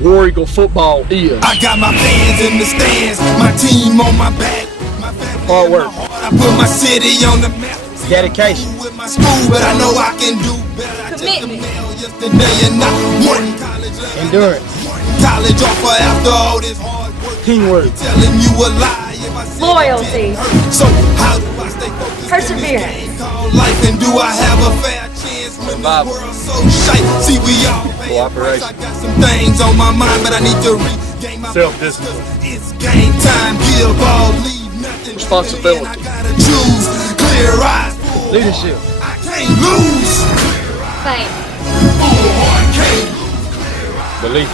War Eagle football is. I got my fans in the stands, my team on my back. Hard work. I put my city on the map. Dedication. With my school, but I know I can do better. Commitment. Yesterday and not one college. Endurance. College offer after all this hard work. Teamwork. Telling you a lie if I say Loyalty. so. How do I stay focused? Perseverance. Life, and do I have a fair chance when the world's so shite? See, we all pay a price. I got some things on my mind, but I need to regain my self-discipline. It's game time. Give all, leave nothing. Responsibility. I gotta choose. Clear eyes. Leadership. I can't lose. Faith. Belief.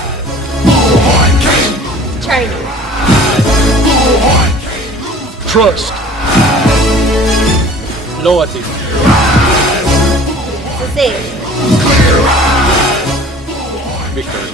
Training. Trust. Loyalty. Success. Victory.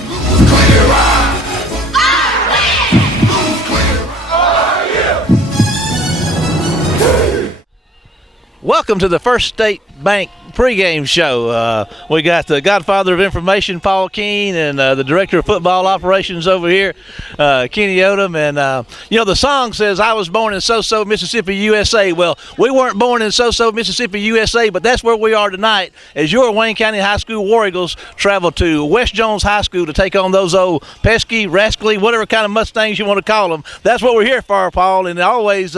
Welcome to the First State Bank pregame show. We got the godfather of information, Paul Keene, and the director of football operations over here, Kenny Odom. And, the song says, I was born in So-So, Mississippi, USA. Well, we weren't born in So-So, Mississippi, USA, but that's where we are tonight as your Wayne County High School War Eagles travel to West Jones High School to take on those old pesky, rascally, whatever kind of Mustangs you want to call them. That's what we're here for, Paul. And always,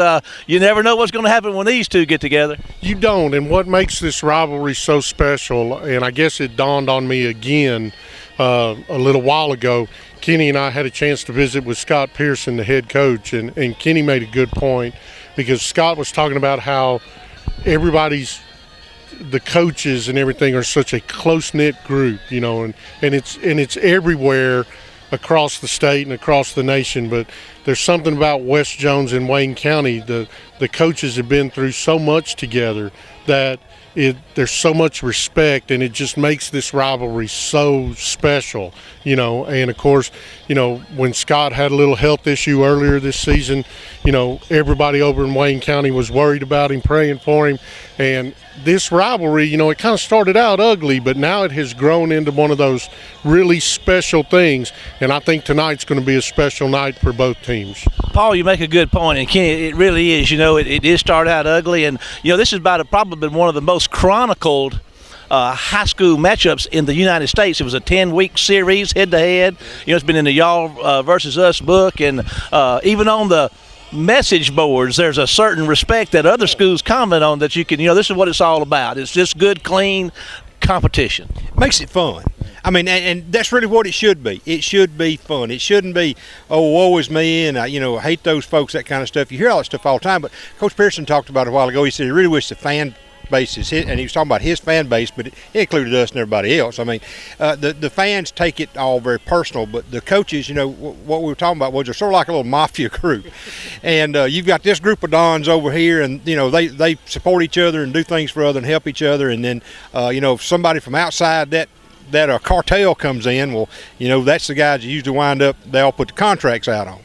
you never know what's going to happen when these two get together. You don't, and what makes this rivalry so special, and I guess it dawned on me again a little while ago, Kenny and I had a chance to visit with Scott Pearson, the head coach, and Kenny made a good point because Scott was talking about how the coaches and everything are such a close-knit group, and it's everywhere across the state and across the nation, but there's something about West Jones and Wayne County. The coaches have been through so much together that there's so much respect, and it just makes this rivalry so special, and of course, when Scott had a little health issue earlier this season, everybody over in Wayne County was worried about him, praying for him, and this rivalry, it kind of started out ugly, but now it has grown into one of those really special things, and I think tonight's going to be a special night for both teams. Paul, you make a good point, and Kenny, it really is. It did start out ugly, and this is probably been one of the most chronicled high school matchups in the United States. It was a 10-week series, head-to-head. It's been in the Y'all versus Us book, and even on the message boards, there's a certain respect that other schools comment on that you can, this is what it's all about. It's just good, clean competition. Makes it fun. I mean, and that's really what it should be. It should be fun. It shouldn't be, woe is me, and I hate those folks, that kind of stuff. You hear all that stuff all the time, but Coach Pearson talked about it a while ago. He said he really wished the fan base is his, and he was talking about his fan base, but it included us and everybody else. I mean, the fans take it all very personal, but the coaches, what we were talking about was they're sort of like a little mafia group, and you've got this group of dons over here, and they support each other and do things for other and help each other, and then if somebody from outside that a cartel comes in, well, that's the guys that usually wind up, they all put the contracts out on.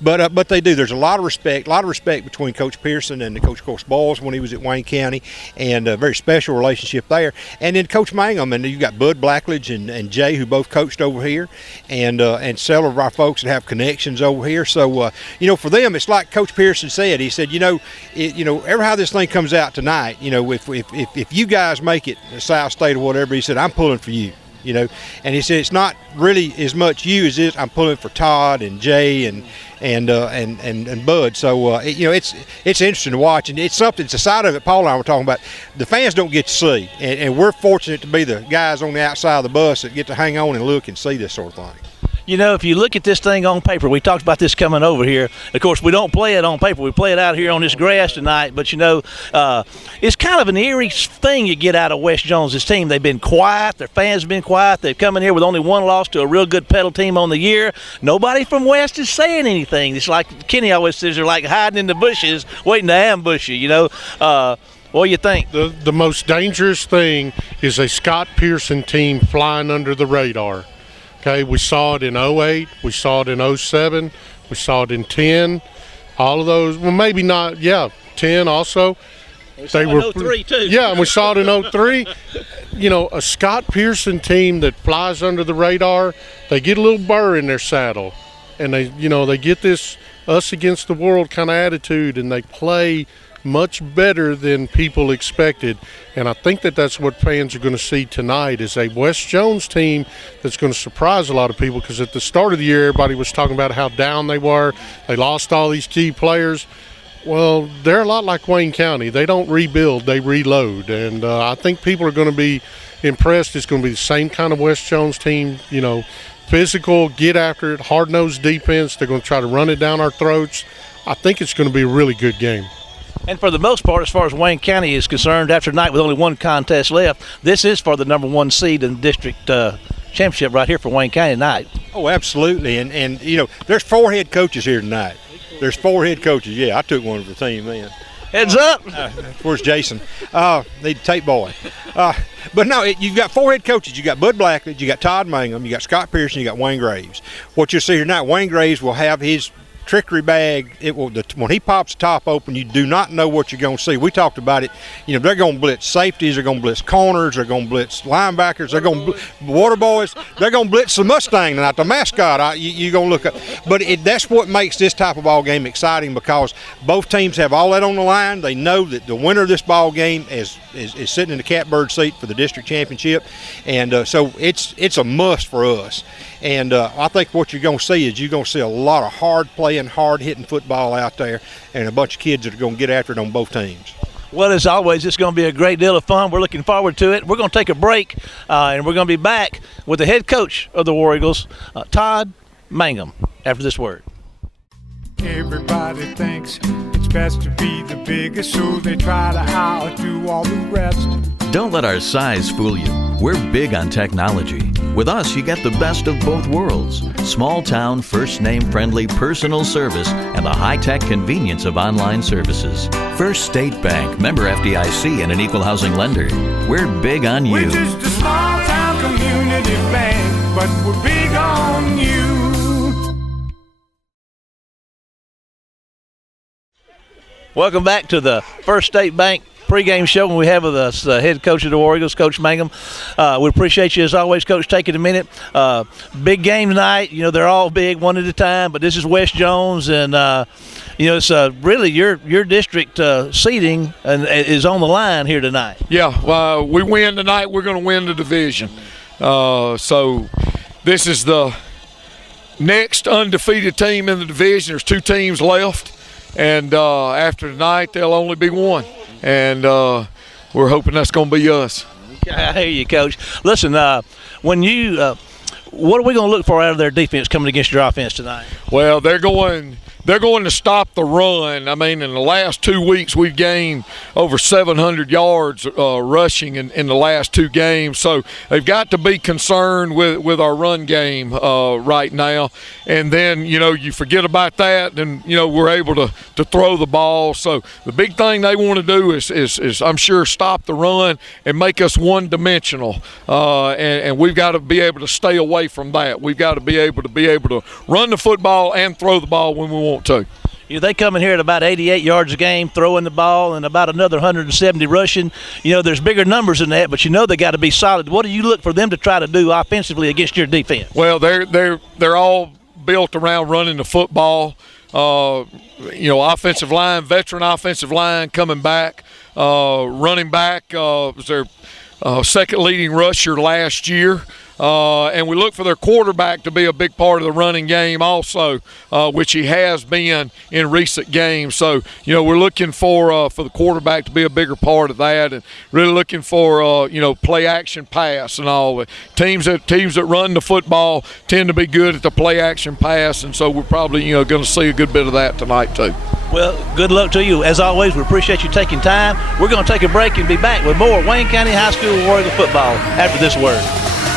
But they do. There's a lot of respect between Coach Pearson and Coach Boyles when he was at Wayne County, and a very special relationship there. And then Coach Mangum, and you've got Bud Blackledge and Jay, who both coached over here, and several of our folks that have connections over here. So for them, it's like Coach Pearson said. He said, ever how this thing comes out tonight, if you guys make it South State or whatever, he said, I'm pulling for you. And he said it's not really as much you as it is. I'm pulling for Todd and Jay and Bud. So it's interesting to watch, and it's something. It's a side of it. Paul and I were talking about. The fans don't get to see, and we're fortunate to be the guys on the outside of the bus that get to hang on and look and see this sort of thing. If you look at this thing on paper, we talked about this coming over here. Of course, we don't play it on paper. We play it out here on this grass tonight. But, it's kind of an eerie thing you get out of West Jones' team. They've been quiet. Their fans have been quiet. They've come in here with only one loss to a real good pedal team on the year. Nobody from West is saying anything. It's like Kenny always says, they're like hiding in the bushes waiting to ambush you, What do you think? The most dangerous thing is a Scott Pearson team flying under the radar. Okay, we saw it in 08, we saw it in 07, we saw it in 10. All of those, well, maybe not, 10 also. They were 03 too. Yeah, and we saw it in 03. a Scott Pearson team that flies under the radar, they get a little burr in their saddle, and they get this us against the world kind of attitude, and they play much better than people expected. And I think that's what fans are going to see tonight, is a West Jones team that's going to surprise a lot of people, because at the start of the year everybody was talking about how down they were. They lost all these key players. Well, they're a lot like Wayne County. They don't rebuild, they reload. And I think people are going to be impressed. It's going to be the same kind of West Jones team, physical, get after it, hard-nosed defense. They're going to try to run it down our throats. I think it's going to be a really good game. And for the most part, as far as Wayne County is concerned, after tonight with only one contest left, this is for the number 1 seed in the district championship right here for Wayne County tonight. Oh, absolutely. And there's 4 head coaches here tonight. There's 4 head coaches. Yeah, I took one of the team then. Heads up. Where's Jason? Need a tape boy. But no, you've got 4 head coaches. You got Bud Blackledge, you got Todd Mangum, you got Scott Pearson, you got Wayne Graves. What you'll see here tonight, Wayne Graves will have his trickery bag. When he pops the top open, you do not know what you're going to see. We talked about it. They're going to blitz safeties, they're going to blitz corners, they're going to blitz linebackers, they're going to water boys, they're going to blitz the Mustang tonight, the mascot. You're going to look up. But that's what makes this type of ball game exciting, because both teams have all that on the line. They know that the winner of this ball game is sitting in the catbird seat for the district championship, and so it's a must for us. And I think what you're going to see is a lot of hard-playing, hard-hitting football out there, and a bunch of kids that are going to get after it on both teams. Well, as always, it's going to be a great deal of fun. We're looking forward to it. We're going to take a break, and we're going to be back with the head coach of the War Eagles, Todd Mangum, after this word. Everybody thinks it's best to be the biggest, so they try to outdo all the rest. Don't let our size fool you. We're big on technology. With us, you get the best of both worlds. Small town, first name friendly personal service and the high-tech convenience of online services. First State Bank, member FDIC and an equal housing lender. We're big on you. We're just a small town community bank, but we're big on you. Welcome back to the First State Bank pregame show, when we have with us head coach of the War Eagles, Coach Mangum. We appreciate you as always, Coach, taking a minute. Big game tonight. They're all big, one at a time, but this is West Jones, and it's really your district seating and is on the line here tonight. Yeah, we win tonight, we're going to win the division. So this is the next undefeated team in the division. There's 2 teams left, and after tonight there'll only be 1. And we're hoping that's going to be us. I hear you, Coach. Listen, when you what are we going to look for out of their defense coming against your offense tonight? Well, they're going to stop the run. I mean, in the last 2 weeks, we've gained over 700 yards rushing in the last 2 games. So they've got to be concerned with our run game right now. And then, you forget about that, and, we're able to throw the ball. So the big thing they want to do is I'm sure, stop the run and make us one-dimensional. And we've got to be able to stay away from that. We've got to be able to run the football and throw the ball when we want to. They come in here at about 88 yards a game throwing the ball and about another 170 rushing. There's bigger numbers than that, but they got to be solid. What do you look for them to try to do offensively against your defense? Well, they're all built around running the football. Offensive line, veteran offensive line coming back. Running back was their second leading rusher last year. And we look for their quarterback to be a big part of the running game also, which he has been in recent games. So, we're looking for the quarterback to be a bigger part of that, and really looking for, play action pass and all. Teams that run the football tend to be good at the play action pass, and so we're probably, going to see a good bit of that tonight too. Well, good luck to you. As always, we appreciate you taking time. We're going to take a break and be back with more Wayne County High School War Eagle football after this word.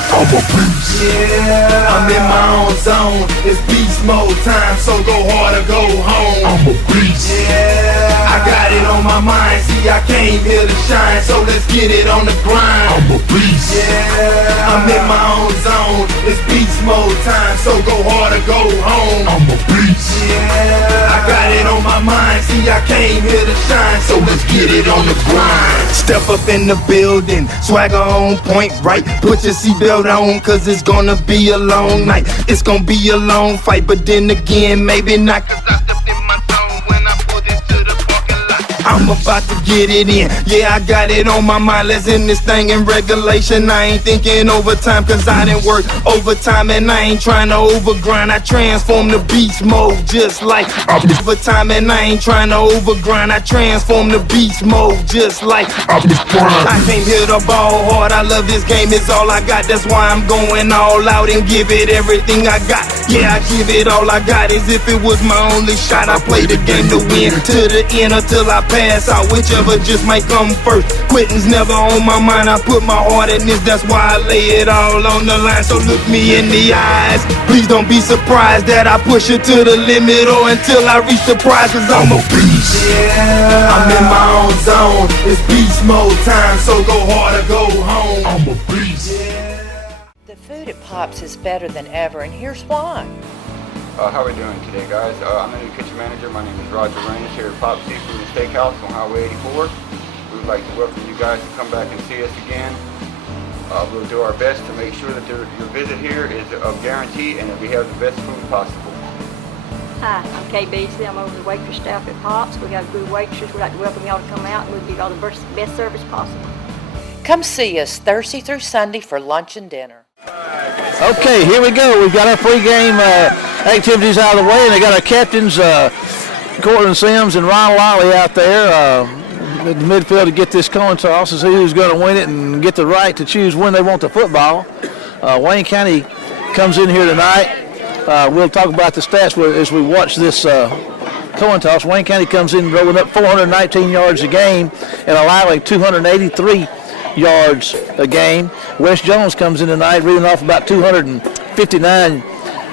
I'm a beast. Yeah, I'm in my own zone. It's beast mode time, so go hard or go home. I'm a beast. Yeah, I got it on my mind. See, I came here to shine, so let's get it on the grind. I'm a beast. Yeah, I'm in my own zone. It's beast mode time, so go hard or go home. I'm a beast. Yeah, I got it on my mind. See, I came here to shine, so let's get it on the grind. Step up in the building, swagger on point, right? Put your seatbelt on, cause it's gonna be a long night. It's gonna be a long fight, but then again, maybe not, cause I stepped in my zone when I pulled into the parking lot. I'm about to get it in, yeah, I got it on my mind. Let's end this thing in regulation. I ain't thinking overtime, cause I didn't work overtime, and I ain't trying to overgrind. I transform the beast mode just like overtime, and I ain't trying to overgrind. I transform the beast mode just like I came here to ball hard. I love this game, it's all I got. That's why I'm going all out and give it everything I got. Yeah, I give it all I got as if it was my only shot. I play the game to win to the end until I pass out, whichever just might come first. Quitting's never on my mind. I put my heart in this, that's why I lay it all on the line. So look me in the eyes, please don't be surprised that I push it to the limit or until I reach the prize, cause I'm a beast. Yeah, I'm in my own zone. It's beast mode time, so go hard or go home. I'm a beast. The food at Pops is better than ever, and here's why. How are we doing today, guys? I'm the new kitchen manager. My name is Roger Raines here at Pop's Seafood and Steakhouse on Highway 84. We would like to welcome you guys to come back and see us again. We'll do our best to make sure that your visit here is a guarantee and that we have the best food possible. Hi, I'm Kay Beasley. I'm over the waitress staff at Pops. We got a good waitress. We'd like to welcome y'all to come out and we'll give y'all the best service possible. Come see us Thursday through Sunday for lunch and dinner. Okay, here we go. We've got our pregame activities out of the way, and they got our captains, Cortland Sims and Ron Lolly out there in the midfield to get this coin toss to see who's going to win it and get the right to choose when they want the football. Wayne County comes in here tonight. We'll talk about the stats as we watch this coin toss. Wayne County comes in rolling up 419 yards a game and allowing 283 yards a game. West Jones comes in tonight reading off about 259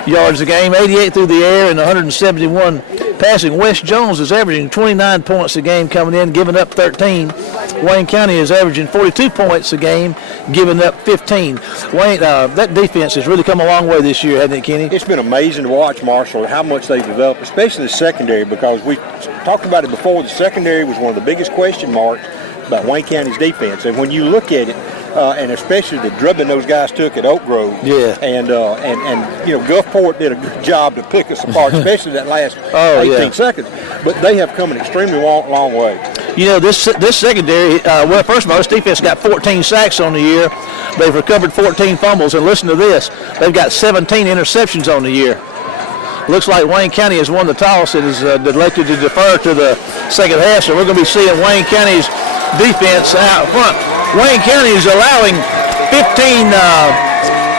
yards a game, 88 through the air and 171 passing. West Jones is averaging 29 points a game coming in, giving up 13. Wayne County is averaging 42 points a game, giving up 15. Wayne, that defense has really come a long way this year, hasn't it, Kenny? It's been amazing to watch, Marshall, how much they've developed, especially the secondary, because we talked about it before. The secondary was one of the biggest question marks about Wayne County's defense, and when you look at it, and especially the drubbing those guys took at Oak Grove, and you know, Gulfport did a good job to pick us apart, especially that last 18 seconds. But they have come an extremely long way. You know, this secondary, well, first of all, this defense got 14 sacks on the year. They've recovered 14 fumbles, and listen to this, they've got 17 interceptions on the year. Looks like Wayne County has won the toss and is elected to defer to the second half, so we're going to be seeing Wayne County's defense out front. Wayne County is allowing 15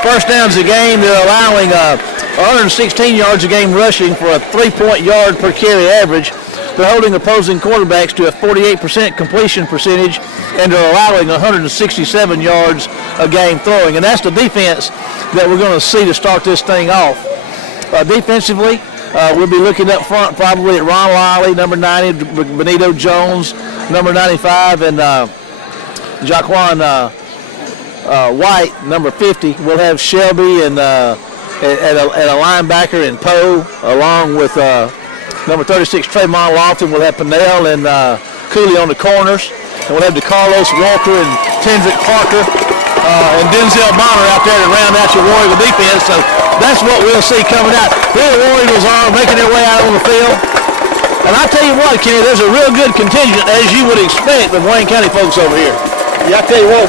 first downs a game. They're allowing 116 yards a game rushing for a 3-point yard per carry average. They're holding opposing quarterbacks to a 48% completion percentage, and they're allowing 167 yards a game throwing. And that's the defense that we're going to see to start this thing off. Defensively, we'll be looking up front probably at Ron Lolly, number 90, Benito Jones, number 95, and Jaquan White, number 50. We'll have Shelby and a linebacker in Poe, along with number 36, Trayvon Lofton. We'll have Pinnell and Cooley on the corners. And we'll have DeCarlos Walker and Tendrick Parker and Denzel Bonner out there to round out your War Eagle defense. So that's what we'll see coming out. Here the War Eagles are making their way out on the field. And I tell you what, Kenny, there's a real good contingent, as you would expect, of Wayne County folks over here. Yeah, I tell you what,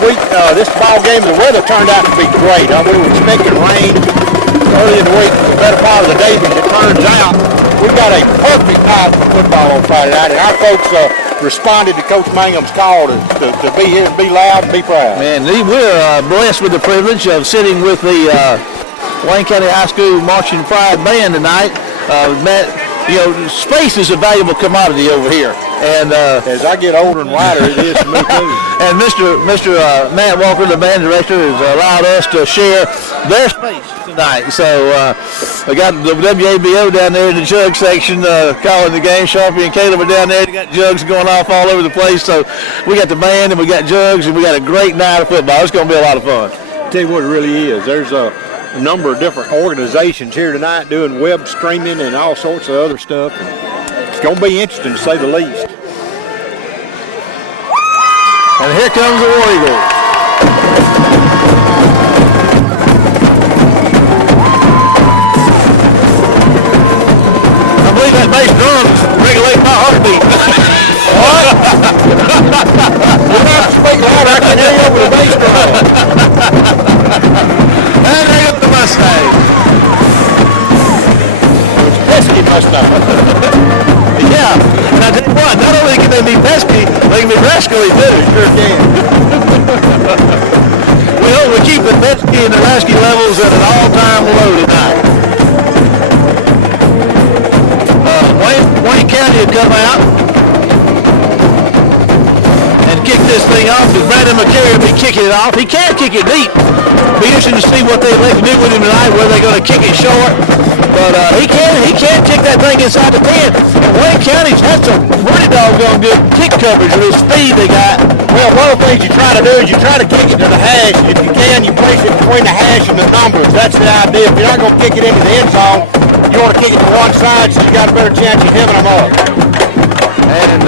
this ball game, the weather turned out to be great. We were expecting rain early in the week, the better part of the day, but it turns out we've got a perfect night for football on Friday night, and our folks responded to Coach Mangum's call to be here and be loud and be proud. Man, we're blessed with the privilege of sitting with the Wayne County High School Marching Pride Band tonight. Matt, you know, space is a valuable commodity over here. And as I get older and wider, it is to me too. And Mr. Matt Walker, the band director, has allowed us to share their space tonight. So we got the WABO down there in the jug section calling the game. Sharpie and Caleb are down there. They got jugs going off all over the place. So we got the band and we got jugs and we got a great night of football. It's going to be a lot of fun. I'll tell you what it really is. There's a number of different organizations here tonight doing web streaming and all sorts of other stuff. It's going to be interesting to say the least. And here comes the War Eagle. I believe that bass drums regulate my heartbeat. What? You have to speak louder. I can hear you over the bass drum. And they got the Mustang. It's pesky Mustang. Yeah, and I tell you what, not only can they be pesky, they can be rascally too. Sure can. We hope we keep the pesky and the rascal levels at an all-time low tonight. Wayne County had come out and kick this thing off because Brandon McCary will be kicking it off. He can't kick it deep. Be interesting to see what they like to do with him tonight, whether they're going to kick it short. But he can kick that thing inside the 10. And Wayne County's had some pretty doggone good kick coverage with his speed they got. Well, one of the things you try to do is you try to kick it to the hash. If you can, you place it between the hash and the numbers. That's the idea. If you're not going to kick it into the end zone, you want to kick it to one side so you got a better chance of hemming them up. And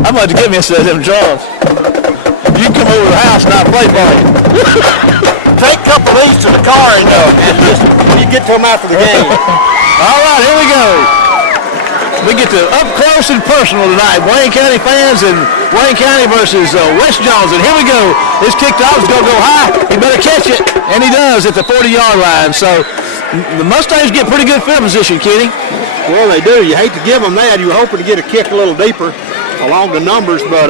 I'm about to give me some of them draws. You come over to the house and I'll play for you. Take a couple of these to the car and just when you get to them after the game. All right, here we go. We get to up close and personal tonight. Wayne County fans and Wayne County versus West Jones. And here we go. This kicked off is going to go high. He better catch it. And he does at the 40-yard line. So the Mustangs get pretty good field position, Kenny. Well, they do. You hate to give them that. You were hoping to get a kick a little deeper along the numbers, but,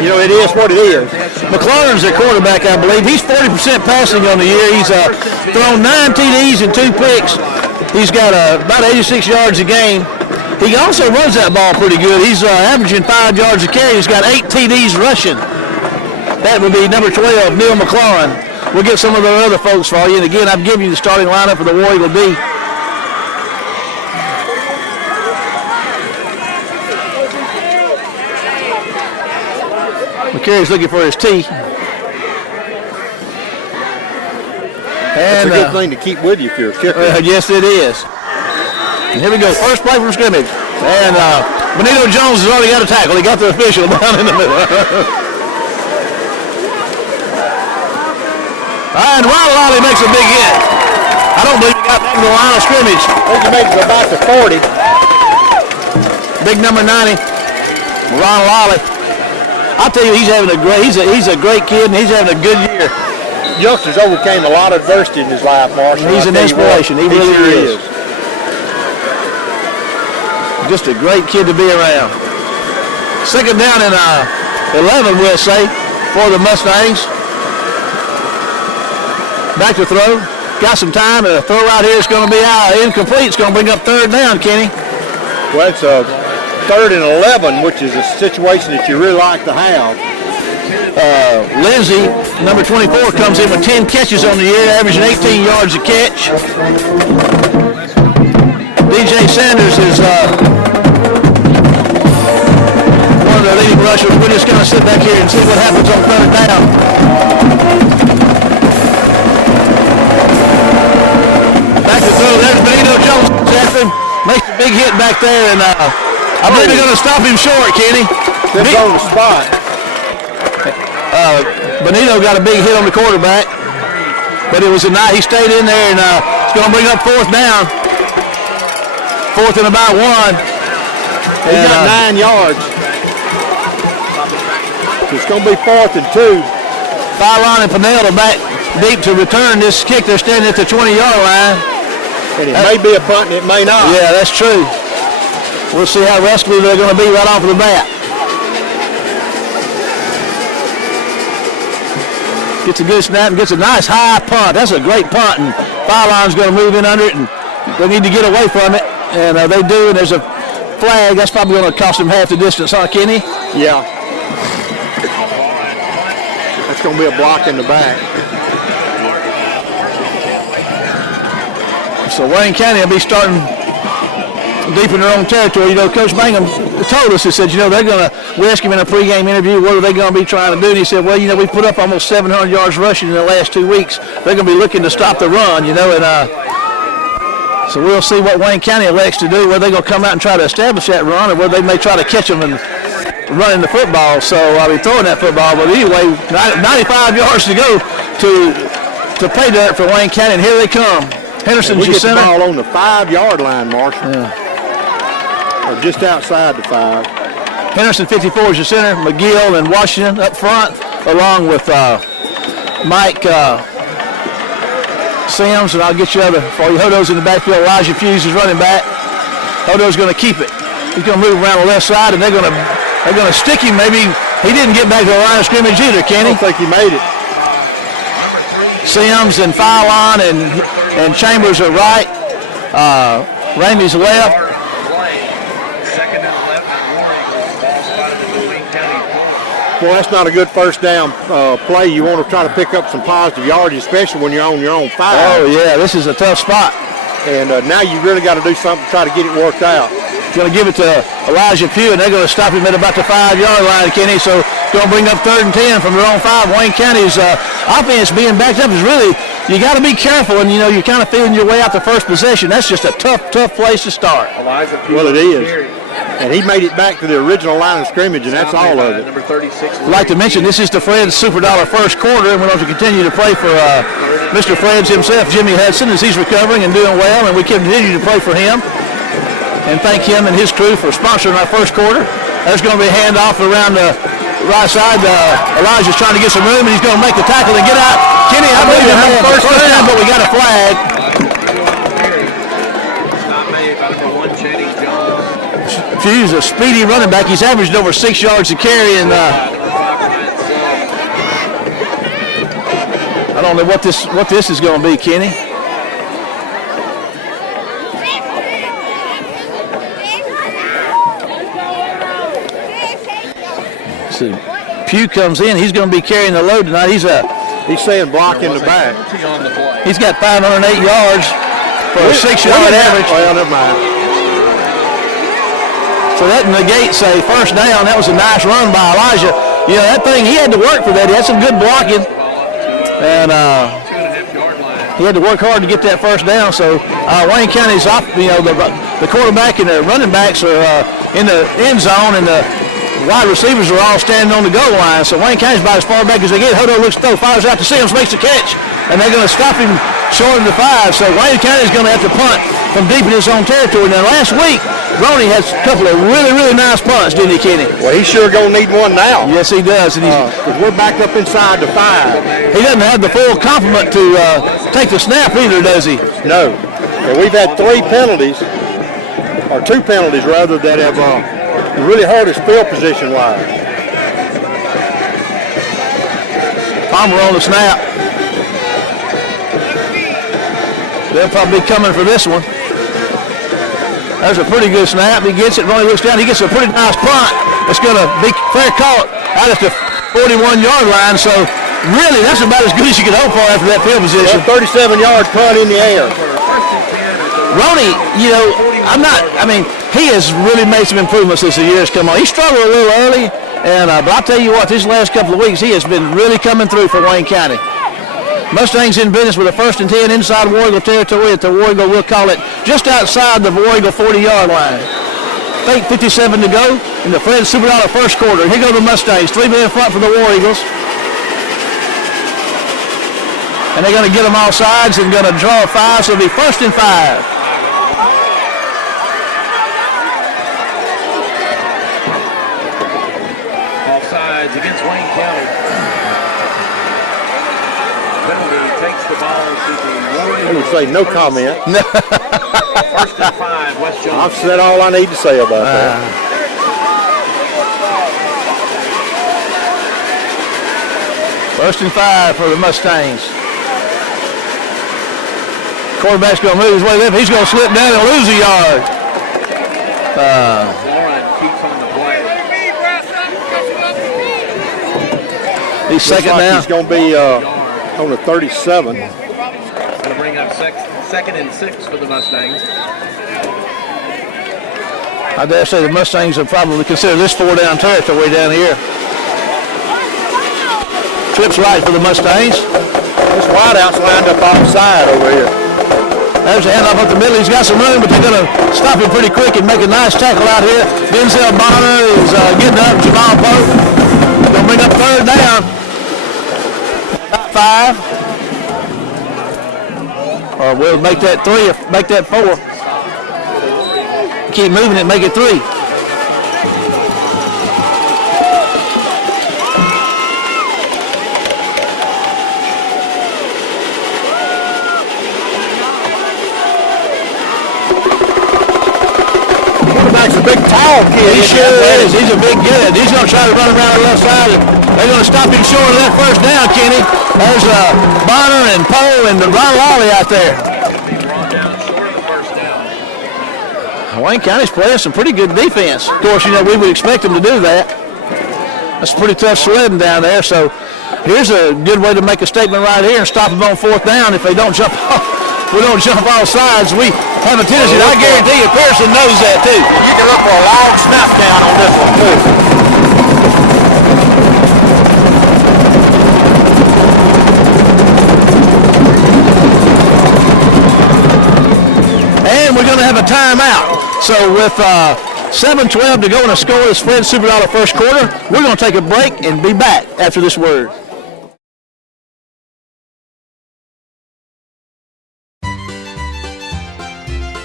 you know, it is what it is. McLaurin's their quarterback, I believe. He's 40% passing on the year. He's thrown 9 TDs and 2 picks. He's got about 86 yards a game. He also runs that ball pretty good. He's averaging 5 yards a carry. He's got 8 TDs rushing. That would be number 12, Neil McLaurin. We'll get some of the other folks for you. And again, I've given you the starting lineup for the War Eagle D. McCary's looking for his tee. That's a good thing to keep with you if you're a kicker. Yes, it is. And here we go. First play from scrimmage. And Benito Jones has already got a tackle. He got the official down in the middle. And Riley makes a big hit. I don't believe he got back to the line of scrimmage. I think he makes it about the 40. Big number 90, Ron Lally. I'll tell you, he's having a great. He's a great kid, and he's having a good year. Youngsters overcame a lot of adversity in his life, Marshall. He's an inspiration. He really is. Just a great kid to be around. Second down and 11, we'll say, for the Mustangs. Back to throw. Got some time. A throw right here is going to be incomplete. It's going to bring up third down, Kenny. Well, it's a 3rd and 11, which is a situation that you really like to have. Lindsay, number 24, comes in with 10 catches on the year, averaging 18 yards a catch. DJ Sanders is one of the leading rushers. We're just going to sit back here and see what happens on third down. Back to throw. There's Benito Jones after him. Makes a big hit back there, and I believe they're going to stop him short, Kenny. Good on the spot. Benito got a big hit on the quarterback, but it was a night. He stayed in there, and it's going to bring up fourth down. 4th and about 1. He got 9 yards. It's going to be 4th and 2. Fylon and Pinnell are back deep to return this kick. They're standing at the 20-yard line. And it may be a punt and it may not. Yeah, that's true. We'll see how rascally they're going to be right off of the bat. Gets a good snap and gets a nice high punt. That's a great punt, and Fylon's going to move in under it, and they need to get away from it, and they do, and there's a flag. That's probably going to cost them half the distance, huh, Kenny? Yeah. That's going to be a block in the back. So Wayne County will be starting deep in their own territory. You know, Coach Mangum told us, he said, you know, we asked him in a pregame interview, what are they going to be trying to do? And he said, well, you know, we put up almost 700 yards rushing in the last 2 weeks. They're going to be looking to stop the run, you know, and So we'll see what Wayne County elects to do, whether they're going to come out and try to establish that run or whether they may try to catch them and running the football. So I'll be throwing that football. But anyway, 95 yards to go to pay dirt for Wayne County, and here they come. Henderson's your center. We get the ball on the 5-yard line, Marshall. Or just outside the 5. Henderson, 54, is your center. McGill and Washington up front, along with Mike Sims, and I'll get you other for you. Hodo's in the backfield. Elijah Fuse is running back. Hodo's going to keep it. He's going to move around the left side, and they're going to stick him. Maybe he didn't get back to the line of scrimmage either, Kenny. I don't think he made it. Sims and Filon and Chambers are right. Ramey's left. Well, that's not a good first down play. You want to try to pick up some positive yardage, especially when you're on your own 5. Oh, yeah, this is a tough spot. And now you really got to do something to try to get it worked out. Going to give it to Elijah Pugh, and they're going to stop him at about the 5-yard line, Kenny. So going to bring up 3rd and 10 from their own 5. Wayne County's offense being backed up is really, you got to be careful, and, you're kind of feeling your way out the first possession. That's just a tough place to start. Well, it is. And he made it back to the original line of scrimmage, and that's all of it. Number 36. I'd like to mention this is the Fred's Super Dollar first quarter, and we're going to continue to pray for Mr. Fred's himself, Jimmy Hudson, as he's recovering and doing well, and we continue to pray for him and thank him and his crew for sponsoring our first quarter. There's going to be a handoff around the right side. Elijah's trying to get some room, and he's going to make the tackle and get out. Kenny, I believe he had first down, but we got a flag. Fuse, a speedy running back. He's averaged over 6 yards a carry, and I don't know what this is going to be, Kenny. So Pugh comes in. He's going to be carrying the load tonight. He's saying block in the back. He's got 508 yards for a 6-yard average. Well, never mind. So that negates a first down. That was a nice run by Elijah. That thing, he had to work for that. He had some good blocking. And he had to work hard to get that first down. So Wayne County's off, the quarterback and the running backs are in the end zone, and the wide receivers are all standing on the goal line. So Wayne County's about as far back as they get. Hodo looks to throw, fires out to Sims, makes the catch. And they're going to stop him short of the 5. So Wayne County's going to have to punt from deep in his own territory. Now last week, Roney has a couple of really, really nice punts, didn't he, Kenny? Well, he's sure going to need one now. Yes, he does. And we're back up inside the 5. He doesn't have the full complement to take the snap either, does he? No. And we've had 3 penalties, or 2 penalties rather, that have really hurt us field position-wise. Palmer on the snap. They'll probably be coming for this one. There's a pretty good snap. He gets it. Ronnie looks down. He gets a pretty nice punt. It's going to be fair caught out at the 41-yard line. So, really, that's about as good as you can hope for after that field position. 37-yard punt in the air. Ronnie, he has really made some improvements as the years come on. He struggled a little early, but I'll tell you what, these last couple of weeks, he has been really coming through for Wayne County. Mustangs in business with a 1st and 10 inside War Eagle territory at the War Eagle, we'll call it just outside the War Eagle 40-yard line. 8:57 to go in the Fred Super Dollar first quarter. Here go the Mustangs, 3 men in front for the War Eagles. And they're going to get them all sides and going to draw a 5, so it'll be 1st and 5. Against Wayne County. Penalty takes the ball to the Warriors. I would say no comment. 1st and 5, West Jones. I've said all I need to say about that. 1st and 5 for the Mustangs. Quarterback's going to move his way left. He's going to slip down and lose a yard. Warren keeps on the play. He's second like now. He's going to be on the 37. Going to bring up 2nd and 6 for the Mustangs. I dare say the Mustangs will probably consider this 4-down territory down here. Trips right for the Mustangs. This wideout's lined up offside over here. There's a handoff up the middle. He's got some room, but they're going to stop him pretty quick and make a nice tackle out here. Denzel Bonner is getting up. Jamal Pope going to bring up third down. About 5. Or we'll make that 3 or make that 4. Keep moving it, make it 3. Quarterback's a big tall kid. He sure is. He's a big kid. He's going to try to run around the left side. They're going to stop him short of that first down, Kenny. There's Bonner and Poe and Ron Lawley out there. Wayne County's playing some pretty good defense. Of course, we would expect them to do that. That's pretty tough sledding down there. So here's a good way to make a statement right here and stop them on 4th down if they don't jump off. We don't jump all sides. We have a tendency. I guarantee you, Pearson knows that too. You can look for a long snap count on this one too. And we're going to have a timeout. So with 7:12 to go in a scoreless Fred Superdollar first quarter, we're going to take a break and be back after this word.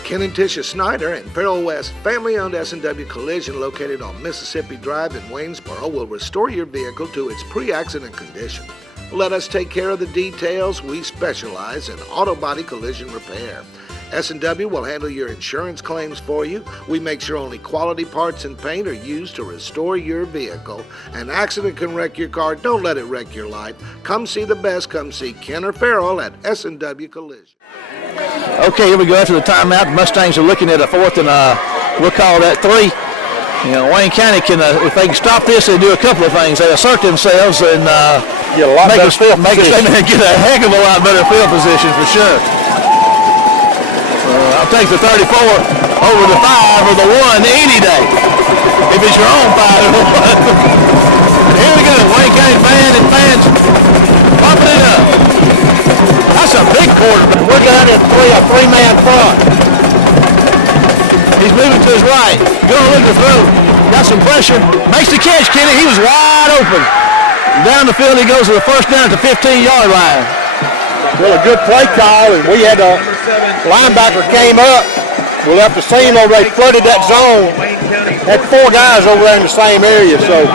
Ken and Tisha Snyder and Farrell West family-owned S&W Collision located on Mississippi Drive in Waynesboro will restore your vehicle to its pre-accident condition. Let us take care of the details. We specialize in auto body collision repair. S&W will handle your insurance claims for you. We make sure only quality parts and paint are used to restore your vehicle. An accident can wreck your car. Don't let it wreck your life. Come see the best. Come see Ken or Farrell at S&W Collision. Okay, here we go after the timeout. The Mustangs are looking at a 4th and we'll call that 3. Wayne County can, if they can stop this, they do a couple of things. They assert themselves and make a statement and get a heck of a lot better field position for sure. I'll take the 34 over the 5 or the 1 any day. If it's your own 5 or the 1. Here we go. Wayne County fans popping it up. That's a big quarterback. We're down at a 3-man front. He's moving to his right. Going to look to throw. Got some pressure. Makes the catch, Kenny. He was wide open. Down the field he goes to the first down at the 15-yard line. Well, a good play call, and we had a linebacker came up. We left the seam over. They flooded that zone. Had 4 guys over there in the same area. So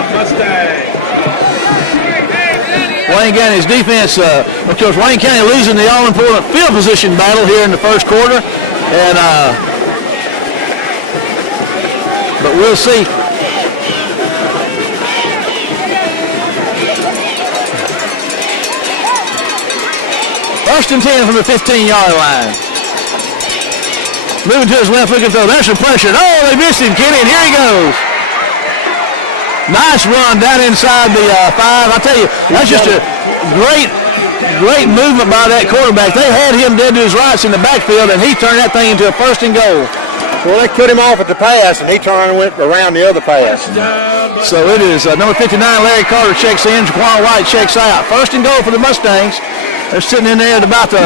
Wayne County's defense, of course, Wayne County losing the all-important field position battle here in the first quarter, and but we'll see. First and 10 from the 15-yard line. Moving to his left, looking throw. There's some pressure. Oh, they missed him, Kenny, and here he goes. Nice run down inside the 5. I tell you, that's just a great movement by that quarterback. They had him dead to his rights in the backfield, and he turned that thing into a 1st and goal. Well, they cut him off at the pass, and he turned and went around the other pass. So it is number 59, Larry Carter checks in. Jaquan White checks out. 1st and goal for the Mustangs. They're sitting in there at about the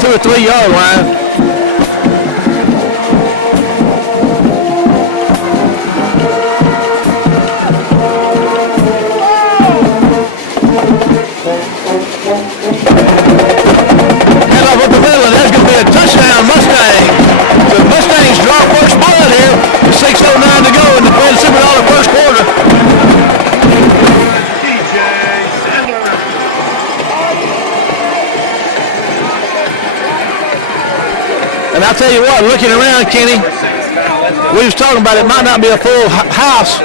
2 or 3 yard line. Head off up the middle, and there's going to be a touchdown, Mustangs. The Mustangs draw first blood here. 6:09 to go in the Fred Superdollar first quarter. And I'll tell you what, looking around, Kenny, we was talking about it might not be a full house,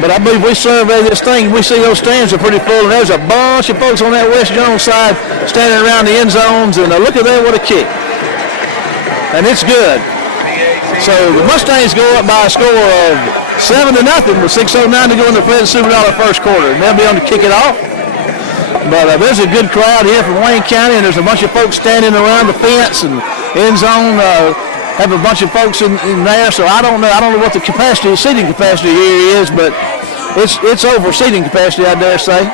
but I believe we survey this thing, we see those stands are pretty full, and there's a bunch of folks on that West Jones side standing around the end zones, and look at that, what a kick. And it's good. So the Mustangs go up by a score of 7-0 with 6:09 to go in the Fred Superdollar first quarter, and they'll be on to kick it off. But there's a good crowd here from Wayne County, and there's a bunch of folks standing around the fence and end zone. Have a bunch of folks in there, so I don't know what the capacity, seating capacity here is, but it's over seating capacity, I dare say.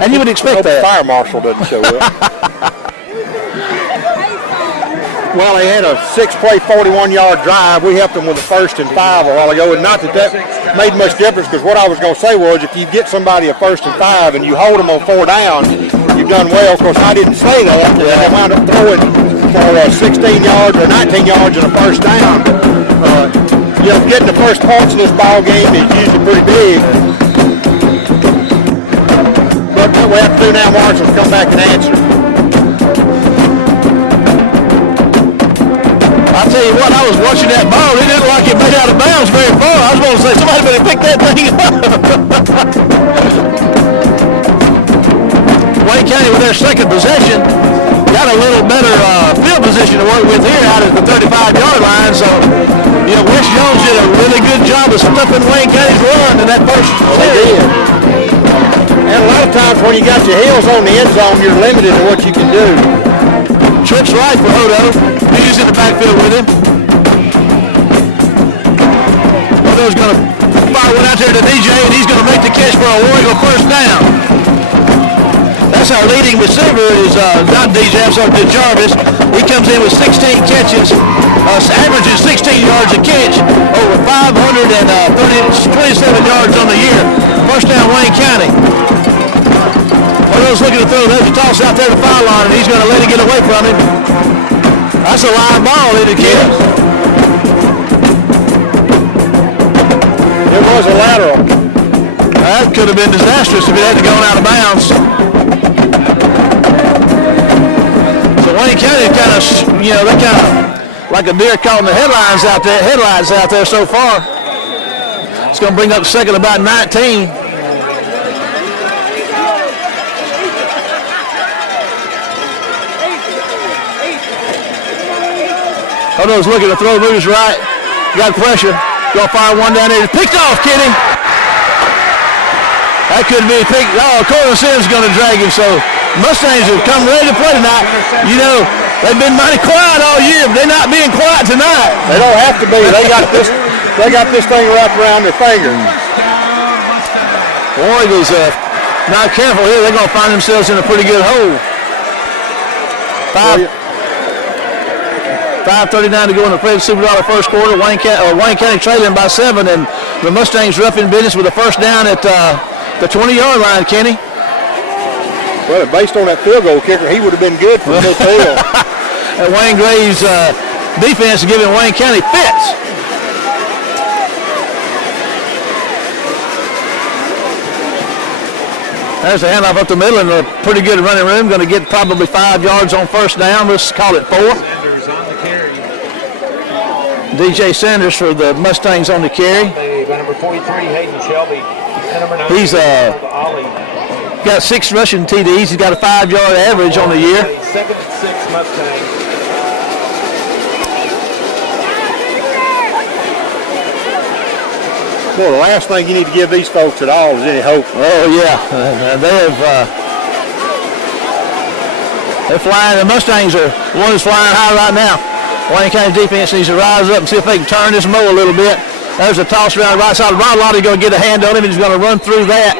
And you would expect that. The fire marshal doesn't show up. Well, they had a 6-play, 41-yard drive. We helped them with a 1st and 5 a while ago, and not that made much difference, because what I was going to say was if you get somebody a 1st and 5 and you hold them on 4 down, you've done well. Of course, I didn't say that. They wound up throwing for 16 yards or 19 yards and a 1st down. Getting the first points in this ball game is usually pretty big. But what we have to do now, Marshall, is come back and answer. I'll tell you what, I was watching that ball. It didn't like it made out of bounds very far. I was going to say, somebody better pick that thing up. Wayne County with their second possession got a little better field position to work with here out at the 35-yard line. So, West Jones did a really good job of stuffing Wayne County's run in that first series. And a lot of times when you got your heels on the end zone, you're limited to what you can do. Trips right for Hodo. He's in the backfield with him. Hodo's going to fire one out there to DJ, and he's going to make the catch for a War Eagle 1st down. That's our leading receiver is not DJ, I'm sorry, Jarvis. He comes in with 16 catches, averaging 16 yards a catch, over 527 yards on the year. 1st down, Wayne County. Hodo's looking to throw. There's a toss out there to the foul line, and he's going to let it get away from him. That's a live ball, isn't it, kid? It was a lateral. That could have been disastrous if it hadn't gone out of bounds. So Wayne County kind of, they're kind of like a deer caught in the headlights out there so far. It's going to bring up second about 19. Hodo's looking to throw, moves right. Got pressure. Gonna fire one down there. Picked off, Kenny. That could be picked. Oh, Corey Sims going to drag him. So Mustangs have come ready to play tonight. They've been mighty quiet all year, but they're not being quiet tonight. They don't have to be. They got this thing wrapped around their finger. War Eagles not careful here. They're going to find themselves in a pretty good hole. 5:39 to go in the Fred Super Dollar first quarter. Wayne County trailing by 7, and the Mustangs roughing business with a 1st down at the 20-yard line, Kenny. Well, based on that field goal kicker, he would have been good for the field. And Wayne Gray's defense is giving Wayne County fits. There's a handoff up the middle and a pretty good running room. Going to get probably 5 yards on 1st down. Let's call it 4. DJ Sanders for the Mustangs on the carry. Number 43, Hayden Shelby. He's got 6 rushing TDs. He's got a 5-yard average on the year. 7-6 Mustangs. Well, the last thing you need to give these folks at all is any hope. Oh, yeah. They're flying. The Mustangs one is flying high right now. Wayne County defense needs to rise up and see if they can turn this mow a little bit. There's a toss around the right side. Ron Lottie's going to get a hand on him. He's going to run through that.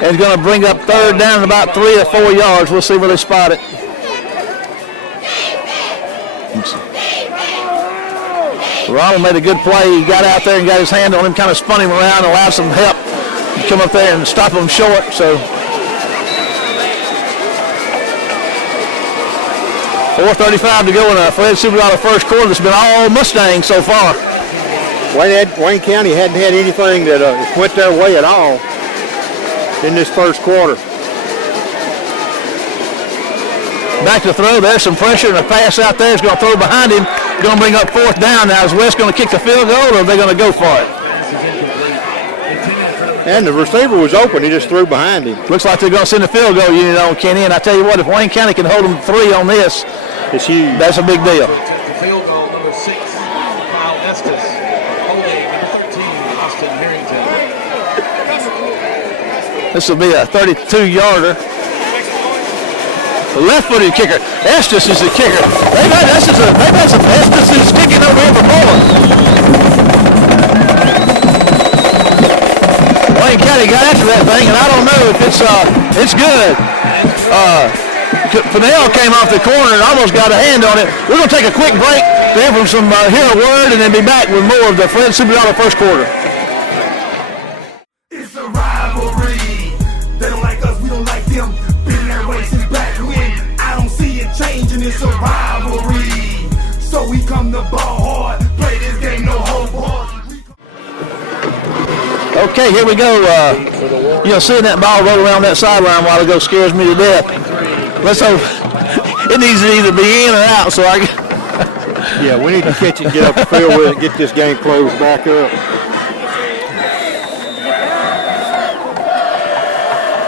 And he's going to bring up 3rd down at about 3 or 4 yards. We'll see where they spot it. Ronald made a good play. He got out there and got his hand on him, kind of spun him around, allowed some help to come up there and stop him short. So 4:35 to go in a Fred Super Dollar first quarter. It's been all Mustangs so far. Wayne County hadn't had anything that went their way at all in this first quarter. Back to throw. There's some pressure and a pass out there. He's going to throw behind him. Going to bring up 4th down. Now is West going to kick the field goal, or are they going to go for it? And the receiver was open. He just threw behind him. Looks like they're going to send the field goal unit on Kenny. And I tell you what, if Wayne County can hold them 3 on this, it's huge. That's a big deal. The field goal, number 6, Kyle Estes. Holding, number 13, Austin Harrington. This will be a 32-yarder. The left-footed kicker. Estes is the kicker. They've had some Estes kicking over here before. Wayne County got after that thing, and I don't know if it's good. Fennell came off the corner and almost got a hand on it. We're going to take a quick break to hear from some hear a word and then be back with more of the Fred Superdollar first quarter. It's a rivalry. They don't like us, we don't like them. Been that way since back when. I don't see it changing. It's a rivalry. So we come to ball hard. Play this game, no hope hard. Okay, here we go. Seeing that ball roll around that sideline a while ago scares me to death. Let's hope it needs to either be in or out. So yeah, we need to catch it, get up the field with it, get this game closed back up.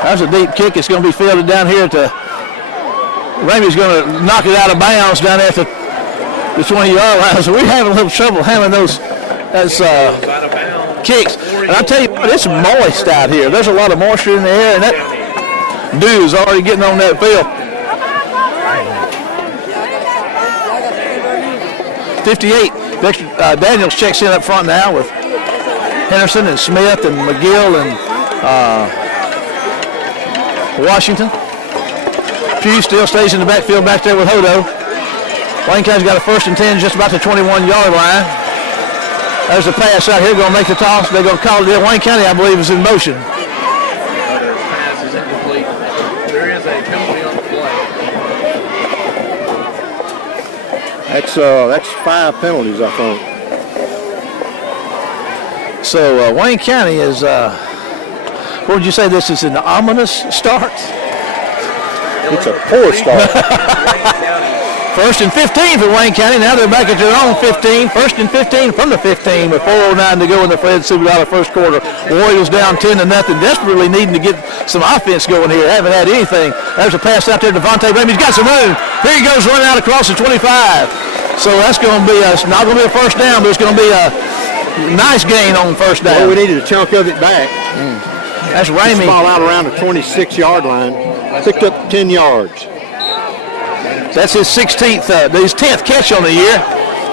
That's a deep kick. It's going to be fielded down here Ramey's going to knock it out of bounds down there at the 20-yard line. So we're having a little trouble handling those kicks. And I tell you what, it's moist out here. There's a lot of moisture in the air, and that dew is already getting on that field. 58. Daniels checks in up front now with Henderson and Smith and McGill and Washington. Pugh still stays in the backfield back there with Hodo. Wayne County's got a 1st and 10 just about the 21-yard line. There's a pass out here, going to make the toss. They're going to call it in. Wayne County, I believe, is in motion. Pass is incomplete. There is a penalty on the play. That's 5 penalties, I think. So Wayne County is, what would you say this is, an ominous start? It's a poor start. 1st and 15 for Wayne County. Now they're back at their own 15. 1st and 15 from the 15 with 4:09 to go in the Fred Superdollar first quarter. Warriors down 10-0, desperately needing to get some offense going here. Haven't had anything. There's a pass out there to Devontae Ramey's got some room. Here he goes running out across the 25. So that's going to be not going to be a first down, but it's going to be a nice gain on first down. Well, we needed a chunk of it back. That's Ramey. Ball out around the 26-yard line. Picked up 10 yards. That's his 16th, his 10th catch on the year,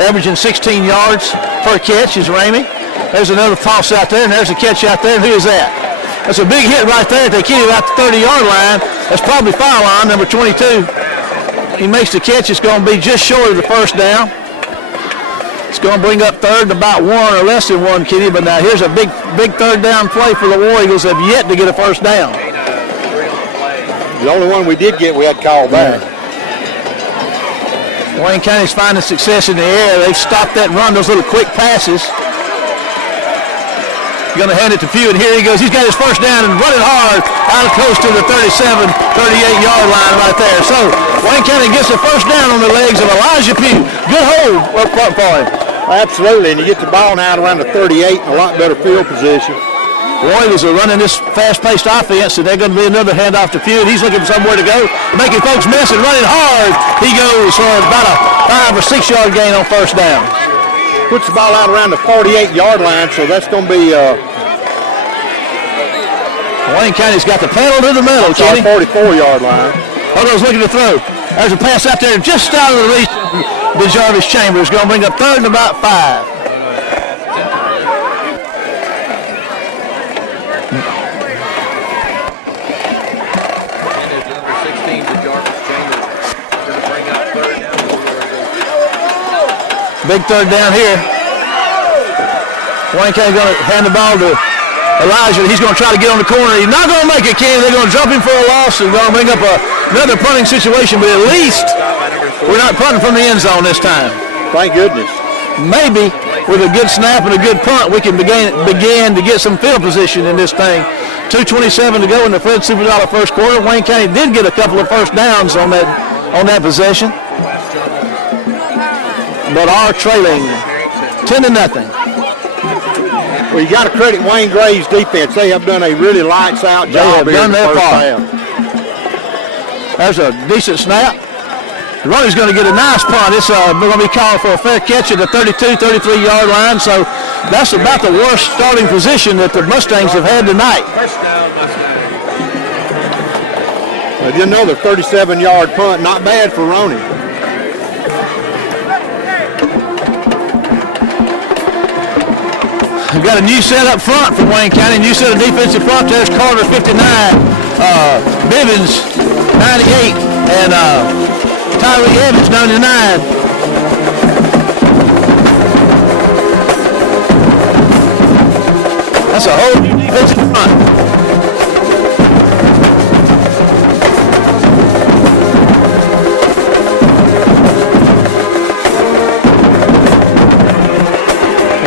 averaging 16 yards per catch is Ramey. There's another toss out there, and there's a catch out there. And who is that? That's a big hit right there. They get him out the 30-yard line. That's probably foul line, number 22. He makes the catch. It's going to be just short of the first down. It's going to bring up third and about 1 or less than 1, Kenny. But now here's a big third down play for the War Eagles. Have yet to get a first down. The only one we did get, we had called back. Wayne County's finding success in the air. They've stopped that run, those little quick passes. Going to hand it to Pugh, and here he goes. He's got his first down and running hard out close to the 37, 38-yard line right there. So Wayne County gets the first down on the legs of Elijah Pugh. Good hold up front for him. Absolutely, and you get the ball now around the 38 and a lot better field position. Warriors are running this fast-paced offense, and they're going to be another handoff to Pugh. He's looking for somewhere to go, making folks miss and running hard. He goes for about a 5 or 6 yard gain on first down. Puts the ball out around the 48-yard line, so that's going to be Wayne County's got the pedal to the metal, Kenny. 44-yard line. Hodo's looking to throw. There's a pass out there just out of the reach of Jarvis Chambers. Going to bring up third and about 5. Big third down here. Wayne County going to hand the ball to Elijah. He's going to try to get on the corner. He's not going to make it, Kenny. They're going to drop him for a loss. They're going to bring up another punting situation, but at least we're not punting from the end zone this time. Thank goodness. Maybe with a good snap and a good punt, we can begin to get some field position in this thing. 2:27 to go in the Fred Superdollar first quarter. Wayne County did get a couple of first downs on that possession, but are trailing 10-0. Well, you got to credit Wayne Gray's defense. They have done a really lights-out job here in the first half. There's a decent snap. The runner's going to get a nice punt. It's going to be called for a fair catch at the 32, 33-yard line. So that's about the worst starting position that the Mustangs have had tonight. Well, you know, the 37-yard punt, not bad for Roney. We've got a new set up front for Wayne County, new set of defensive front. There's Carter, 59, Bivens, 98, and Tyreek Evans, 99. That's a whole defensive front.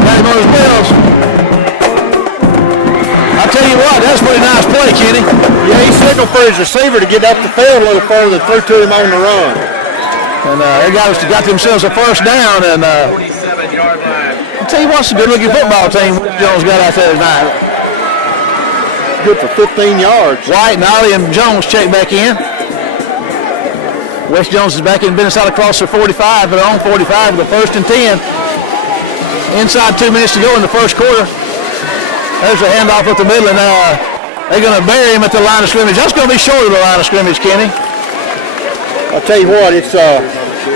Got him on his wheels. I'll tell you what, that's a pretty nice play, Kenny. Yeah, he signaled for his receiver to get up the field a little further, threw to him on the run. And they got themselves a first down. And 47-yard line. I'll tell you what's a good-looking football team Jones got out there tonight. Good for 15 yards. White and Ollie and Jones check back in. West Jones is back in, been inside across their 45, but on 45 with the 1st and 10. Inside 2 minutes to go in the first quarter. There's a handoff up the middle, and they're going to bury him at the line of scrimmage. That's going to be short of the line of scrimmage, Kenny. I'll tell you what, it's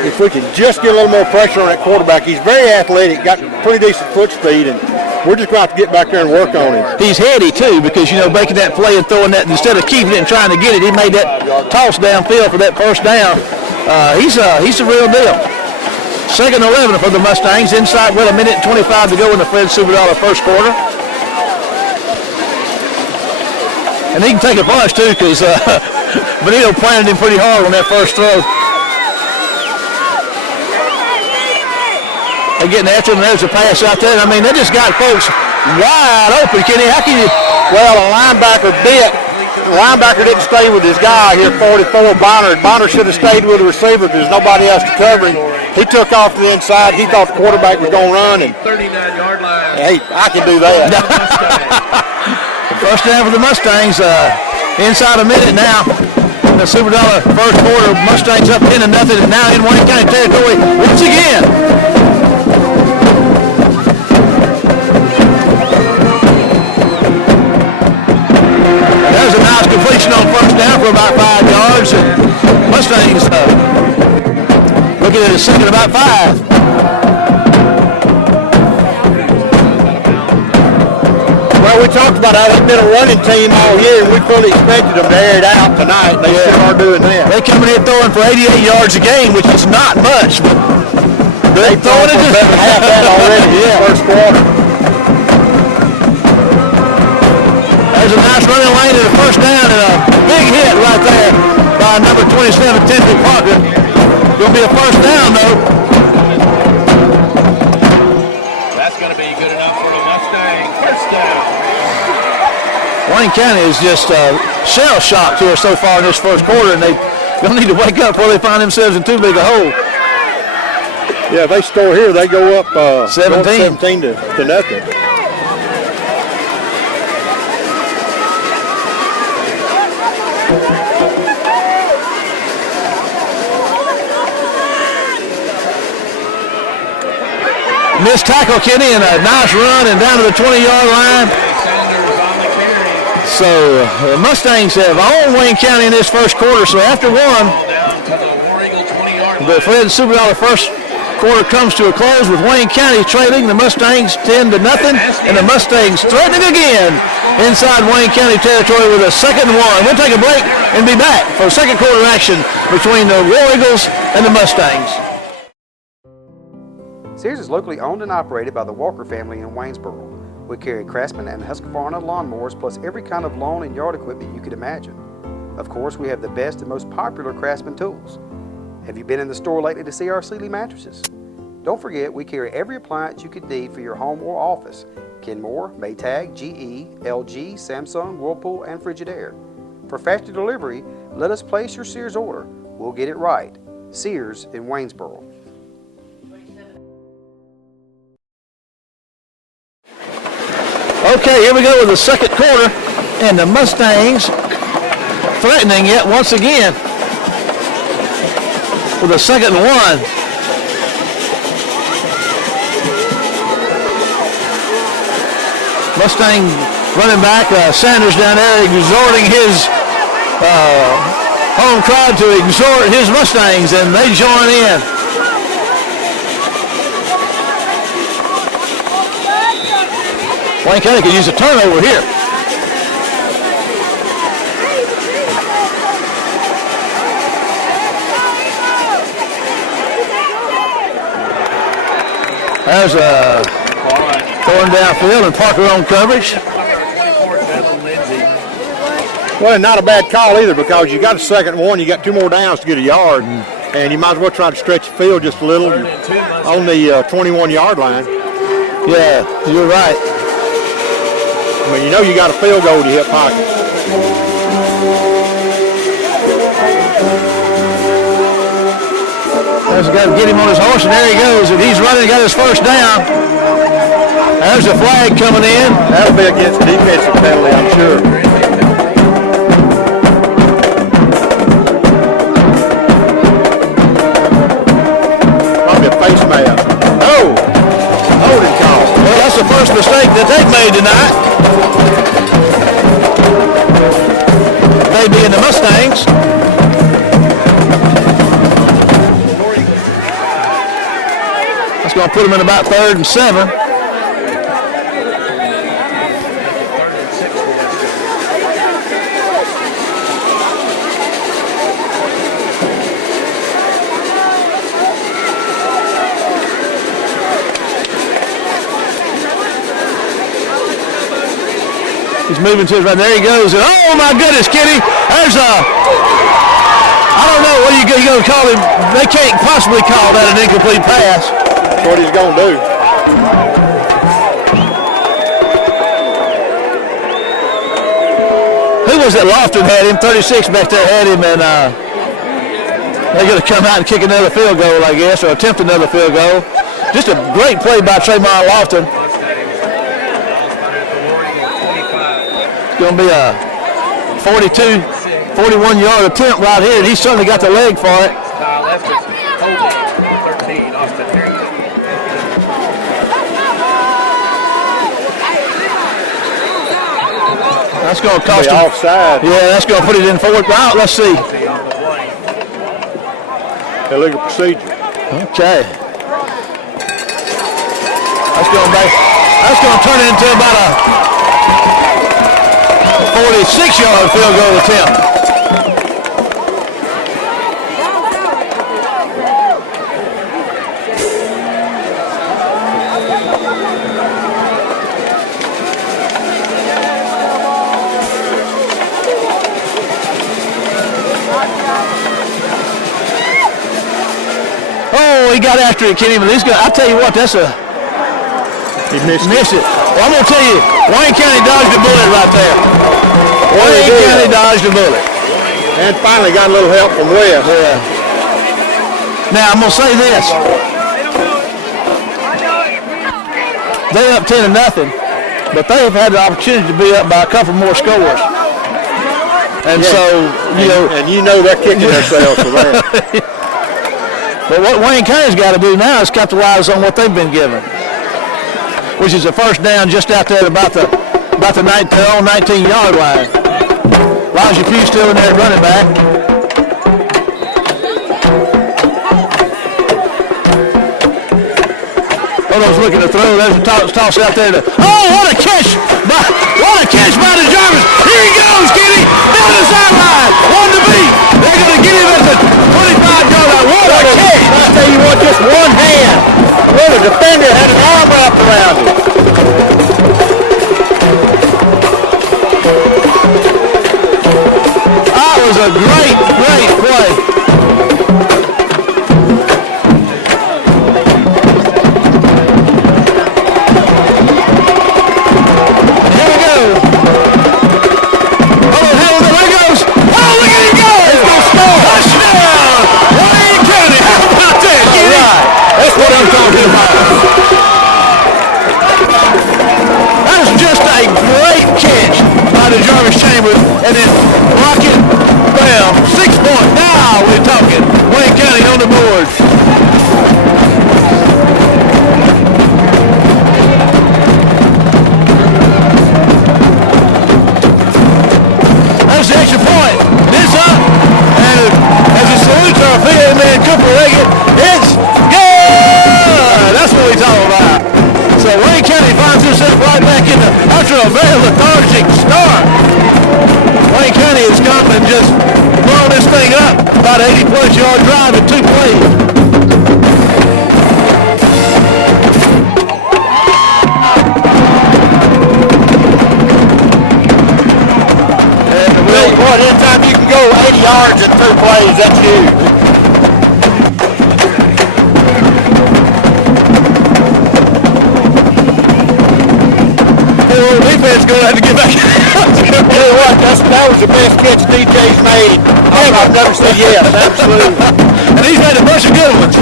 if we can just get a little more pressure on that quarterback. He's very athletic, got pretty decent foot speed, and we're just going to have to get back there and work on him. He's heady, too, because, making that play and throwing that, instead of keeping it and trying to get it, he made that toss downfield for that first down. He's the real deal. 2nd and 11 for the Mustangs. Inside, a minute and 25 to go in the Fred Superdollar first quarter. And he can take a punch, too, because Benito planted him pretty hard on that first throw. They're getting after him. There's a pass out there. I mean, they just got folks wide open, Kenny. How can you? Well, a linebacker bit. The linebacker didn't stay with his guy here, 44, Bonner. Bonner should have stayed with the receiver because nobody else to cover him. He took off to the inside. He thought the quarterback was going to run. And 39-yard line. Hey, I can do that. First down for the Mustangs. Inside a minute now. In the Superdollar first quarter, Mustangs up 10-0, and now in Wayne County territory once again. There's a nice completion on first down for about 5 yards, and Mustangs looking at a second about 5. Well, we talked about how they've been a running team all year, and we fully expected them to air it out tonight. They sure are doing that. They're coming in throwing for 88 yards a game, which is not much, but they're throwing it better than half that already in the first quarter. There's a nice running lane and a first down and a big hit right there by number 27, Timothy Parker. Going to be a first down, though. That's going to be good enough for the Mustang. First down. Wayne County is just shell-shocked here so far in this first quarter, and they're going to need to wake up before they find themselves in too big a hole. Yeah, if they score here, they go up 17 to nothing. Missed tackle, Kenny, and a nice run and down to the 20-yard line. So the Mustangs have owned Wayne County in this first quarter. So after one, the Fred Superdollar first quarter comes to a close with Wayne County trailing the Mustangs 10-0, and the Mustangs threatening again inside Wayne County territory with a 2nd and 1. We'll take a break and be back for second quarter action between the War Eagles and the Mustangs. Sears is locally owned and operated by the Walker family in Waynesboro. We carry Craftsman and Husqvarna lawnmowers plus every kind of lawn and yard equipment you could imagine. Of course, we have the best and most popular Craftsman tools. Have you been in the store lately to see our Sealy mattresses? Don't forget, we carry every appliance you could need for your home or office. Kenmore, Maytag, GE, LG, Samsung, Whirlpool, and Frigidaire. For faster delivery, let us place your Sears order. We'll get it right. Sears in Waynesboro. Okay, here we go with the second quarter, and the Mustangs threatening it once again with a 2nd and 1. Mustang running back, Sanders down there exhorting his home crowd to exhort his Mustangs, and they join in. Wayne County could use a turnover here. There's throwing downfield and Parker on coverage. Well, not a bad call either because you got a second one, you got 2 more downs to get a yard, and you might as well try to stretch the field just a little on the 21-yard line. Yeah, you're right. I mean, you know you got a field goal to hit pocket. There's got to get him on his horse, and there he goes. And he's running, got his first down. There's a flag coming in. That'll be against the defensive penalty, I'm sure. Probably a face mask. No! Holding call. Well, that's the first mistake that they've made tonight. They being the Mustangs. That's going to put them in about 3rd and 7. He's moving to his right. There he goes. And oh my goodness, Kenny. There's a, I don't know, what are you going to call him? They can't possibly call that an incomplete pass. That's what he's going to do. Who was it? Lofton had him. 36 back there had him. And they're going to come out and kick another field goal, I guess, or attempt another field goal. Just a great play by Tremont Lofton. Going to be a 41-yard attempt right here, and he's certainly got the leg for it. That's going to cost him. Offside. Yeah, that's going to put it in forward. Well, let's see. Illegal procedure. Okay. That's going to turn it into about a 46-yard field goal attempt. Oh, he got after it, Kenny, but I'll tell you what, that's a... He missed it. Well, I'm going to tell you, Wayne County dodged a bullet right there. Wayne County dodged a bullet. And finally got a little help from West. Yeah. Now, I'm going to say this. They're up 10-0, but they've had the opportunity to be up by a couple more scores. And so, you know they're kicking themselves for that. But what Wayne County's got to do now is capitalize on what they've been given, which is a first down just out there about the 19-yard line. Elijah Pugh still in there running back. Odo's looking to throw. There's a toss out there. What a catch! What a catch by the Jarvis! Here he goes, Kenny! Down the sideline! 1 to beat! They're going to get him at the 25-yard line. What a catch! I tell you what, just one hand. Well, the defender had an arm wrapped around it. That was a great play. What I'm talking about. That is just a great catch by the Jarvis Chambers, and then Rocket, well, 6 points. Now we're talking. Wayne County on the board. That's the extra point. This up, and as he salutes our field man, Cooper Leggett, it's good! That's what we talk about. So Wayne County finds himself right back in after a very lethargic start. Wayne County has come and just blown this thing up. About 80-plus yard drive in 2 plays. yards in 2 plays. That's huge. Defense going to have to get back. You know what? That was the best catch DJ's made. I've never said yes. Absolutely. And he's made a bunch of good ones.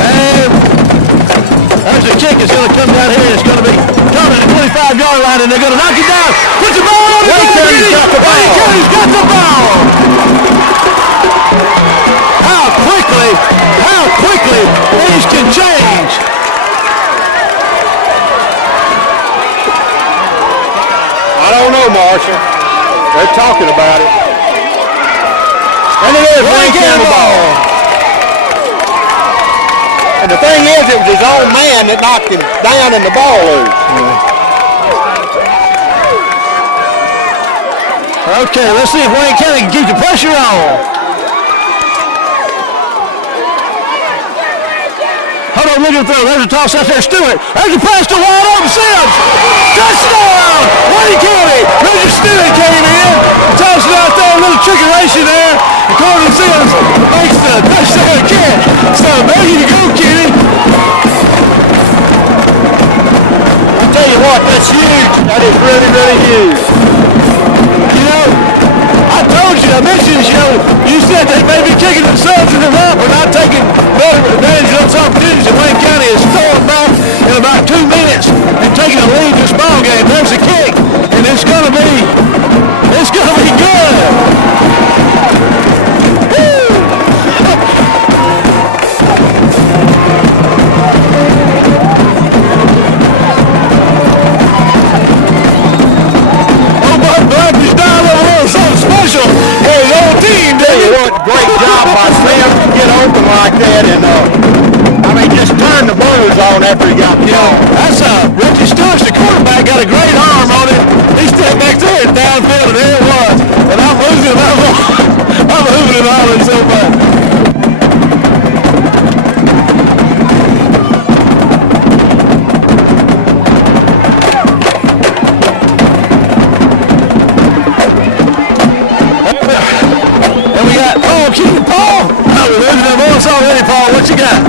And there's a kick. It's going to come down here. It's going to be coming at the 25-yard line, and they're going to knock it down. Put the ball on the Wayne County's got the ball. Wayne County's got the ball. How quickly things can change. I don't know, Marshall. They're talking about it. And it is Wayne County ball. And the thing is, it was his own man that knocked him down and the ball loose. Okay, let's see if Wayne County can keep the pressure on. Hold on, look at the throw. There's a toss out there. Stewart. There's a pass to wide open Sims. Touchdown! Wayne County. Major Stewart came in. Tossed it out there. A little trickeration there. And Corbin Sims makes the touchdown catch. So there you go, Kenny. I'll tell you what, that's huge. That is really, really huge. You know, I told you, I mentioned, you said they may be kicking themselves in the rump or not taking advantage of those opportunities. And Wayne County is throwing back in about 2 minutes and taking a lead in this ball game. There's a kick, and it's gonna be good. Woo! Something special for his old team. Tell you what, great job by Sam to get open like that, and just turn the buzz on after he got killed. That's Reggie Stewart, the quarterback, got a great arm on it. He stepped back there and downfield, and there it was. And I'm moving it all in so much. Paul, we're losing their voice already, Paul. What you got?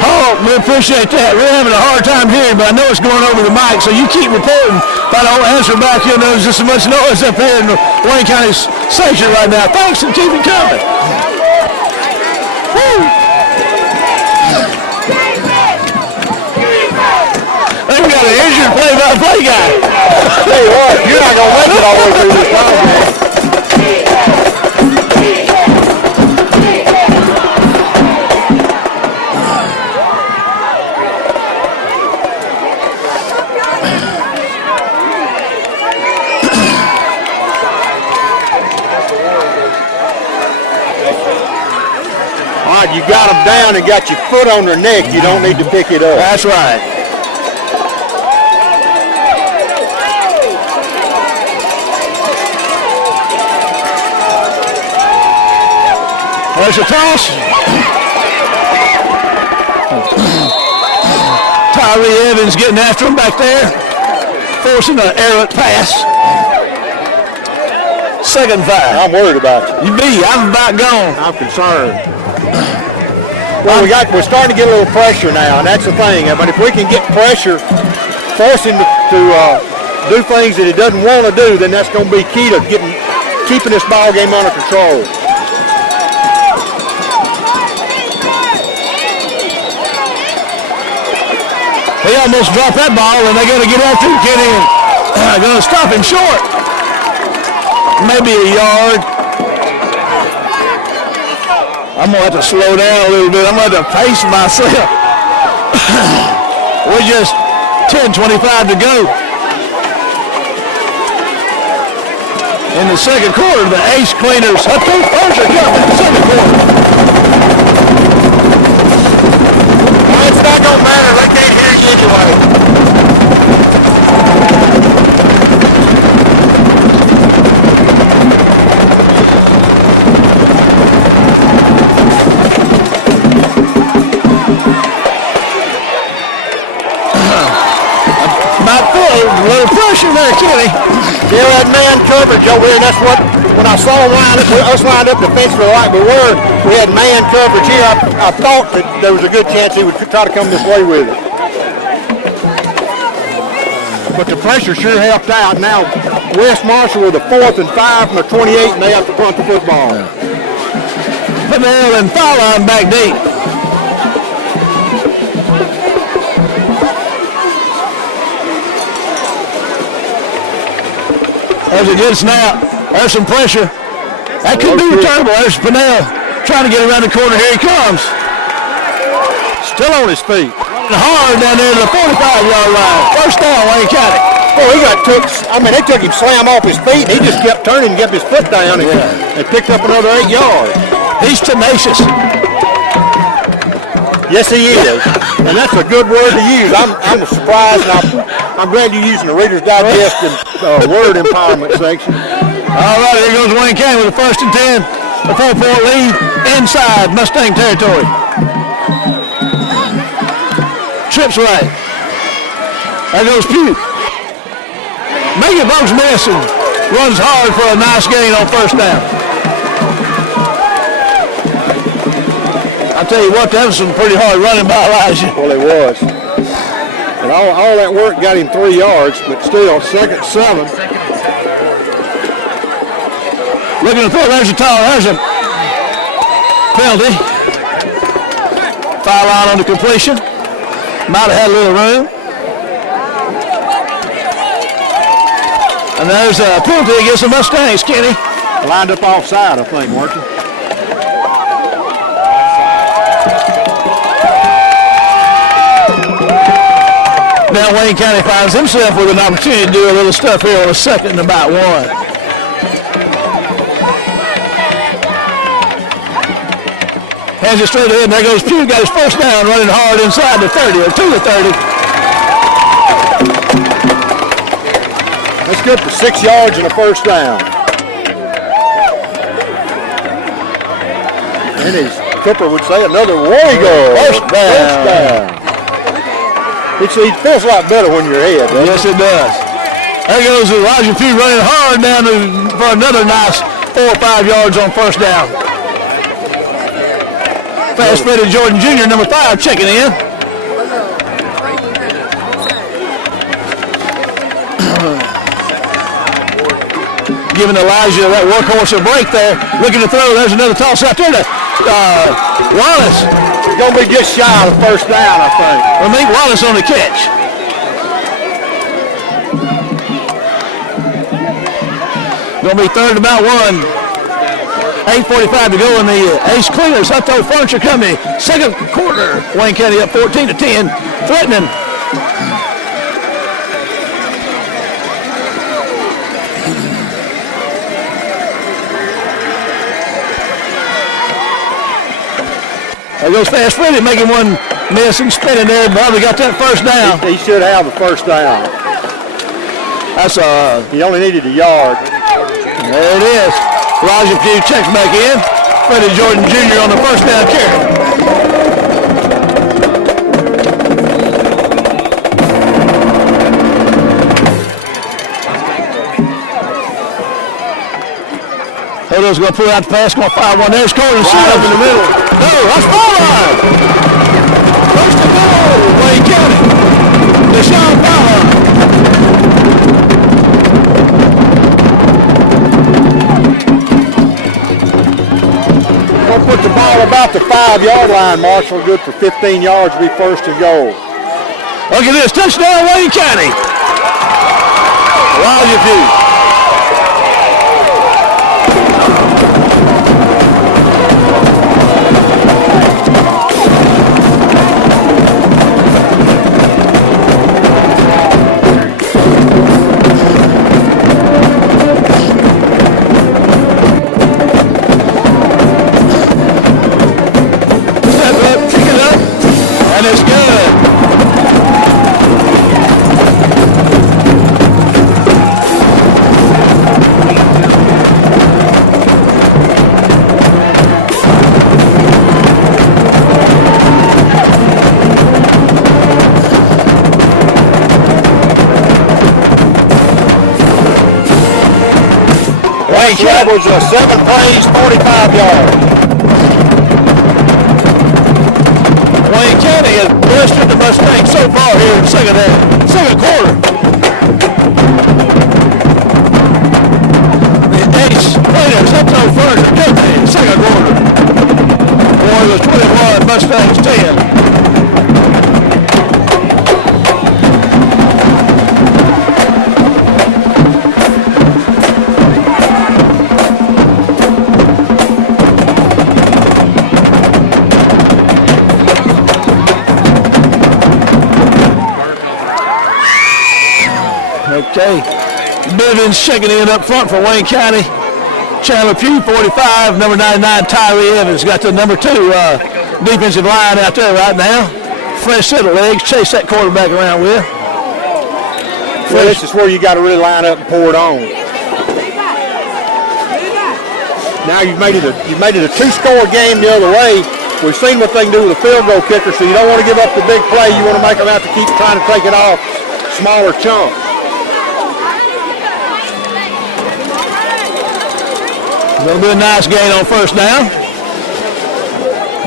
Paul, we appreciate that. We're having a hard time hearing, but I know it's going over the mic, so you keep reporting. If I don't answer back, there's just so much noise up here in Wayne County's section right now. Thanks and keep it coming. Woo! They've got an injured play-by-play guy. Tell you what, you're not going to make it all the way through this time, man. You got them down and got your foot on their neck, you don't need to pick it up. That's right. There's a toss. Tyree Evans getting after him back there, forcing an errant pass. 2nd 5. I'm worried about you. I'm about gone. I'm concerned. Well, we're starting to get a little pressure now, and that's the thing. But if we can get pressure, force him to do things that he doesn't want to do, then that's going to be key to keeping this ball game under control. He almost dropped that ball, and they're going to get after him, Kenny, and going to stop him short. Maybe a yard. I'm going to have to slow down a little bit. I'm going to have to pace myself. We're just 10:25 to go. In the 2nd quarter, the Ace Cleaners, up to first are coming in the 2nd quarter. That's It's not going to matter. They can't hear you anyway. A little pressure there, Kenny. Yeah, that man coverage over here, and that's what, when I saw us lined up defensively like we were, we had man coverage here. I thought that there was a good chance he would try to come this way with it. But the pressure sure helped out. Now, West Marshall with a 4th and 5 from the 28, and they have to punt the football. Fennell and foul line back deep. There's a good snap. There's some pressure. That could be returnable. There's Fennell trying to get around the corner. Here he comes. Still on his feet. Hard down there to the 45-yard line. First down, Wayne County. Oh, he got took. I mean, they took him slam off his feet, and he just kept turning and kept his foot down and picked up another 8 yards. He's tenacious. Yes, he is, and that's a good word to use. I'm surprised, and I'm glad you're using the Reader's Digest word empowerment section. All right, here goes Wayne County with a 1st and 10, a 4-point lead inside Mustang territory. Trips right. There goes Pugh. Megan Bugs Mason runs hard for a nice gain on 1st down. I tell you what, that was some pretty hard running by Elijah. Well, it was. And all that work got him 3 yards, but still, 2nd and 7. Looking to throw, there's a penalty. Foul line on the completion. Might have had a little room. And there's a penalty against the Mustangs, Kenny. Lined up offside, I think, weren't you? Now Wayne County finds himself with an opportunity to do a little stuff here on a 2nd and about 1. Hands it straight ahead, and there goes Pugh, got his 1st down, running hard inside the 30, or to the 30. That's good for 6 yards and a 1st down. And as Cooper would say, another war goal. First down. It feels a lot better when you're ahead, doesn't Yes, it does. There goes Elijah Pugh running hard down for another nice 4 or 5 yards on 1st down. Fast Freddie Jordan Jr., number 5, checking in. Giving Elijah that workhorse a break there. Looking to throw. There's another toss out there to Wallace. It's going to be just shy of the 1st down, I think. Well, Mink Wallace on the catch. Going to be 3rd and about 1. 8:45 to go in the Ace Cleaners Hutto Furniture Company 2nd quarter. Wayne County up 14-10, threatening. There goes Fast Freddy, making one miss and spinning there. Probably got that 1st down. He should have the 1st down. That's he only needed a yard. There it is. Elijah Pugh checks back in. Freddie Jordan Jr. on the 1st down carry. Hodo's going to pull out the pass, going to fire one. There's Colton Sims in the middle. No, that's foul line. 1st and goal, Wayne County. Deshaun Fowler. We'll put the ball about the 5-yard line, Marshall. Good for 15 yards, be 1st and goal. Look at this, touchdown Wayne County. Elijah Pugh. And it's good. That was 7 plays, 45 yards. Wayne County has blistered the Mustangs so far here in the second quarter. The ace players up no further, did they, in the second quarter? Boy, it was 21, Mustangs 10. Okay, Bivens checking in up front for Wayne County. Chandler Pugh, 45, number 99, Tyree Evans. Got the number 2 defensive line out there right now. Fresh set of legs, chase that quarterback around with. Well, this is where you got to really line up and pour it on. Now you've made it a 2-score game the other way. We've seen what they can do with a field goal kicker, so you don't want to give up the big play. You want to make them have to keep trying to take it off smaller chunks. Going to be a nice gain on first down.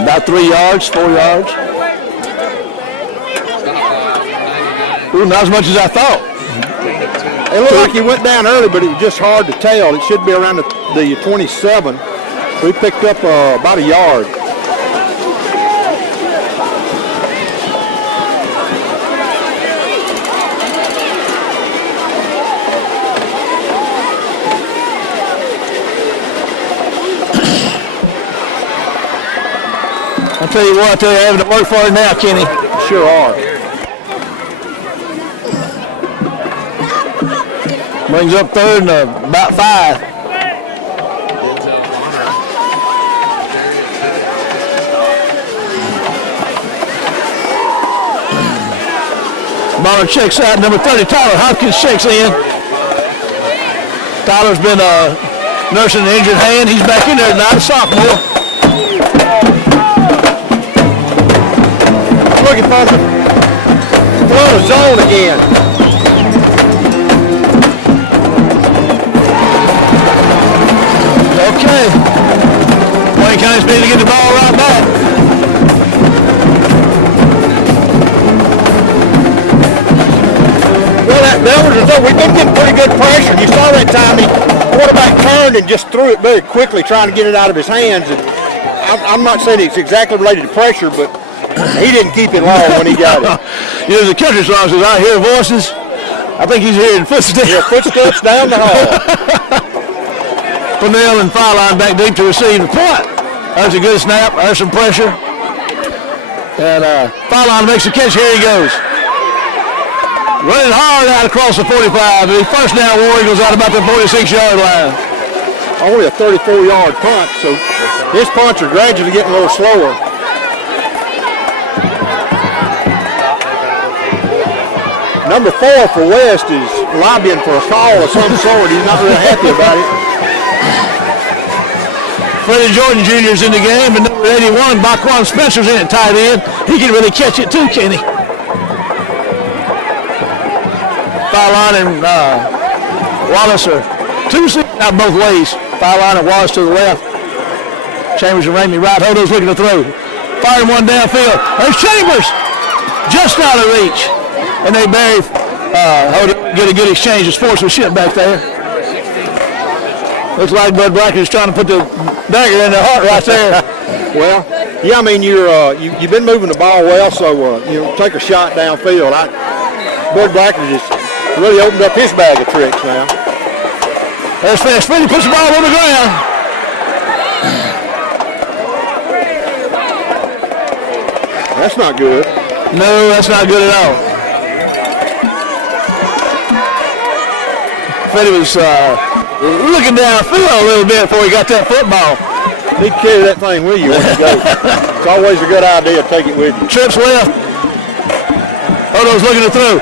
About 3 yards, 4 yards. Ooh, not as much as I thought. It looked like he went down early, but it was just hard to tell. It should be around the 27. We picked up about a yard. I'll tell you what, they're having to work for it now, Kenny. Sure are. Brings up third and about 5. Bonner checks out. Number 30, Tyler Hopkins checks in. Tyler's been nursing an injured hand. He's back in there tonight, a sophomore. Looking for the throw zone again. Okay. Wayne County's beginning to get the ball right back. Well, that was the thing. We've been getting pretty good pressure. You saw that time the quarterback turned and just threw it very quickly, trying to get it out of his hands. And I'm not saying it's exactly related to pressure, but he didn't keep it long when he got it. You know, the country song says, I hear voices. I think he's hearing footsteps. Yeah, footsteps down the hall. Purnell and Fireline back deep to receive the point. That's a good snap. There's some pressure. And Fireline makes the catch. Here he goes. Running hard out across the 45. The first down War Eagles out about the 46-yard line. Only a 34-yard punt, so his punts are gradually getting a little slower. Number 4 for West is lobbying for a call of some sort. He's not really happy about it. Freddie Jordan Jr. is in the game, and number 81, Baquan Spencer's in it, tight end. He can really catch it too, Kenny. Fireline and Wallace are 2 seats out both ways. Fireline and Wallace to the left. Chambers and Ramey right. Hodo's looking to throw. Firing one downfield. There's Chambers. Just out of reach. And they bury Hodo. Get a good exchange of sportsmanship back there. Looks like Bud Blacker's trying to put the dagger in their heart right there. Well, yeah, I mean, you've been moving the ball well, so take a shot downfield. Bud Blacker just really opened up his bag of tricks now. There's Fast Freddie, puts the ball on the ground. That's not good. No, that's not good at all. Freddie was looking downfield a little bit before he got that football. Need to carry that thing with you when you go. It's always a good idea to take it with you. Trips left. Hodo's looking to throw.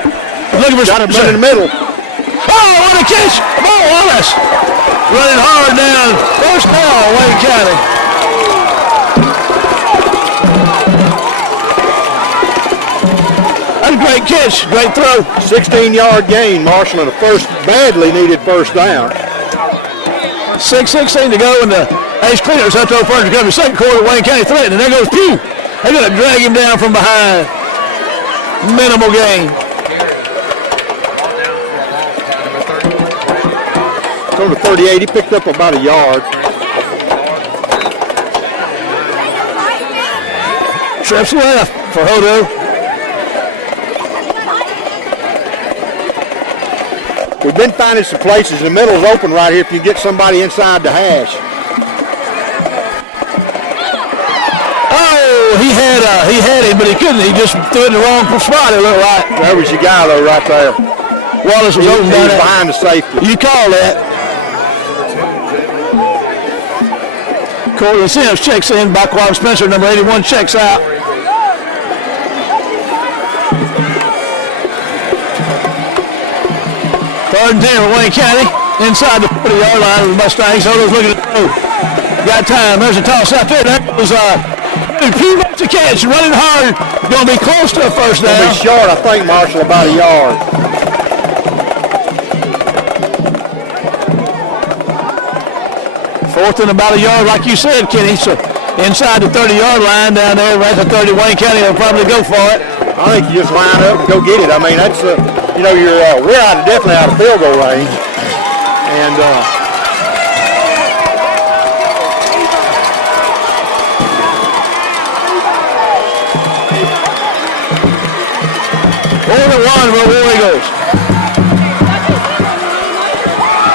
Looking for got him in the middle. Oh, what a catch! Mo Wallace running hard down. First down, Wayne County. That's a great catch, great throw. 16-yard gain, Marshall, and a badly needed first down. 6:16 to go in the Ace Cleaners up to Furniture Company. Second quarter, Wayne County threatening. There goes Pugh. They're going to drag him down from behind. Minimal gain. Go to 38. He picked up about a yard. Trips left for Hodo. We've been finding some places. The middle's open right here if you get somebody inside the hash. Oh, he had him, but he couldn't. He just threw it in the wrong spot, it looked like. There was your guy, though, right there. Wallace was open down there. Behind the safety. You call that. Corey Sims checks in. Backward Spencer, number 81, checks out. Third and 10 for Wayne County. Inside the 40-yard line of the Mustangs. Hodo's looking at the road. Got time. There's a toss out there. There goes Pugh makes a catch. Running hard. Going to be close to a first down. Going to be short, I think, Marshall, about a yard. Fourth and about a yard, like you said, Kenny. So inside the 30-yard line down there, right at 30, Wayne County will probably go for it. I think you just line up and go get it. I mean, that's you know, we're definitely out of field goal range, and over one for the War Eagles.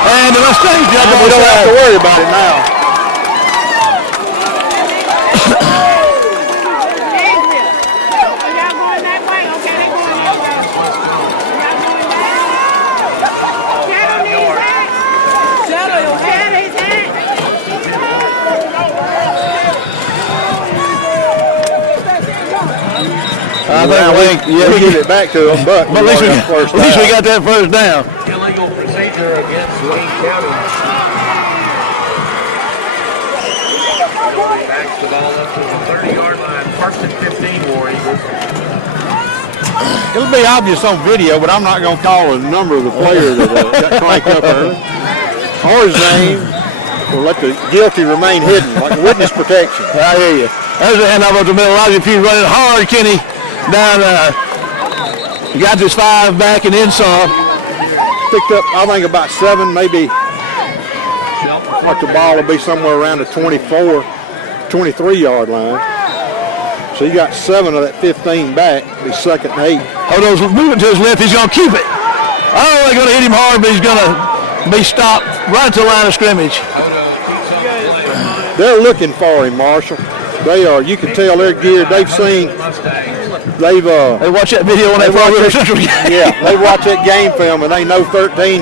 And the Mustangs jump we don't have to worry about it now. We give it back to them, but at least we got that first down. Illegal procedure against Wayne County. Backs the ball up to the 30-yard line. First and 15, War Eagles. It'll be obvious on video, but I'm not going to call the number of the player that got cranked up early or his name. We'll let the guilty remain hidden, like witness protection. I hear you. There's a handoff up the middle. Elijah Pugh running hard, Kenny. Down, you got this 5 back and then some. Picked up, I think, about 7, maybe. Like the ball will be somewhere around the 24, 23-yard line. So you got 7 of that 15 back. Be second and 8. Hodo's moving to his left. He's going to keep it. Oh, they're going to hit him hard, but he's going to be stopped right to the line of scrimmage. They're looking for him, Marshall. They are. You can tell they're geared. They've seen. They watch that video on that River Central game. Yeah, they watch that game film and they know 13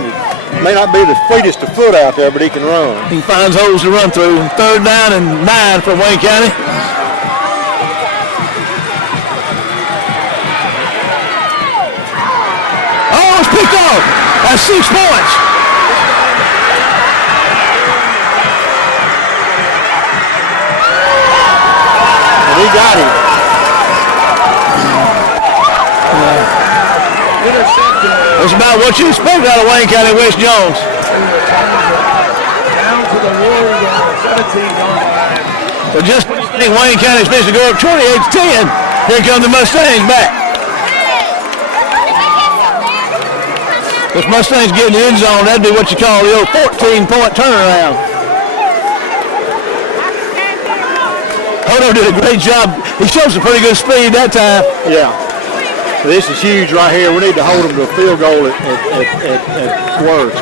may not be the fleetest of foot out there, but he can run. He finds holes to run through. Third down and 9 for Wayne County. Oh, it's picked off. That's 6 points. And he got him. That's about what you expect out of Wayne County West Jones. Down to the War Eagles, 17-yard line. So just when you think Wayne County's supposed to go up 28-10, here come the Mustangs back. This Mustangs getting the end zone, that'd be what you call the old 14-point turnaround. Hodo did a great job. He showed some pretty good speed that time. Yeah. This is huge right here. We need to hold them to a field goal at worst,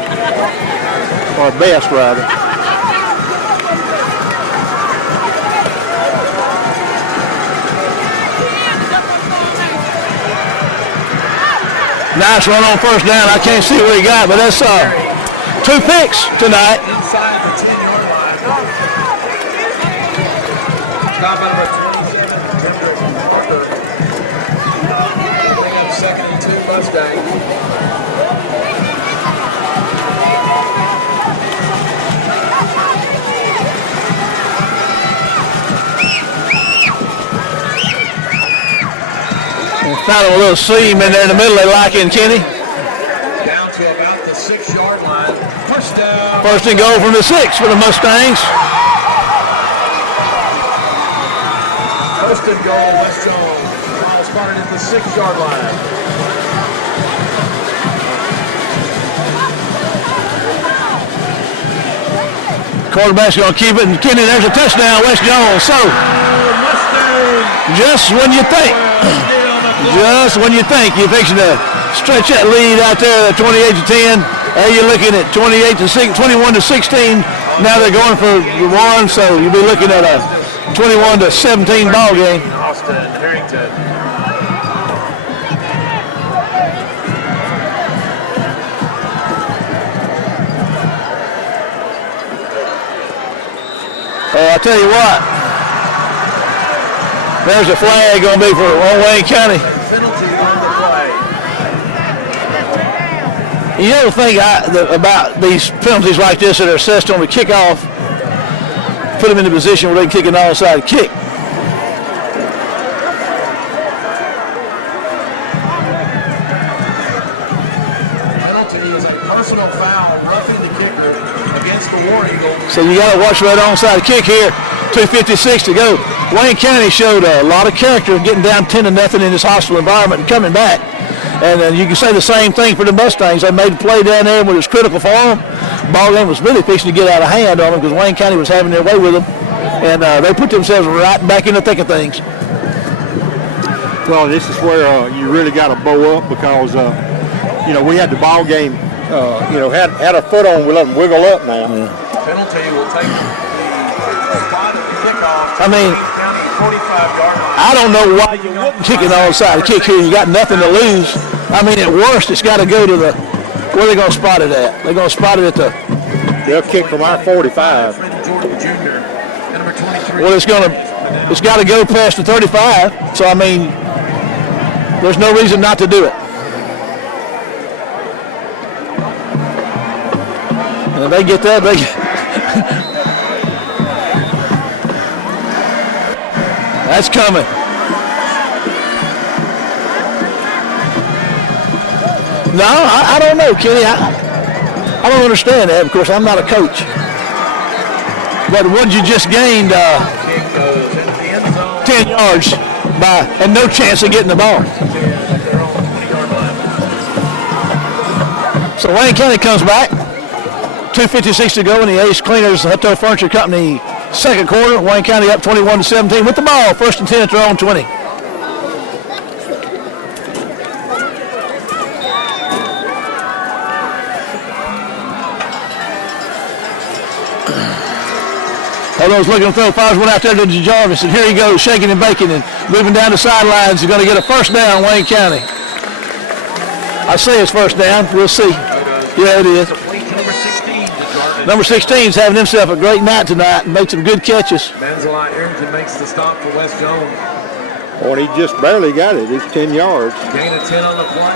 or best rather. Nice run on first down. I can't see what he got, but that's 2 picks tonight. Inside the 10-yard line. Stop at number 27, Parker. Bring up second and 2 Mustangs. Found a little seam in there in the middle they like in Kenny. Down to about the 6-yard line. First down. First and goal from the 6 for the Mustangs. First and goal, West Jones. Ball spotted at the 6-yard line. Quarterback's going to keep it, and Kenny, there's a touchdown, West Jones. So, just when you think you're fixing to stretch that lead out there at 28-10, there you're looking at 21-16. Now they're going for the one, so you'll be looking at a 21-17 ball game. Austin Harrington. I'll tell you what, there's a flag going to be for Wayne County. Penalty on the play. You know the thing about these penalties like this that are assessed on the kickoff, put them in a position where they can kick an onside kick. Penalty is a personal foul, roughing the kicker against the War Eagle. So you got to watch that onside kick here. 2:56 to go. Wayne County showed a lot of character getting down 10-0 in this hostile environment and coming back. And you can say the same thing for the Mustangs. They made a play down there when it was critical for them. Ball game was really fixing to get out of hand on them because Wayne County was having their way with them. And they put themselves right back in the thick of things. Well, this is where you really got to bow up because, we had the ball game, had a foot on, we let them wiggle up now. Penalty will take the spot at the kickoff. I mean, 45-yard line. I don't know why you wouldn't kick an onside kick here. You got nothing to lose. I mean, at worst, it's got to go to the, where are they going to spot it at? They're going to spot it at the. They'll kick from our 45. Well, it's got to go past the 35. So, I mean, there's no reason not to do it. And if they get that, that's coming. No, I don't know, Kenny. I don't understand that. Of course, I'm not a coach. But what you just gained 10 yards and no chance of getting the ball. So Wayne County comes back. 2:56 to go in the Ace Cleaners Hutto Furniture Company second quarter. Wayne County up 21-17 with the ball. First and 10 at their own 20. Hutto's looking to throw. Fires one out there to Jarvis, and here he goes, shaking and baking and moving down the sidelines. He's going to get a first down, Wayne County. I say it's first down. We'll see. Yeah, it is. Number 16 is having himself a great night tonight and made some good catches. Manzalai Arrington makes the stop for West Jones. Well, he just barely got it. It's 10 yards. Gain of 10 on the play.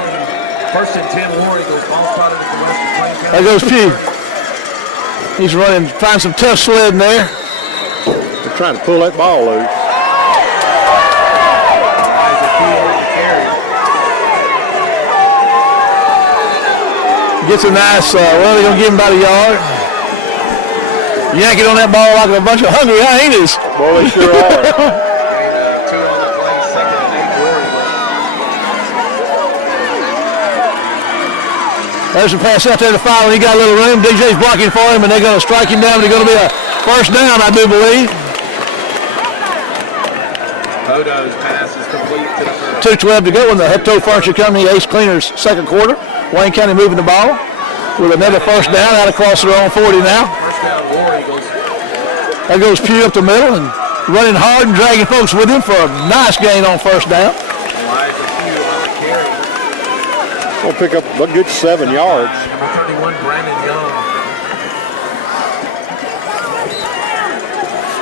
First and 10, War Eagles. Ball spotted at the West Plain County. There goes Pugh. He's running, find some tough sledding there. They're trying to pull that ball loose. Gets a nice, they're going to give him about a yard. Yanking on that ball like a bunch of hungry hyenas. Boy, they sure are. There's a pass out there to Fowler. He got a little room. DJ's blocking for him, and they're going to strike him down. They're going to be a first down, I do believe. Hodo's pass is complete to the 2:12 to go in the Hutto Furniture Company Ace Cleaners second quarter. Wayne County moving the ball with another first down out across their own 40 now. First down, War Eagles. There goes Pugh up the middle and running hard and dragging folks with him for a nice gain on first down. We'll pick up a good 7 yards. Number 31, Brandon Young.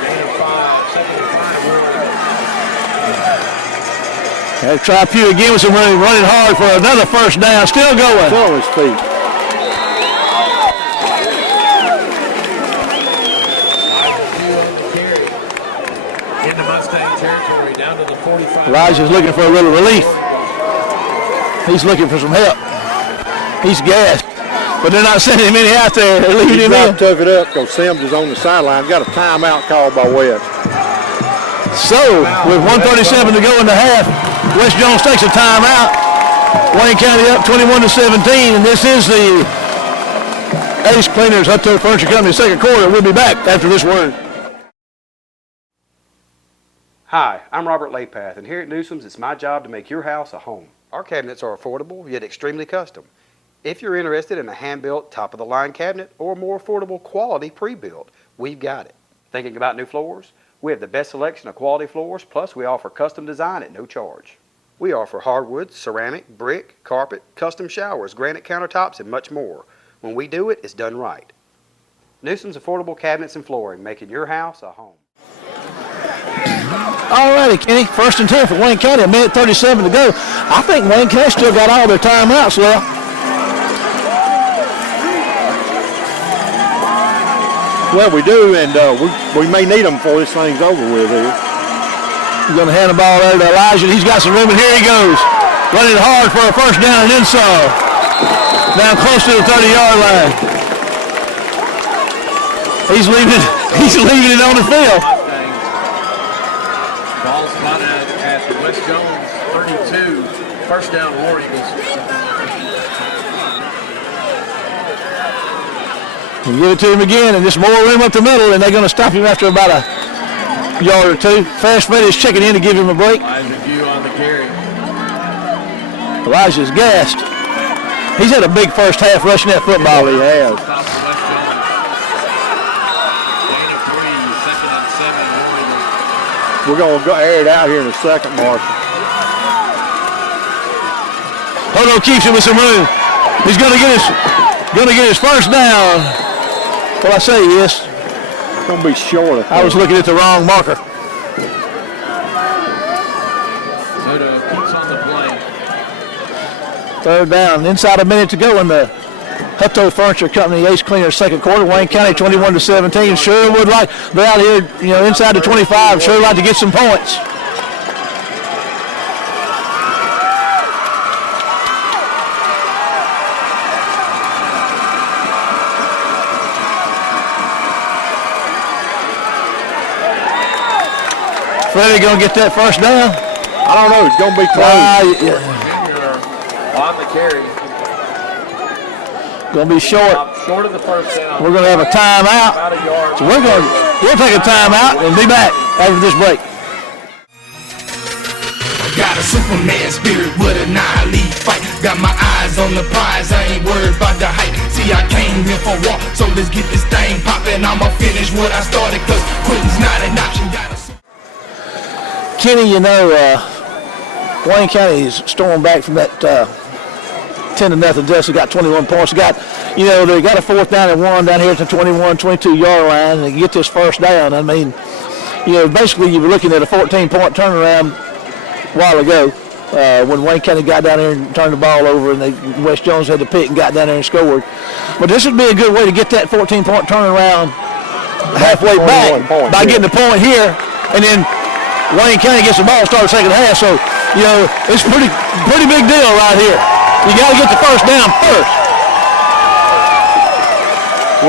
Gain of 5, second and 5, War Eagles. They try Pugh again with some running hard for another first down. Still going. Still on his feet. Into Mustang territory, down to the 45. Elijah's looking for a little relief. He's looking for some help. He's gassed. but they're not sending him any out there. They're leaving him in. Tough it up because Sims is on the sideline. Got a timeout called by West. So, with 1:37 to go in the half, West Jones takes a timeout. Wayne County up 21-17, and this is the Ace Cleaners Hutto Furniture Company second quarter. We'll be back after this word. Hi, I'm Robert Lapath, and here at Newsome's, it's my job to make your house a home. Our cabinets are affordable, yet extremely custom. If you're interested in a hand-built, top-of-the-line cabinet or more affordable quality pre-built, we've got it. Thinking about new floors? We have the best selection of quality floors, plus we offer custom design at no charge. We offer hardwood, ceramic, brick, carpet, custom showers, granite countertops, and much more. When we do it, it's done right. Newsome's Affordable Cabinets and Flooring, making your house a home. All righty, Kenny. 1st and 10 for Wayne County. 1:37 to go. I think Wayne County still got all their timeouts left. Well, we do, and we may need them before this thing's over with here. He's going to hand the ball over to Elijah. He's got some room, and here he goes. Running hard for a first down and inside. Down close to the 30-yard line. He's leaving it on the field. Ball's spotted at West Jones 32. First down, War Eagles. You give it to him again, and just more room up the middle, and they're going to stop him after about a yard or two. Fast Freddy's checking in to give him a break. Elijah View on the carry. Elijah's gassed. He's had a big first half rushing that football. He has. We're going to go air it out here in a second, Mark. Hodo keeps him with some room. He's going to get his first down. Well, I say yes. It's going to be short. I was looking at the wrong marker. Hodo keeps on the play. 3rd down. Inside a minute to go in the Hutto Furniture Company Ace Cleaners second quarter. Wayne County 21-17. Sure would like, they're out here, inside the 25. Sure like to get some points. Freddie gonna get that first down? I don't know. It's gonna be close. On the carry. Gonna be short. Short of the first down. We're gonna have a timeout. About a yard. So we'll take a timeout and be back after this break. Got a Superman spirit with an eye fight. Got my eyes on the prize, I ain't worried about the hype. See, I came here for war, so let's get this thing poppin'. I'ma finish what I started, cause quitting's not an option. Kenny, Wayne County's stormed back from that 10-0 deficit. Got 21 points. They got a 4th down and 1 down here at the 21, 22-yard line, and they get this first down. I mean, basically you were looking at a 14-point turnaround a while ago when Wayne County got down there and turned the ball over, and West Jones had to pick and got down there and scored. But this would be a good way to get that 14-point turnaround halfway back by getting the point here, and then Wayne County gets the ball and starts second half. So, it's pretty big deal right here. You got to get the first down first.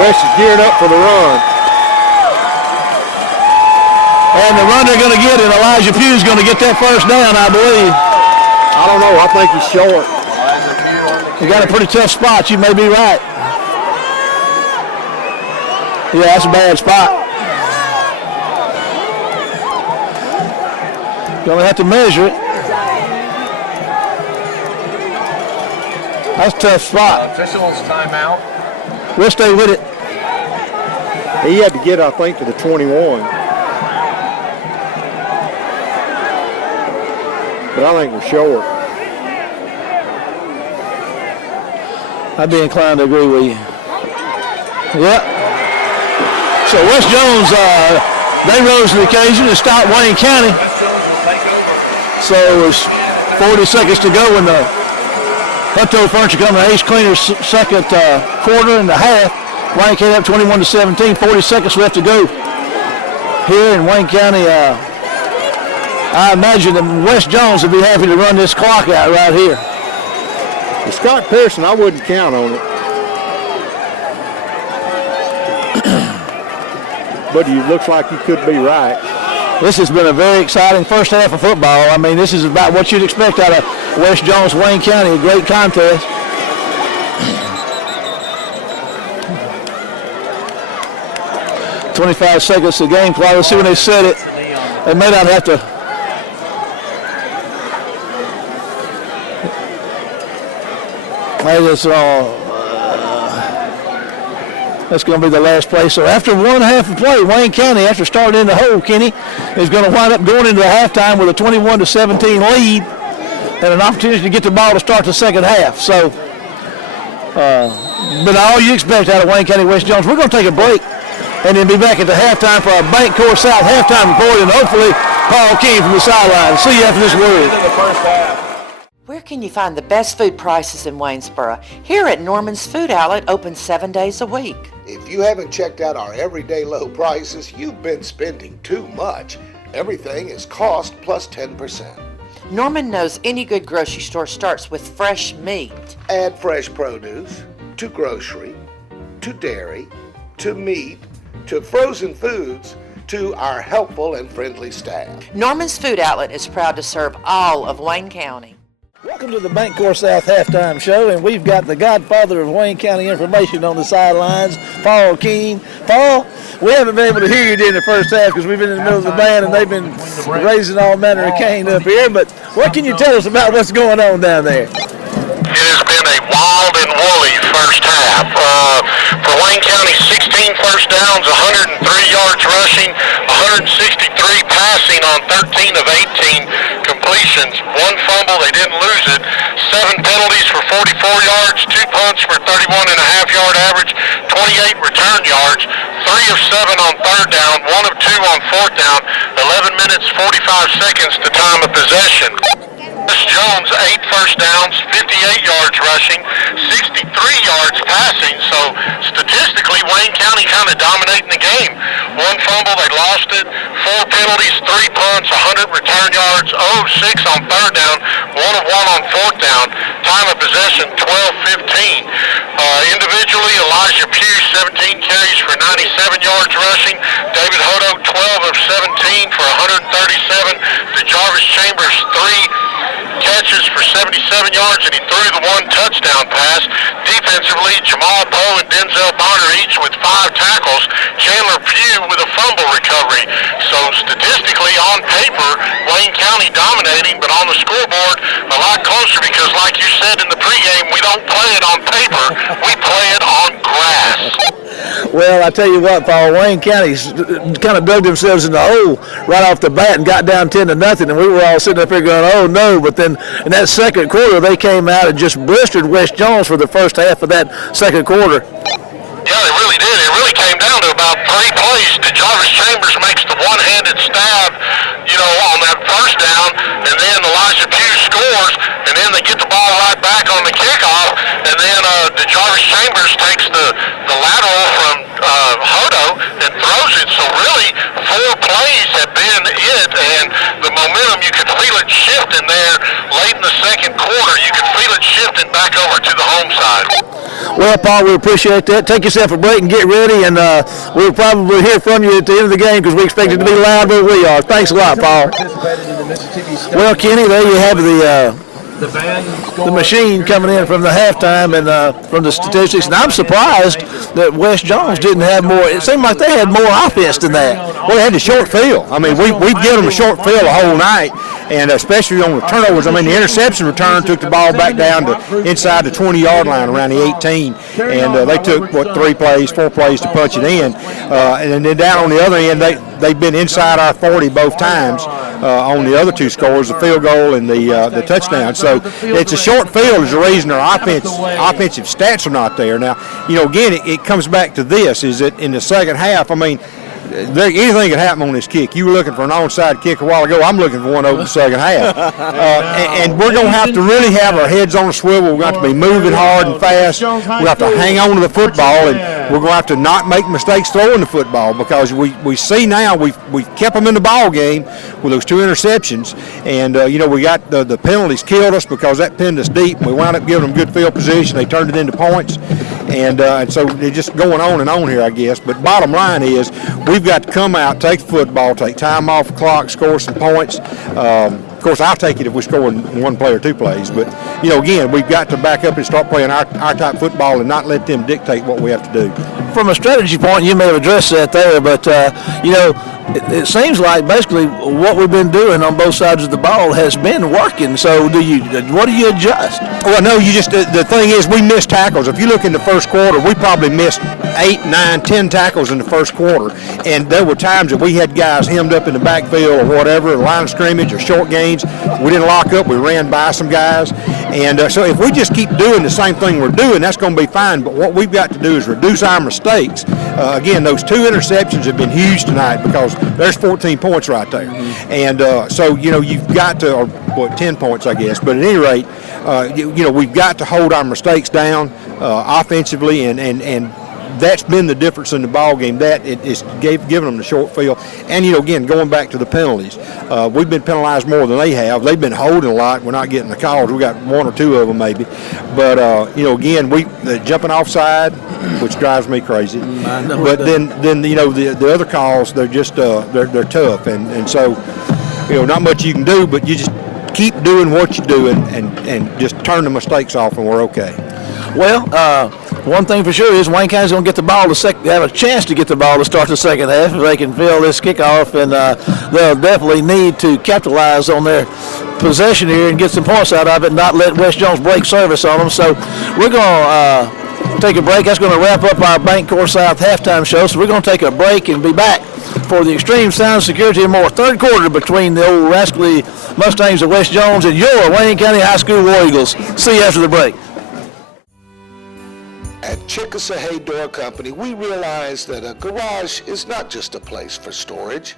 West is geared up for the run. And the run they're going to get, and Elijah Pugh's going to get that first down, I believe. I don't know. I think he's short. You got a pretty tough spot. You may be right. Yeah, that's a bad spot. Going to have to measure it. That's a tough spot. Officials timeout. We'll stay with it. He had to get, I think, to the 21. But I think we're short. I'd be inclined to agree with you. Yep. So West Jones, they rose to the occasion and stopped Wayne County. So it's 40 seconds to go in the Hutto Furniture Company Ace Cleaners second quarter and a half. Wayne County up 21-17. 40 seconds left to go here in Wayne County. I imagine that West Jones would be happy to run this clock out right here. Scott Pearson, I wouldn't count on it. but it looks like you could be right. This has been a very exciting first half of football. I mean, this is about what you'd expect out of West Jones, Wayne County, a great contest. "25 seconds to game clock." Let's see when they set it. They may not have to. That's going to be the last play. So after one half of play, Wayne County, after starting in the hole, Kenny, is going to wind up going into the halftime with a 21-17 lead and an opportunity to get the ball to start the second half. So, but all you expect out of Wayne County West Jones. We're going to take a break and then be back at the halftime for our Bank Core South halftime report, and hopefully Paul King from the sideline. See you after this word. Where can you find the best food prices in Waynesboro? Here at Norman's Food Outlet, open 7 days a week. If you haven't checked out our everyday low prices, you've been spending too much. Everything is cost plus 10%. Norman knows any good grocery store starts with fresh meat. Add fresh produce to grocery, to dairy, to meat, to frozen foods, to our helpful and friendly staff. Norman's Food Outlet is proud to serve all of Wayne County. Welcome to the Bank Core South halftime show, and we've got the godfather of Wayne County information on the sidelines, Paul Keene. Paul, we haven't been able to hear you during the first half because we've been in the middle of the band and they've been raising all manner of cane up here, but what can you tell us about what's going on down there? It has been a wild and woolly first half. For Wayne County, 16 first downs, 103 yards rushing, 163 passing on 13 of 18 completions. One fumble, they didn't lose it. 7 penalties for 44 yards, 2 punts for 31.5-yard average, 28 return yards, 3 of 7 on third down, 1 of 2 on fourth down, 11 minutes, 45 seconds to time of possession. Jones, 8 first downs, 58 yards rushing, 63 yards passing. So statistically, Wayne County kind of dominating the game. 1 fumble, they lost it. 4 penalties, 3 punts, 100 return yards, 0 of 6 on third down, 1 of 1 on fourth down. Time of possession, 12-15. Individually, Elijah Pugh, 17 carries for 97 yards rushing. David Hodo, 12 of 17 for 137. DeJarvis Chambers, 3 catches for 77 yards, and he threw the 1 touchdown pass. Defensively, Jamal Poe and Denzel Bonner each with 5 tackles. Chandler Pugh with a fumble recovery. So statistically, on paper, Wayne County dominating, but on the scoreboard, a lot closer because, like you said in the pregame, we don't play it on paper, we play it on grass. Well, I tell you what, Paul, Wayne County's kind of dug themselves in the hole right off the bat and got down 10-0, and we were all sitting up here going, oh no, but then in that second quarter, they came out and just blistered West Jones for the first half of that second quarter. Yeah, they really did. It really came down to about 3 plays. DeJarvis Chambers makes the one-handed stab, on that first down, and then Elijah Pugh scores, and then they get the ball right back on the kickoff, and then DeJarvis Chambers takes the lateral from Hodo and throws it. So really, 4 plays have been it, and the momentum, you could feel it shifting there late in the second quarter. You could feel it shifting back over to the home side. Well, Paul, we appreciate that. Take yourself a break and get ready, and we'll probably hear from you at the end of the game because we expect it to be loud where we are. Thanks a lot, Paul. Well, Kenny, there you have the machine coming in from the halftime and from the statistics, and I'm surprised that West Jones didn't have more. It seemed like they had more offense than that. Well, they had the short field. I mean, we've given them a short field the whole night, and especially on the turnovers. I mean, the interception return took the ball back down to inside the 20-yard line around the 18, and they took, 4 plays to punch it in. And then down on the other end, they've been inside our 40 both times on the other 2 scores, the field goal and the touchdown. So it's a short field is the reason our offensive stats are not there. Now, again, it comes back to this, is that in the second half, I mean, anything could happen on this kick. You were looking for an onside kick a while ago. I'm looking for one over the second half. And we're going to have to really have our heads on a swivel. We're going to have to be moving hard and fast. We're going to have to hang on to the football, and we're going to have to not make mistakes throwing the football because we see now we've kept them in the ball game with those 2 interceptions. And, we got the penalties killed us because that pinned us deep. We wound up giving them good field position. They turned it into points. And so they're just going on and on here, I guess. But bottom line is we we've got to come out, take the football, take time off the clock, score some points. Of course, I'll take it if we score in one play or two plays. But, again, we've got to back up and start playing our type football and not let them dictate what we have to do. From a strategy point, you may have addressed that there, but, it seems like basically what we've been doing on both sides of the ball has been working. So what do you adjust? Well, no, the thing is we missed tackles. If you look in the first quarter, we probably missed 8, 9, 10 tackles in the first quarter. And there were times that we had guys hemmed up in the backfield or whatever, line of scrimmage or short gains. We didn't lock up. We ran by some guys. And so if we just keep doing the same thing we're doing, that's going to be fine. But what we've got to do is reduce our mistakes. Again, those 2 interceptions have been huge tonight because there's 14 points right there. Mm-hmm. And so, you've got to, or 10 points, I guess. But at any rate, we've got to hold our mistakes down offensively, and that's been the difference in the ball game. That it's giving them the short field, and again going back to the penalties, we've been penalized more than they have. They've been holding a lot. We're not getting the calls. We got 1 or 2 of them maybe, but again the jumping offside, which drives me crazy. But then the other calls, they're just they're tough, and so not much you can do, but you just keep doing what you're doing and just turn the mistakes off, and we're okay. Well, one thing for sure is Wayne County's going to get the ball have a chance to get the ball to start the second half if they can fill this kickoff, and they'll definitely need to capitalize on their possession here and get some points out of it and not let West Jones break service on them. So we're going to take a break. That's going to wrap up our Bank Core South halftime show. So we're going to take a break and be back for the Extreme Sound Security and More third quarter between the old rascally Mustangs of West Jones and your Wayne County High School War Eagles. See you after the break. At Chickasawhay Door Company, we realize that a garage is not just a place for storage.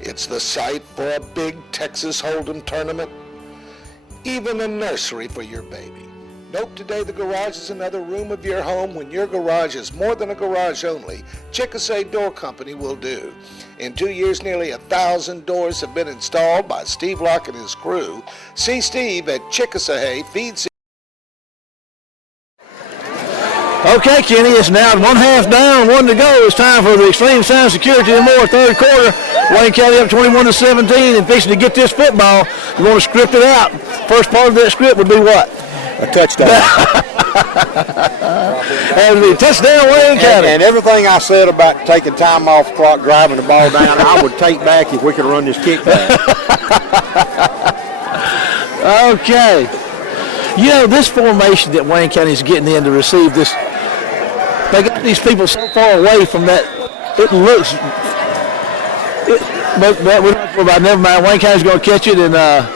It's the site for a big Texas Hold'em tournament, even a nursery for your baby. Nope, today the garage is another room of your home. When your garage is more than a garage only, Chickasawhay Door Company will do. In 2 years, nearly 1,000 doors have been installed by Steve Locke and his crew. See Steve at Chickasawhay Feed. Okay, Kenny, it's now 1/2 down, 1 to go. It's time for the Extreme Sound Security and More third quarter. Wayne County up 21-17 and fixing to get this football. You want to script it out. First part of that script would be what? A touchdown. And the touchdown, Wayne County. And everything I said about taking time off the clock, driving the ball down, I would take back if we could run this kick back. Okay. This formation that Wayne County is getting in to receive this, they got these people so far away from that, it looks, but we're not sure about. Never mind, Wayne County's going to catch it, and they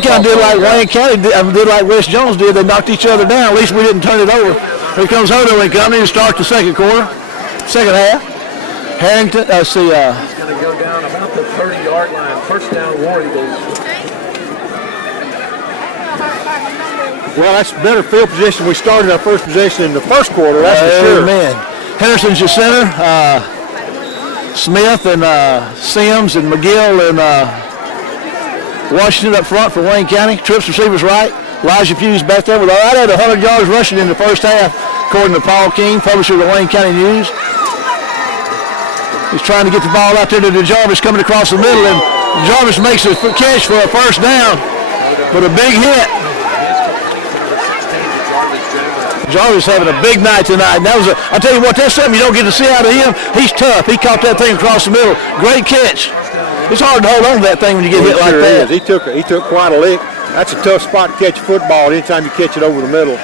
kind of did like Wayne County did like West Jones did. They knocked each other down. At least we didn't turn it over. Here comes Hodo and Company to start the second half. Harrington, He's going to go down about the 30-yard line. First down, War Eagles. Well, that's better field position. We started our first possession in the first quarter, that's for sure. Amen. Henderson's your center. Smith and Sims and McGill and Washington up front for Wayne County. Trips receivers right. Elijah Pugh's back there with right at 100 yards rushing in the first half, according to Paul King, publisher of the Wayne County News. He's trying to get the ball out there to DeJarvis coming across the middle, and DeJarvis makes a catch for a first down, but a big hit. Jarvis having a big night tonight. And I tell you what, that's something you don't get to see out of him. He's tough. He caught that thing across the middle. Great catch. It's hard to hold on to that thing when you get hit like that. He took quite a lick. That's a tough spot to catch a football anytime you catch it over the middle.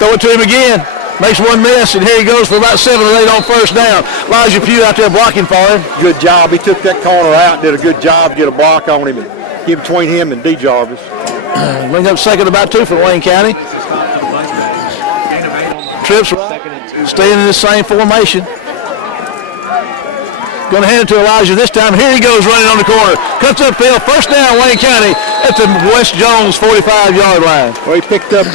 Throw it to him again. Makes one miss, and here he goes for about 7 or 8 on first down. Elijah Pugh out there blocking for him. Good job. He took that corner out, did a good job to get a block on him and get between him and D. Jarvis. Bring up second about 2 for Wayne County. Trips staying in the same formation. Going to hand it to Elijah this time. Here he goes running on the corner. Cuts upfield. First down, Wayne County at the West Jones 45-yard line. Well, he picked up,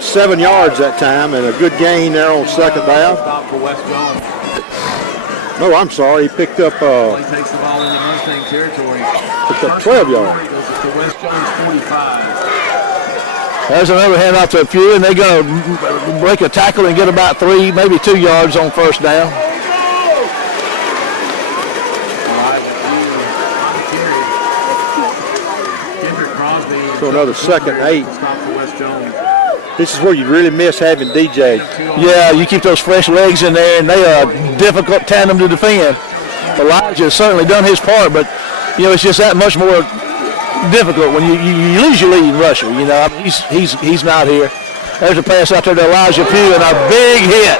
7 yards that time and a good gain there on second down. Stop for West Jones. No, I'm sorry. He picked up. He takes the ball into Mustang territory. Picked up 12 yards. To West Jones 45. There's another handoff to a few, and they're going to break a tackle and get about 3, maybe 2 yards on first down. So another 2nd and 8. This is where you really miss having DJ. Yeah, you keep those fresh legs in there, and they are a difficult tandem to defend. Elijah has certainly done his part, but, it's just that much more difficult when you lose your leading rusher. I mean, he's not here. There's a pass out there to Elijah Pugh, and a big hit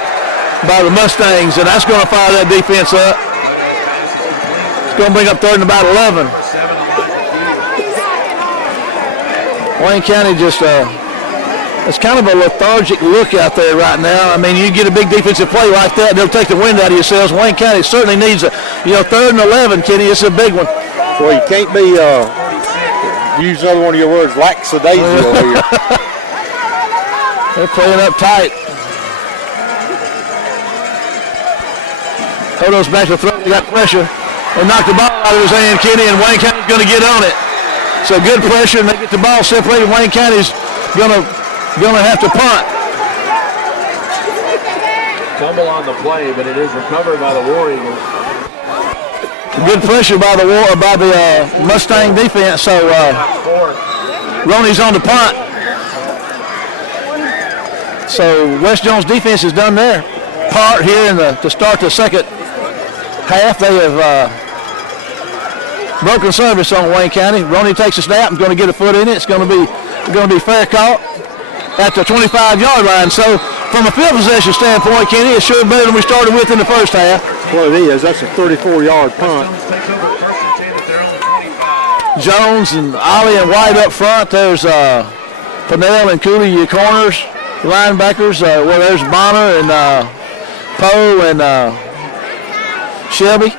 by the Mustangs, and that's going to fire that defense up. It's going to bring up 3rd and about 11. Wayne County just, it's kind of a lethargic look out there right now. I mean, you get a big defensive play like that, they'll take the wind out of yourselves. Wayne County certainly needs a, 3rd and 11, Kenny. It's a big one. Well, you can't be, use another one of your words, lackadaisical here. They're playing up tight. Hodo's back to throw. They got pressure. They knocked the ball out of his hand, Kenny, and Wayne County's going to get on it. So good pressure, and they get the ball separated. Wayne County's going to have to punt. Fumble on the play, but it is recovered by the War Eagles. Good pressure by the Mustang defense. So Roney's on the punt. So West Jones defense has done their part here to start the second half. They have broken service on Wayne County. Roney takes a snap and going to get a foot in it. It's going to be fair caught at the 25-yard line. So from a field possession standpoint, Kenny, it's sure better than we started with in the first half. Well, it is. That's a 34-yard punt. Jones and Ollie and White up front. There's Pennell and Cooley, your corners. Linebackers, there's Bonner and Poe and Shelby.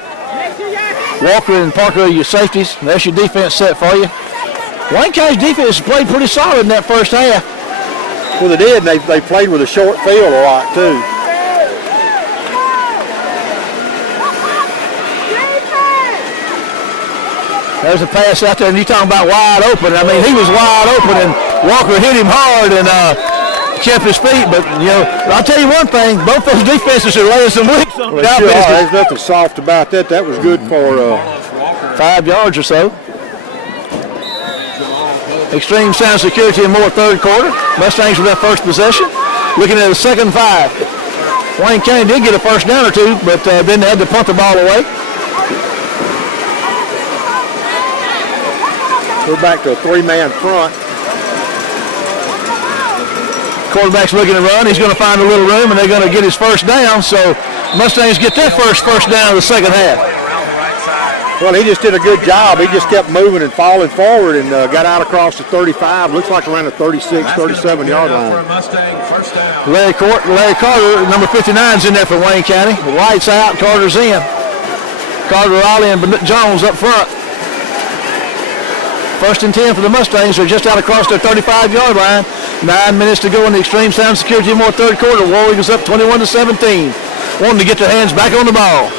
Walker and Parker, your safeties. That's your defense set for you. Wayne County's defense played pretty solid in that first half. Well, they did, and they played with a short field a lot, too. There's a pass out there, and you're talking about wide open. I mean, he was wide open, and Walker hit him hard and kept his feet. But, I'll tell you one thing, both those defenses are laying some weeks on the sure, there's nothing soft about that. That was good for 5 yards or so. Extreme sound security in more third quarter. Mustangs with that first possession. Looking at a 2nd and 5. Wayne County did get a first down or two, but then they had to punt the ball away. We're back to a 3-man front. Quarterback's looking to run. He's going to find a little room, and they're going to get his first down. So Mustangs get their first down of the second half. Well, he just did a good job. He just kept moving and falling forward and got out across the 35. Looks like around the 36, 37-yard line. Larry Carter, number 59, is in there for Wayne County. White's out, Carter's in. Carter, Ollie, and Jones up front. 1st and 10 for the Mustangs. They're just out across their 35-yard line. 9 minutes to go in the extreme sound security more third quarter. War Eagles up 21-17. Wanting to get their hands back on the ball.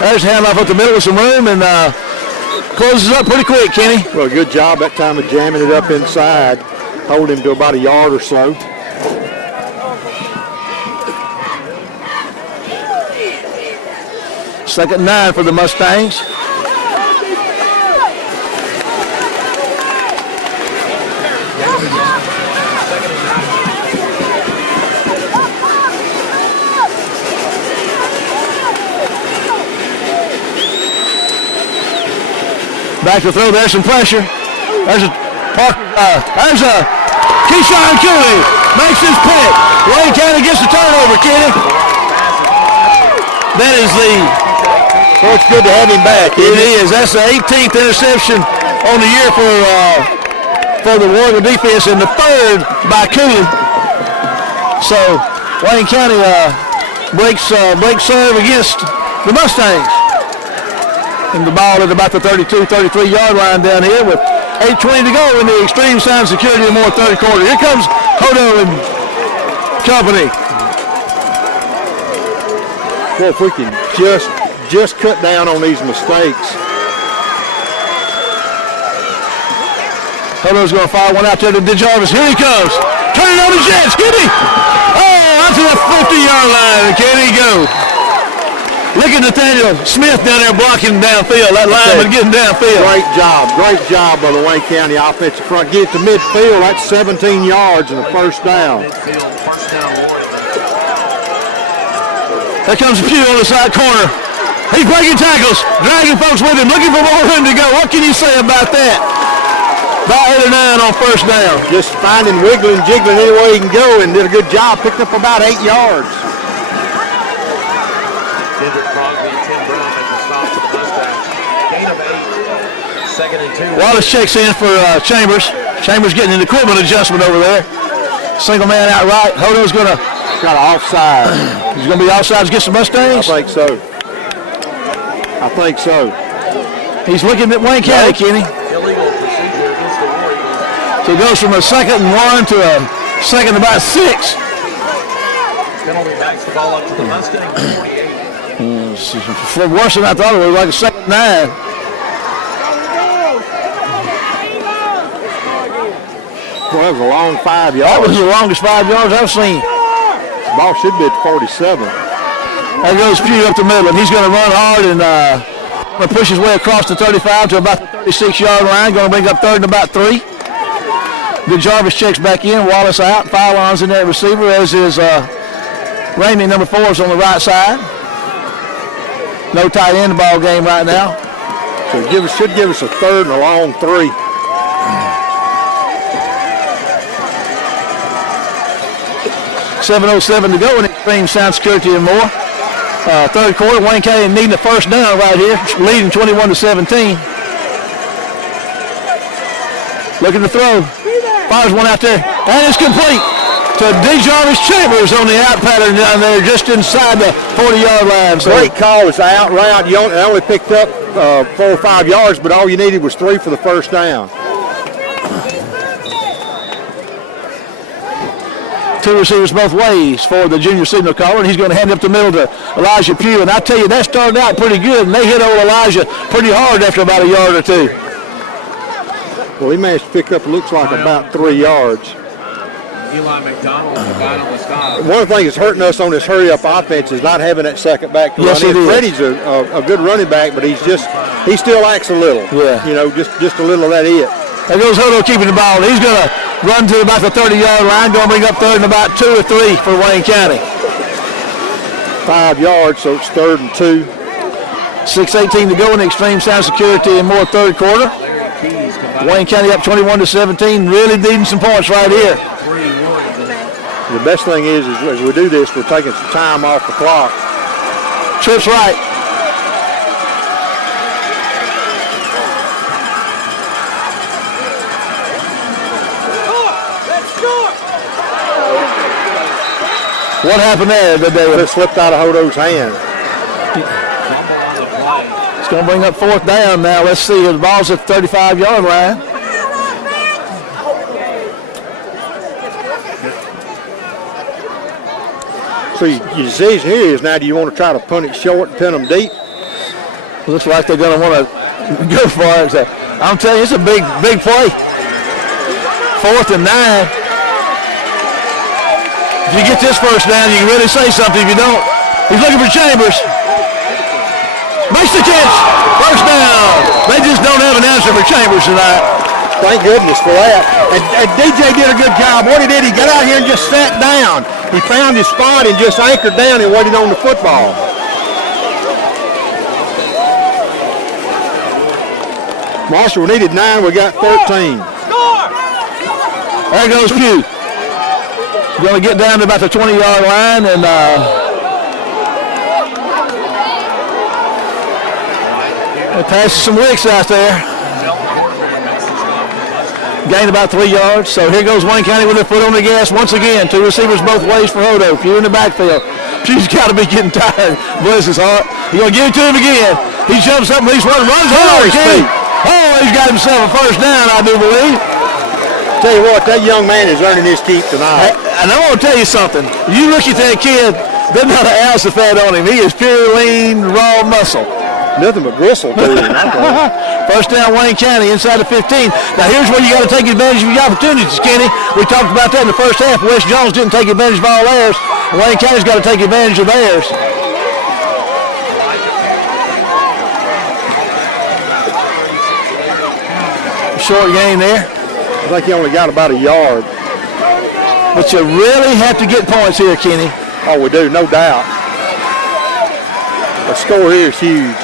There's a handoff up the middle with some room and closes up pretty quick, Kenny. Well, good job that time of jamming it up inside. Hold him to about a yard or so. Second and 9 for the Mustangs. Back to throw. There's some pressure. There's a Keyshawn Cooley makes his pick. Wayne County gets the turnover, Kenny. That is well, it's good to have him back. It is. That's the 18th interception on the year for the War Eagle defense, and the 3rd by Cooley. So Wayne County breaks serve against the Mustangs. And the ball at about the 32, 33-yard line down here with 8:20 to go in the extreme sound security and more third quarter. Here comes Hodo and company. Well, if we can just cut down on these mistakes. Hodo's going to fire one out there to DeJarvis. Here he comes. Turn it on the Jets. Get him. Oh, out to the 50-yard line. And can he go? Look at Nathaniel Smith down there blocking downfield. That lineman getting downfield. Great job by the Wayne County offensive front. Get it to midfield. That's 17 yards and a first down. There comes Pugh on the side corner. He's breaking tackles, dragging folks with him, looking for more room to go. What can you say about that? About 8 or 9 on first down. Just finding, wiggling, jiggling any way he can go, and did a good job. Picked up about 8 yards. Wallace checks in for Chambers. Chambers getting an equipment adjustment over there. Single man out right. Hodo's going to. Got an offside. He's going to be offside against the Mustangs? I think so. He's looking at Wayne County, Kenny. Illegal procedure against the Warriors. So it goes from a 2nd and 1 to a 2nd and about 6. Penalty backs the ball up to the Mustangs 48. Worse than I thought it was, like a 2nd and 9. Boy, that was a long 5 yards. That was the longest 5 yards I've seen. The ball should be at 47. There goes Pugh up the middle, and he's going to run hard and push his way across the 35 to about the 36-yard line. Going to bring up 3rd and about 3. Good Jarvis checks back in. Wallace out. Fylon's in there at receiver, as is Ramey, number 4, is on the right side. No tight end ball game right now. So it should give us a 3rd and a long 3. .707 to go in Extreme Sound Security and more. 3rd quarter, Wayne County needing a first down right here, leading 21-17. Looking to throw. Fires one out there, and it's complete to D. Jarvis Chambers on the out pattern down there, just inside the 40-yard line. So great call. It's an out route. You only picked up 4 or 5 yards, but all you needed was 3 for the first down. 2 receivers both ways for the junior signal caller, and he's going to hand it up the middle to Elijah Pugh. And I tell you, that started out pretty good, and they hit old Elijah pretty hard after about a yard or 2. Well, he managed to pick up, looks like, about 3 yards. Eli McDonald, the guy on the stop. One of the things that's hurting us on this hurry-up offense is not having that second back to yes, run in. Freddie's a good running back, but he still lacks a little. Yeah. You know, just a little of that it. There goes Hodo keeping the ball. He's going to run to about the 30-yard line, going to bring up 3rd and about 2 or 3 for Wayne County. 5 yards, so it's 3rd and 2. 6:18 to go in the Extreme Sound Security and more 3rd quarter. Wayne County up 21-17, really needing some points right here. The best thing is as we do this, we're taking some time off the clock. Trips right. What happened there? It slipped out of Hodo's hand. It's going to bring up 4th down now. Let's see. The ball's at the 35-yard line. So your decision here is now, do you want to try to punt it short and pin them deep? Looks like they're going to want to go for it. So I'm telling you, it's a big play. 4th and 9. If you get this first down, you can really say something. If you don't, he's looking for Chambers. Makes the catch. First down. They just don't have an answer for Chambers tonight. Thank goodness for that. And DJ did a good job. What he did, he got out here and just sat down. He found his spot and just anchored down and waited on the football. Marshall, we needed 9. We got 13. There goes Pugh. Going to get down to about the 20-yard line and passes some licks out there. Gained about 3 yards. So here goes Wayne County with their foot on the gas once again. 2 receivers both ways for Hodo. Pugh in the backfield. Pugh's got to be getting tired. Bless his heart. He's going to give it to him again. He jumps up and he's running, runs hard. Oh, he's got himself a first down, I do believe. Tell you what, that young man is earning his keep tonight. And I want to tell you something. You look at that kid, there's not an ounce of fat on him. He is pure, lean, raw muscle. Nothing but gristle to him. First down, Wayne County inside the 15. Now here's where you got to take advantage of your opportunities, Kenny. We talked about that in the first half. West Jones didn't take advantage of all theirs. Wayne County's got to take advantage of theirs. short game there. I think he only got about a yard. But you really have to get points here, Kenny. Oh, we do, no doubt. The score here is huge.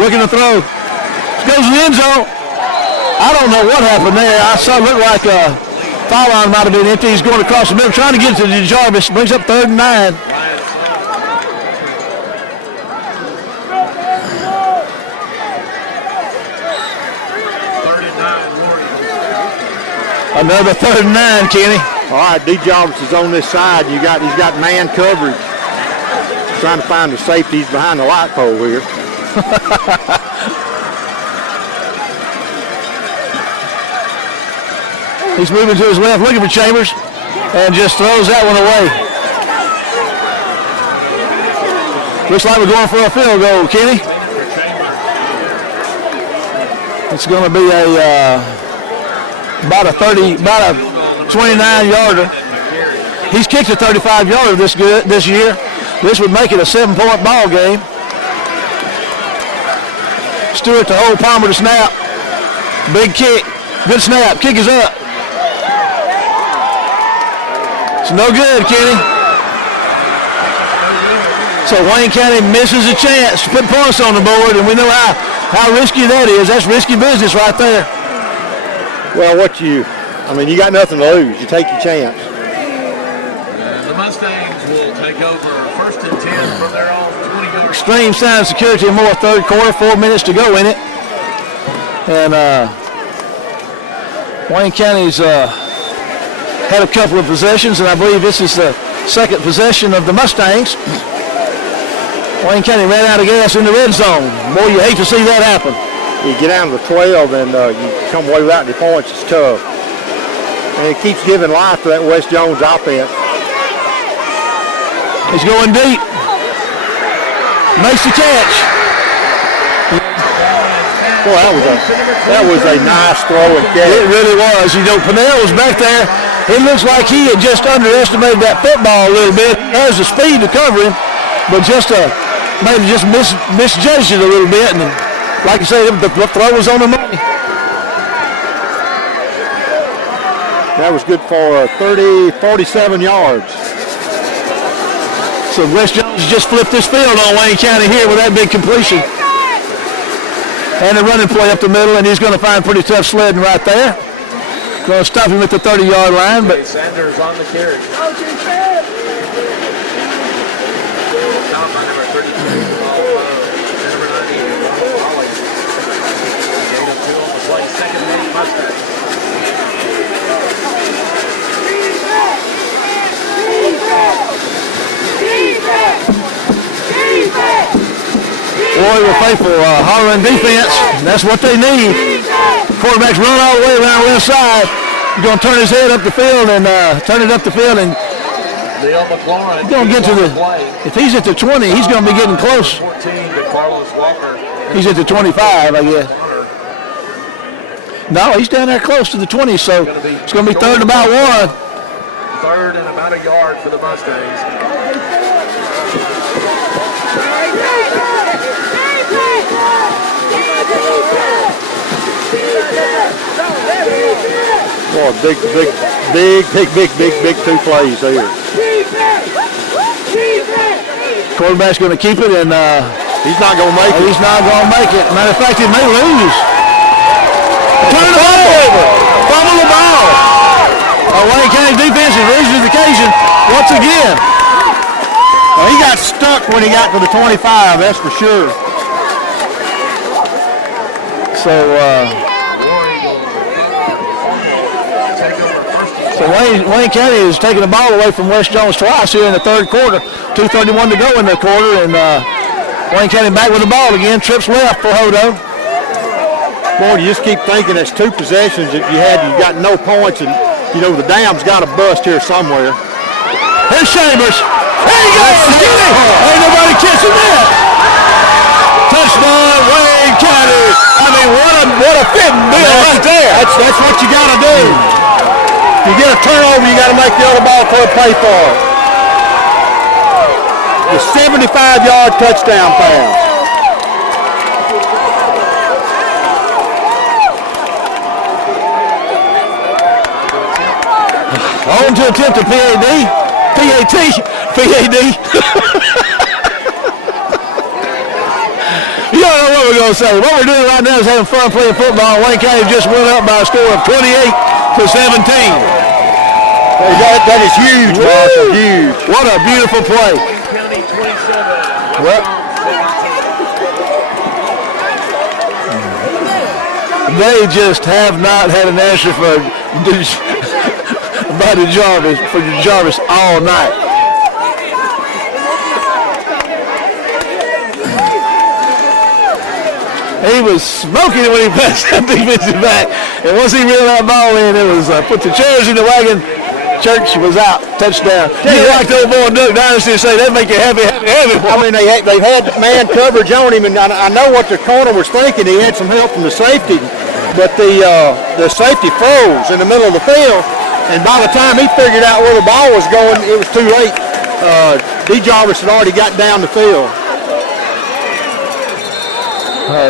Looking to throw. Goes to the end zone. I don't know what happened there. I saw it look like a foul line might have been empty. He's going across the middle, trying to get to the Jarvis. Brings up 3rd and 9. Another 3rd and 9, Kenny. All right, D. Jarvis is on this side. He's got man coverage. Trying to find the safety. He's behind the light pole here. He's moving to his left, looking for Chambers, and just throws that one away. Looks like we're going for a field goal, Kenny. It's going to be about a 29-yarder. He's kicked a 35-yarder this year. This would make it a 7-point ball game. Stewart to hold Palmer to snap. Big kick. Good snap. Kick is up. It's no good, Kenny. So Wayne County misses a chance to put points on the board, and we know how risky that is. That's risky business right there. Well, you got nothing to lose. You take your chance. The Mustangs will take over 1st and 10 from their own 20-yard. Extreme sign of security in more 3rd quarter. 4 minutes to go in it. And Wayne County's had a couple of possessions, and I believe this is the 2nd possession of the Mustangs. Wayne County ran out of gas in the red zone. Boy, you hate to see that happen. You get down to the 12 and you come away without any points. It's tough. And it keeps giving life to that West Jones offense. He's going deep. Makes the catch. Boy, that was a nice throw and catch. It really was. Pennell was back there. It looks like he had just underestimated that football a little bit. He has the speed to cover him, but maybe just misjudged it a little bit. And like I said, the throw was on the money. That was good for 47 yards. So West Jones just flipped this field on Wayne County here with that big completion. And a running play up the middle, and he's going to find pretty tough sledding right there. Going to stop him at the 30-yard line. But Sanders on the carry. Number 32. Number 98. Gain of 2 on the play. 2nd and 8 Mustangs. Boy, we're faithful hollering defense. That's what they need. Quarterback's run all the way around the left side. He's going to turn his head up the field and turn it up the field. And he's going to get to if he's at the 20, he's going to be getting close. 14 to Carlos Walker. He's at the 25, I guess. No, he's down there close to the 20, so it's going to be 3rd and about 1. 3rd and about a yard for the Mustangs. Boy, big 2 plays there. Quarterback's going to keep it, and he's not going to make it. He's not going to make it. Matter of fact, he may lose. Turn the ball over. Fumble the ball. Wayne County defense has risen to the occasion once again. Well, he got stuck when he got to the 25, that's for sure. So Wayne County is taking the ball away from West Jones twice here in the 3rd quarter. 2:31 to go in the quarter, and Wayne County back with the ball again. Trips left for Hodo. Boy, you just keep thinking that's 2 possessions that you got no points, and the dam's got to bust here somewhere. Here's Chambers. There he goes. Ain't nobody catching that. Touchdown, Wayne County. I mean, what a fitting bill right there. That's what you got to do. If you get a turnover, you got to make the other ball club pay for it. The 75-yard touchdown pass. On to attempt to PAT. You don't know what we're going to say. What we're doing right now is having fun playing football. Wayne County just went up by a score of 28-17. That is huge, Marshall, huge. What a beautiful play. Wayne County 27. Well, they just have not had an answer for Jarvis all night. He was smoking it when he passed that defensive back. And once he reeled that ball in, it was put the chairs in the wagon. Church was out. Touchdown. You like the old boy Duck Dynasty say, that make you happy. I mean, they had man coverage on him, and I know what the corner was thinking. He had some help from the safety, but the safety froze in the middle of the field, and by the time he figured out where the ball was going, it was too late. D. Jarvis had already got down the field.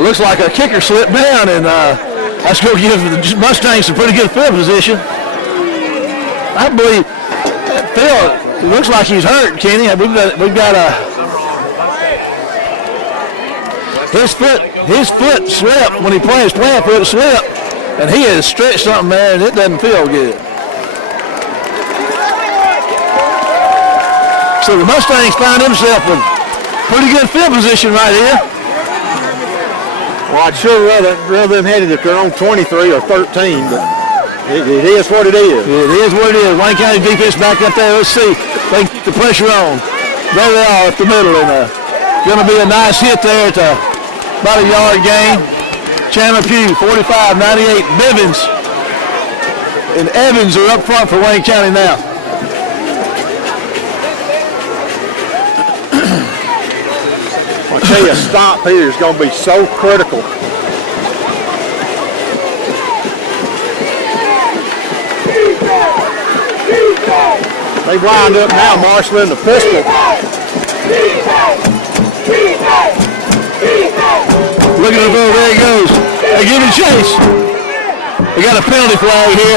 Looks like a kicker slipped down, and that's going to give the Mustangs some pretty good field position. I believe Phil, it looks like he's hurt, Kenny. We've got his foot slipped when he played. His plant foot slipped, and he has stretched something there, and it doesn't feel good. So the Mustangs find themselves with pretty good field position right here. Well, I'd sure rather them had it if they're on 23 or 13, but it is what it is. It is what it is. Wayne County defense back up there. Let's see. They get the pressure on. There they are at the middle, and going to be a nice hit there at about a yard gain. Chandler Pugh, 45-98. Bivens and Evans are up front for Wayne County now. I tell you, a stop here is going to be so critical. They wind up now marshaling the pistol. Look at the ball, there he goes. They give him chase. We got a penalty flag here.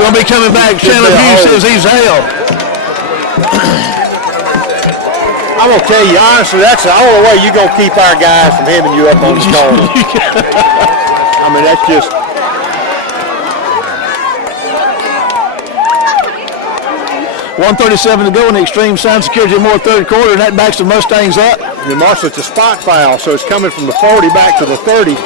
Going to be coming back. Chandler Pugh says he's held. I'm going to tell you, honestly, that's the only way you're going to keep our guys from having you up on the corner. I mean, that's just... $1:37 to go in the Extreme Sound Security Moore third quarter, and that backs the Mustangs up. And Marshall, it's a spot foul, so it's coming from the 40 back to the 30.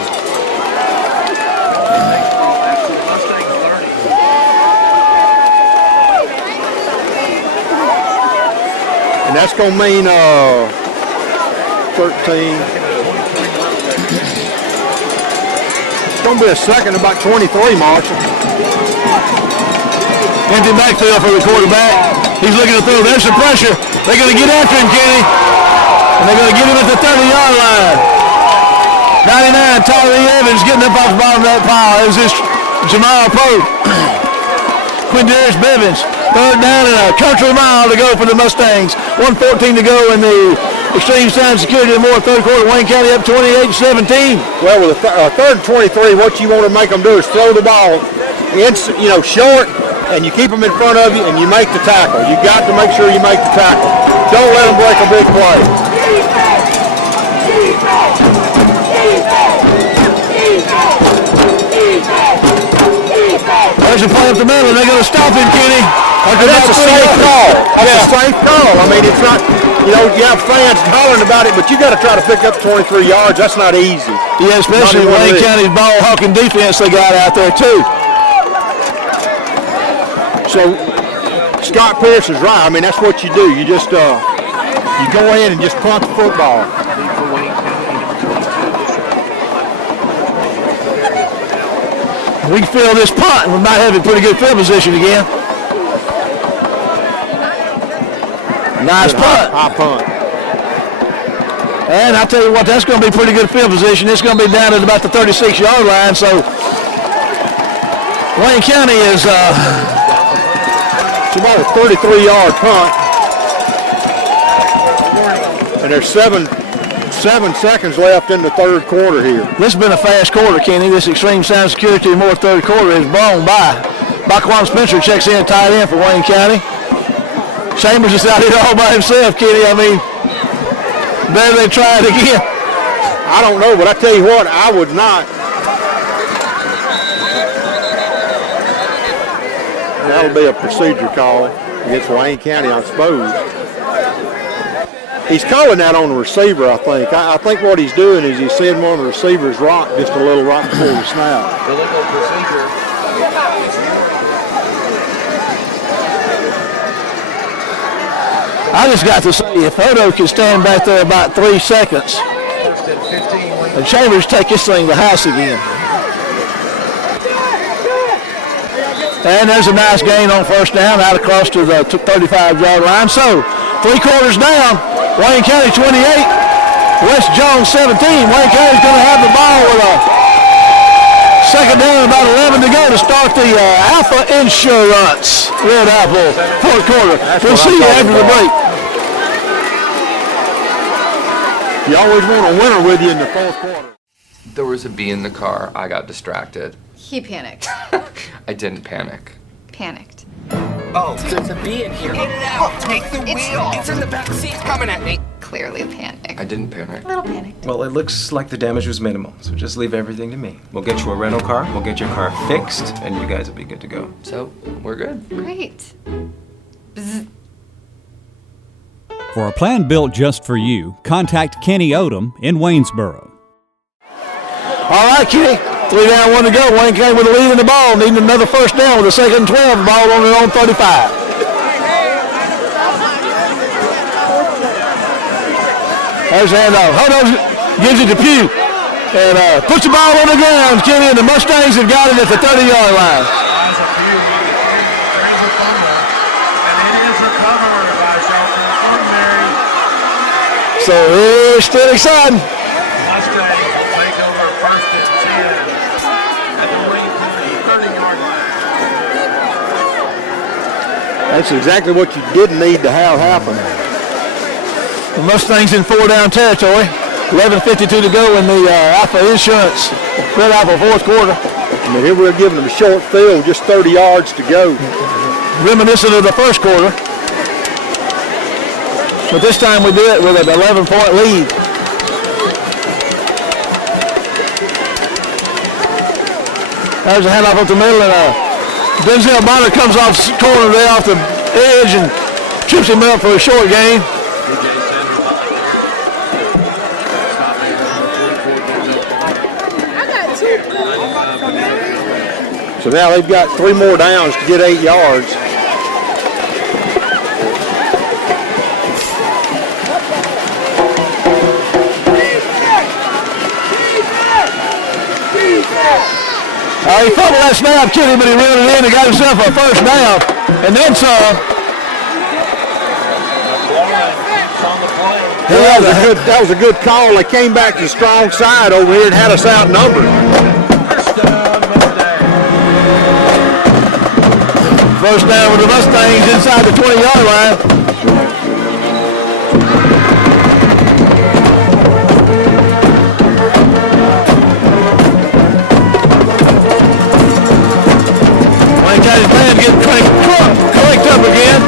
And that's going to mean 13. It's going to be a second, about 23, Marshall. Empty backfield for the quarterback. He's looking to throw. There's some pressure. They're going to get after him, Kenny. And they're going to get him at the 30-yard line. 99, Tyree Evans getting up off the bottom of that pile. There's this Jamal Pope. Quindarius Bivens. Third down and a country mile to go for the Mustangs. 1:14 to go in the Extreme Sound Security Moore third quarter. Wayne County up 28-17. Well, with a third and 23, what you want to make them do is throw the ball, short, and you keep them in front of you, and you make the tackle. You got to make sure you make the tackle. Don't let them break a big play. There's a play up the middle, and they're going to stop him, Kenny. That's a safe call. That's a safe call. I mean, it's not, you have fans hollering about it, but you got to try to pick up 23 yards. That's not easy. Yeah, especially Wayne County's ball hawking defense they got out there, too. So Scott Pierce is right. I mean, that's what you do. You just you go in and just punt the football. We can fill this punt, and we might have a pretty good field position again. Nice punt. High punt. And I'll tell you what, that's going to be pretty good field position. It's going to be down at about the 36-yard line. So Wayne County is... It's about a 33-yard punt. And there's seven seconds left in the third quarter here. This has been a fast quarter, Kenny. This Extreme Sound Security Moore third quarter is blown by Baquan Spencer checks in tight end for Wayne County. Chambers is out here all by himself, Kenny. I mean, there they try it again. I don't know, but I tell you what, I would not. That would be a procedure call against Wayne County, I suppose. He's calling that on the receiver, I think. I think what he's doing is he's seeing one of the receivers rock just a little right before the snap. Illegal procedure. I just got to say, if Odo can stand back there about 3 seconds, and Chambers take this thing to house again. And there's a nice gain on first down out across to the 35-yard line. So 3 quarters down, Wayne County 28, West Jones 17. Wayne County's going to have the ball with a second down, about 11 to go to start the Alpha Insurance Red Apple fourth quarter. We'll see you after the break. You always want a winner with you in the fourth quarter. There was a bee in the car. I got distracted. He panicked. I didn't panic. Panicked. Oh, there's a bee in here. Get it out. Take the wheel. It's in the back seat coming at me. Clearly panicked. I didn't panic. A little panicked. Well, it looks like the damage was minimal, so just leave everything to me. We'll get you a rental car, we'll get your car fixed, and you guys will be good to go. So, we're good. Great. Bzz. For a plan built just for you, contact Kenny Odom in Waynesboro. All right, Kenny. 3 down, 1 to go. Wayne County with the lead in the ball, needing another first down with a second and 12. The ball on their own 35. There's the handoff. Hodo gives it to Pugh and puts the ball on the ground, Kenny, and the Mustangs have got it at the 30-yard line. So it's still exciting. Mustangs will take over first and 10 at the Wayne County 30-yard line. That's exactly what you didn't need to have happen. The Mustangs in 4-down territory. 11:52 to go in the Alpha Insurance Red Apple fourth quarter. I mean, here we're giving them a short field, just 30 yards to go. Reminiscent of the first quarter. But this time we do it with an 11-point lead. There's a handoff up the middle, and Denzel Bonner comes off the corner there off the edge and trips him up for a short gain. So now they've got 3 more downs to get 8 yards. He fumbled that snap, Kenny, but he reeled it in and got himself a first down. And then some. That was a good call. They came back to the strong side over here and had us outnumbered. First down with the Mustangs inside the 20-yard line. Wayne County's band getting cranked up again.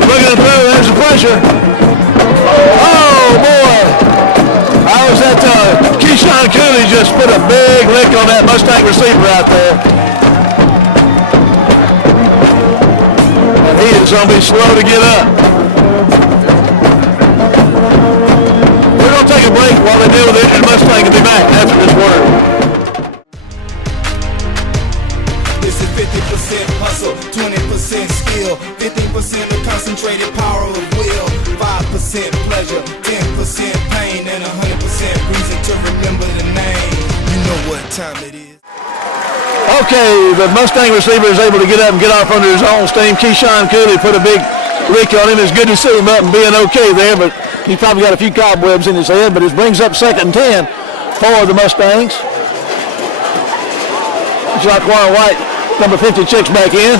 Looking through, there's the pressure. Oh, boy. How was that? Keyshawn Cooley just put a big lick on that Mustang receiver out there. And he is going to be slow to get up. We're going to take a break while they deal with the injured Mustang and be back after this word. This is 50% hustle, 20% skill, 15% of concentrated power of will, 5% pleasure, 10% pain, and 100% reason to remember the name. You know what time it is. Okay, the Mustang receiver is able to get up and get off under his own steam. Keyshawn Cooley put a big lick on him. It's good to see him up and being okay there, but he's probably got a few cobwebs in his head, but it brings up second and 10 for the Mustangs. Jaquan White, number 50, checks back in.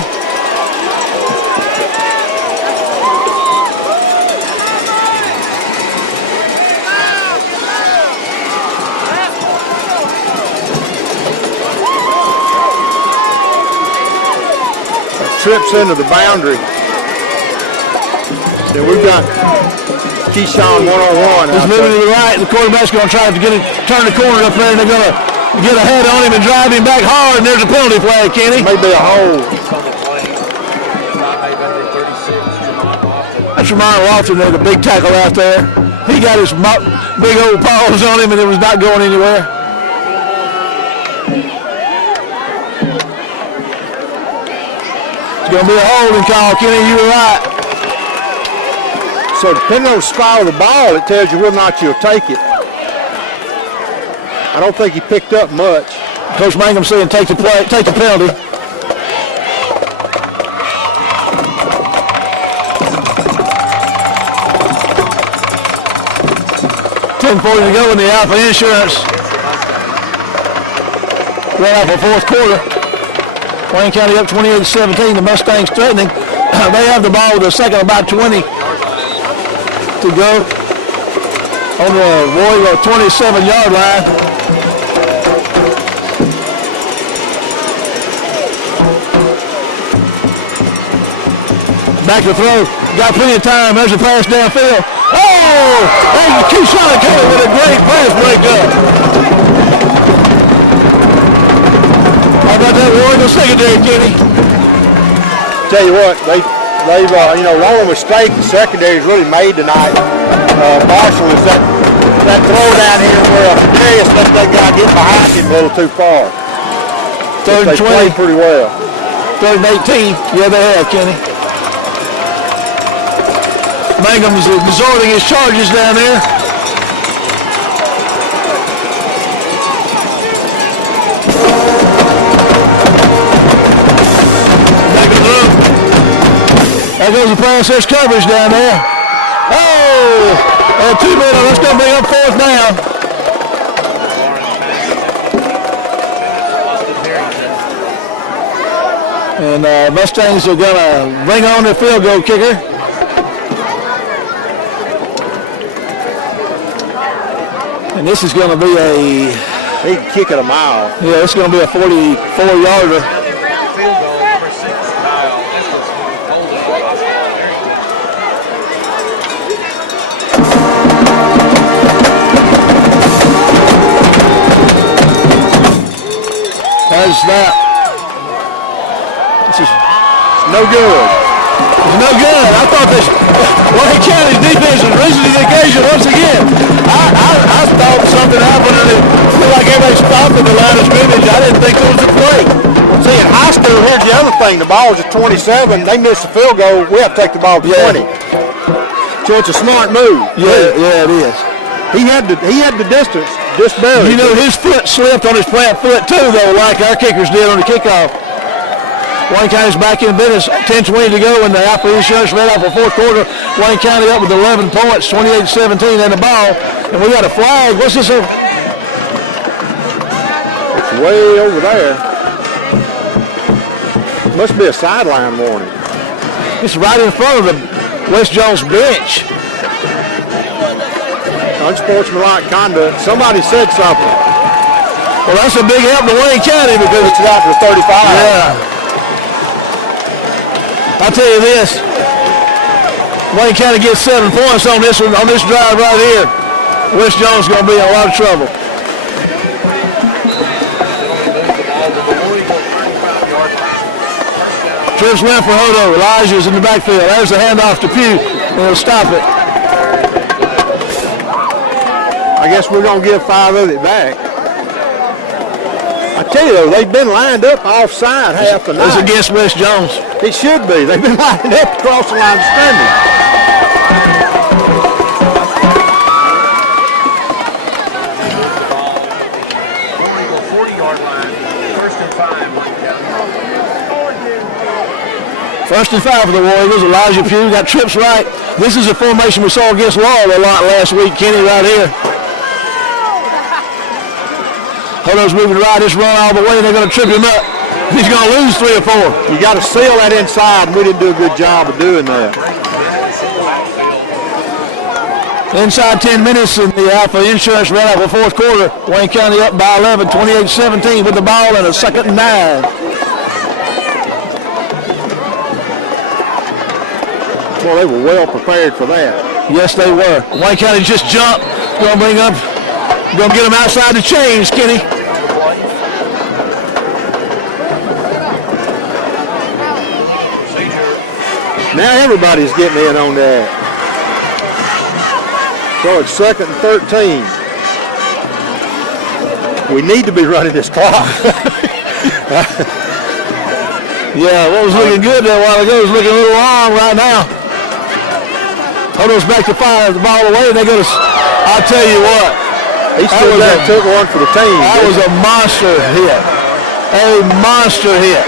trips into the boundary. Then we've got Keyshawn one-on-one. He's moving to the right. The quarterback's going to try to turn the corner up there, and they're going to get ahead on him and drive him back hard, and there's a penalty flag, Kenny. Maybe a hold. That's Ramon Lofton there, the big tackle out there. He got his big old paws on him, and it was not going anywhere. It's going to be a holding call, Kenny. You were right. So depending on the spot of the ball, it tells you whether or not you'll take it. I don't think he picked up much. Coach Mangum saying take the penalty. $10:40 to go in the Alpha Insurance. Right off the fourth quarter. Wayne County up 28-17. The Mustangs threatening. They have the ball with a second, about 20 to go on the Royal 27-yard line. Back to throw. Got plenty of time. There's a pass downfield. Oh! And Keyshawn Kelly with a great pass breakup. How about that Warrior secondary, Kenny? Tell you what, they've the only mistake the secondary's really made tonight, Marshall, is that throw down here where Darius let that guy get behind him a little too far. Third and 20. They played pretty well. Third and 18. Yeah, they have, Kenny. Mangum's exhorting his charges down there. Back of the loop. There goes the pass. There's coverage down there. Oh! 2 minutes. That's going to bring up fourth down. And Mustangs are going to bring on their field goal kicker. And this is going to be he can kick it a mile. Yeah, it's going to be a 44-yarder. That's that. This is no good. It's no good. I thought this Wayne County's defense was risen to the occasion once again. I thought something happened and it felt like everybody stopped at the line of scrimmage. I didn't think it was a play. See, in high school, here's the other thing. The ball was at 27. They missed the field goal. We have to take the ball to 20. So it's a smart move. Yeah, it is. He had the distance, just barely. You know, his foot slipped on his plant foot too, though, like our kickers did on the kickoff. Wayne County's back in business. 10:20 to go in the Alpha Insurance right off the fourth quarter. Wayne County up with 11 points, 28-17 and the ball. And we got a flag. What's this? It's way over there. Must be a sideline warning. It's right in front of the West Jones bench. Unsportsmanlike conduct. Somebody said something. Well, that's a big help to Wayne County because it's out to 35. Yeah. I'll tell you this, Wayne County gets 7 points on this drive right here. West Jones is going to be in a lot of trouble. Trips left for Hodo. Elijah's in the backfield. There's the handoff to Pugh, and he'll stop it. I guess we're going to give 5 of it back. I tell you though, they've been lined up offside half the night. It's against West Jones. It should be. They've been lined up across the line of scrimmage. First and 5 for the War Eagles. Elijah Pugh got trips right. This is a formation we saw against Laurel a lot last week. Kenny right here. Hodo's moving right. This run all the way. They're going to trip him up. He's going to lose 3 or 4. You got to seal that inside, and we didn't do a good job of doing that. Inside 10 minutes in the Alpha Insurance right out of the fourth quarter. Wayne County up by 11, 28-17 with the ball and a 2nd and 9. Well, they were well prepared for that. Yes, they were. Wayne County just jumped. Going to get them outside the chains, Kenny. Now everybody's getting in on that. So it's 2nd and 13. We need to be running this clock. Yeah, what was looking good there a while ago is looking a little wrong right now. Hodo's back to fire the ball away, and they go to. I'll tell you what. He still took one for the team. That was a monster hit. A monster hit.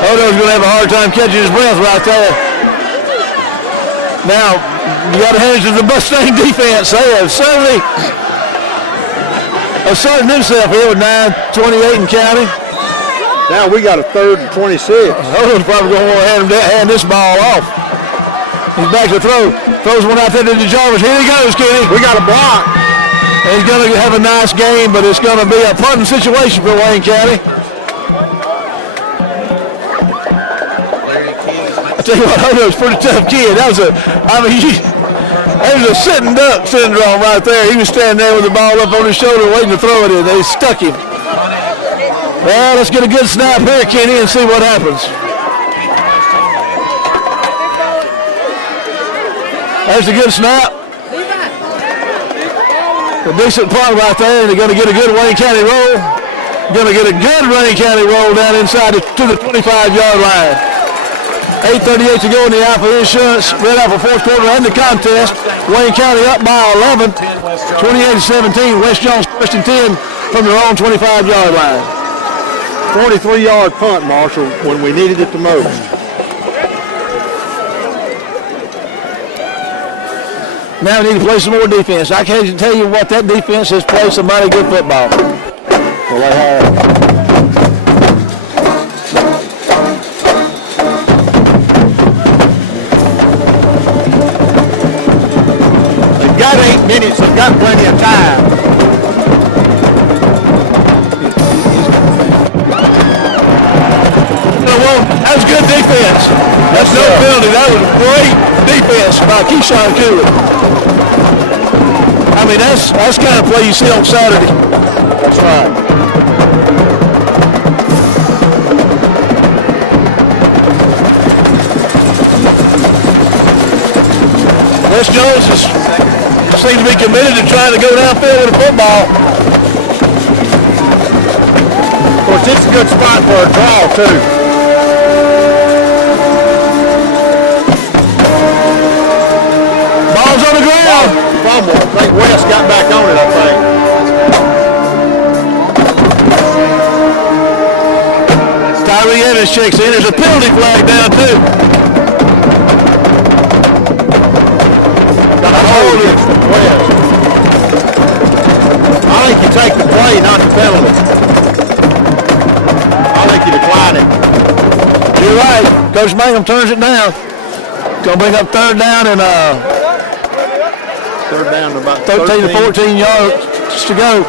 Hodo's going to have a hard time catching his breath right there. Now, you got to hand it to the Mustang defense. They have certainly asserted himself here with 9:28 and counting. Now we got a 3rd and 26. Hodo's probably going to want to hand this ball off. He's back to throw. Throws one out there to Jarvis. Here he goes, Kenny. We got a block. And he's going to have a nice game, but it's going to be a punting situation for Wayne County. I tell you what, Hodo's a pretty tough kid. That was a sitting duck syndrome right there. He was standing there with the ball up on his shoulder waiting to throw it in. They stuck him. Well, let's get a good snap here, Kenny, and see what happens. There's a good snap. A decent punt right there, and they're going to get a good Wayne County roll. Going to get a good Wayne County roll down inside to the 25-yard line. 8:38 to go in the Alpha Insurance Red Apple fourth quarter and the contest. Wayne County up by 11, 28-17. West Jones 1st and 10 from their own 25-yard line. 43-yard punt, Marshall, when we needed it the most. Now we need to play some more defense. I can't tell you what, that defense has played some mighty good football. Well, they have. They've got 8 minutes. They've got plenty of time. That was good defense. That's no penalty. That was great defense by Keyshawn Cooley. I mean, that's the kind of play you see on Saturday. That's right. West Jones seems to be committed to trying to go downfield with the football. Of course, it's a good spot for a draw, too. Ball's on the ground. Fumble. I think West got back on it, I think. Tyree Evans checks in. There's a penalty flag down, too. Got a hold against West. I think you take the play, not the penalty. I think you decline it. You're right. Coach Mangum turns it down. Going to bring up 3rd down and 3rd down to about 13 to 14 yards to go.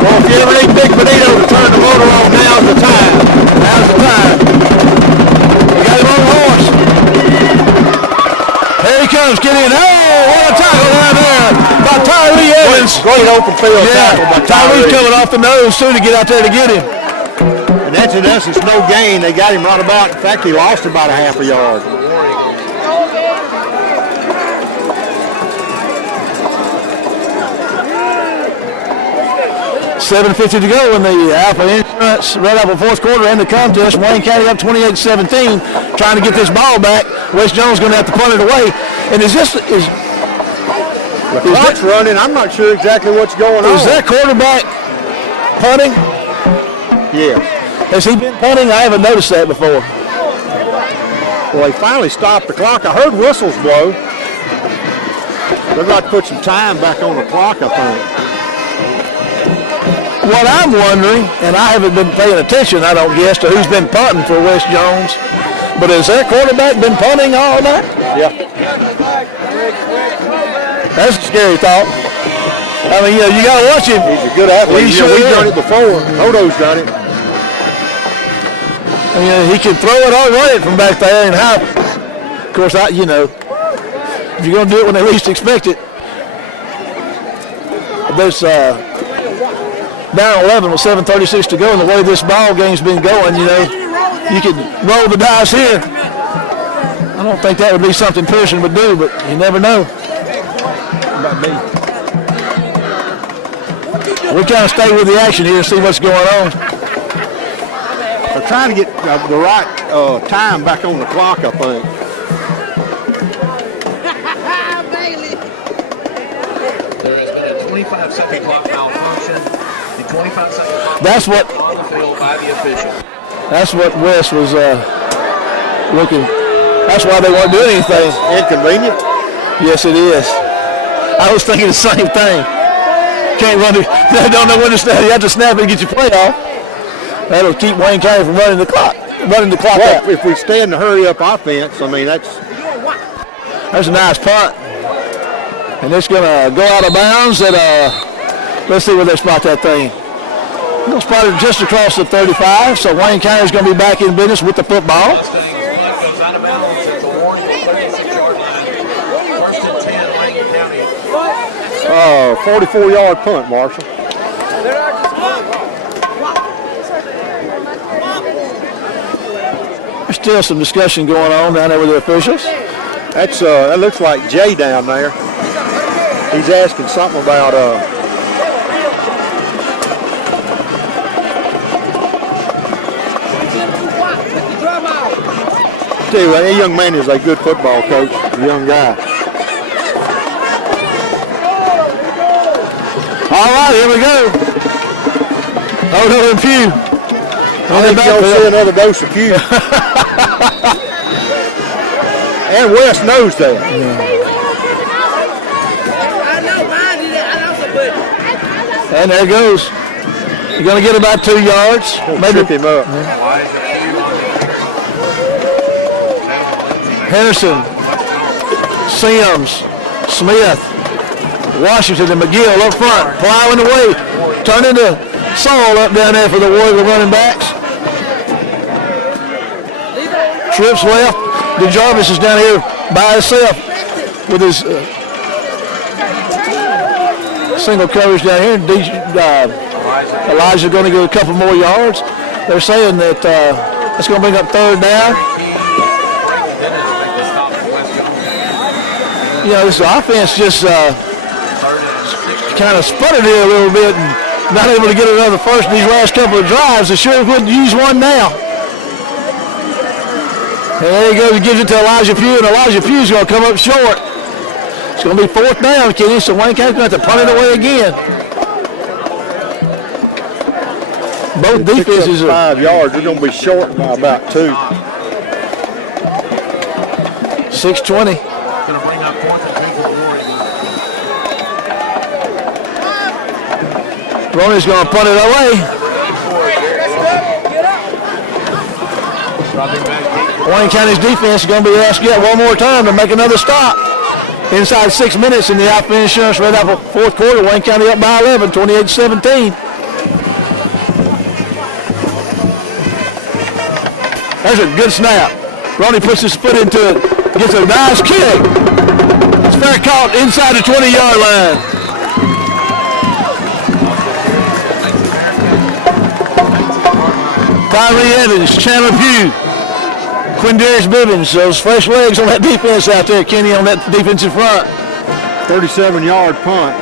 Well, if you ever need Big Benito to turn the motor on, now's the time. Now's the time. We got him on the horse. Here he comes, get in. Oh, what a tackle down there by Tyree Evans. Great open field tackle by Tyree. Tyree's coming off the nose soon to get out there to get him. And that's in essence no gain. They got him right about, in fact, he lost about a half a yard. 7:50 to go in the Alpha Insurance Red Apple fourth quarter and the contest. Wayne County up 28-17, trying to get this ball back. West Jones going to have to punt it away. And the clock's running. I'm not sure exactly what's going on. Is that quarterback punting? Yeah. Has he been punting? I haven't noticed that before. Well, they finally stopped the clock. I heard whistles blow. They're about to put some time back on the clock, I think. What I'm wondering, and I haven't been paying attention, I don't guess, to who's been punting for West Jones, but has their quarterback been punting all night? Yeah. That's a scary thought. I mean, you got to watch him. He's a good athlete. He's sure we've done it before. Hodo's done it. I mean, he can throw it or run it from back there, and how? Of course, if you're going to do it when they least expect it. There's down 11 with 7:36 to go, and the way this ball game's been going, you can roll the dice here. I don't think that would be something Pearson would do, but you never know. We kind of stay with the action here and see what's going on. They're trying to get the right time back on the clock, I think. There has been a 25-second clock malfunction. The 25-second clock That's what on the field by the official. That's what Wes was looking. That's why they weren't doing anything. Inconvenient? Yes, it is. I was thinking the same thing. Can't run it. Don't know when to snap. You have to snap it and get your play off. That'll keep Wayne County from running the clock Well, out. if we stay in the hurry-up offense, I mean, that's a nice punt. And it's going to go out of bounds at, let's see where they spot that thing. They'll spot it just across the 35, so Wayne County is going to be back in business with the football. Mustangs goes out of bounds at the Warren 36-yard line. First and 10, Wayne County. 44-yard punt, Marshall. There's still some discussion going on down there with the officials. That looks like Jay down there. He's asking something about tell you what, that young man is a good football coach, a young guy. All right, here we go. Hodo and Pugh. I think you'll see another dose of Pugh. And Wes knows that. And there it goes. You're going to get about 2 yards. Maybe trip him up. Henderson, Sims, Smith, Washington, and McGill up front, plowing away, turning the Saul up down there for the Warrior running backs. Trips left. DeJarvis is down here by himself with his single coverage down here. Elijah's going to get a couple more yards. They're saying that it's going to bring up third down. This offense just kind of sputtered here a little bit and not able to get another first in these last couple of drives. They sure would use one now. And there he goes. He gives it to Elijah Pugh, and Elijah Pugh's going to come up short. It's going to be fourth down, Kenny, so Wayne County's going to have to punt it away again. Both defenses are 5 yards. They're going to be short by about 2. 6:20. Going to bring up fourth and 2 for Warrior. Ronnie's going to punt it away. Wayne County's defense is going to be asked yet one more time to make another stop. Inside 6 minutes in the outfield insurance right out for fourth quarter. Wayne County up by 11, 28-17. There's a good snap. Ronnie puts his foot into it, gets a nice kick. It's fair caught inside the 20-yard line. Tyree Evans, Chandler Pugh, Quindarius Bibbins, those fresh legs on that defense out there, Kenny, on that defensive front. 37-yard punt.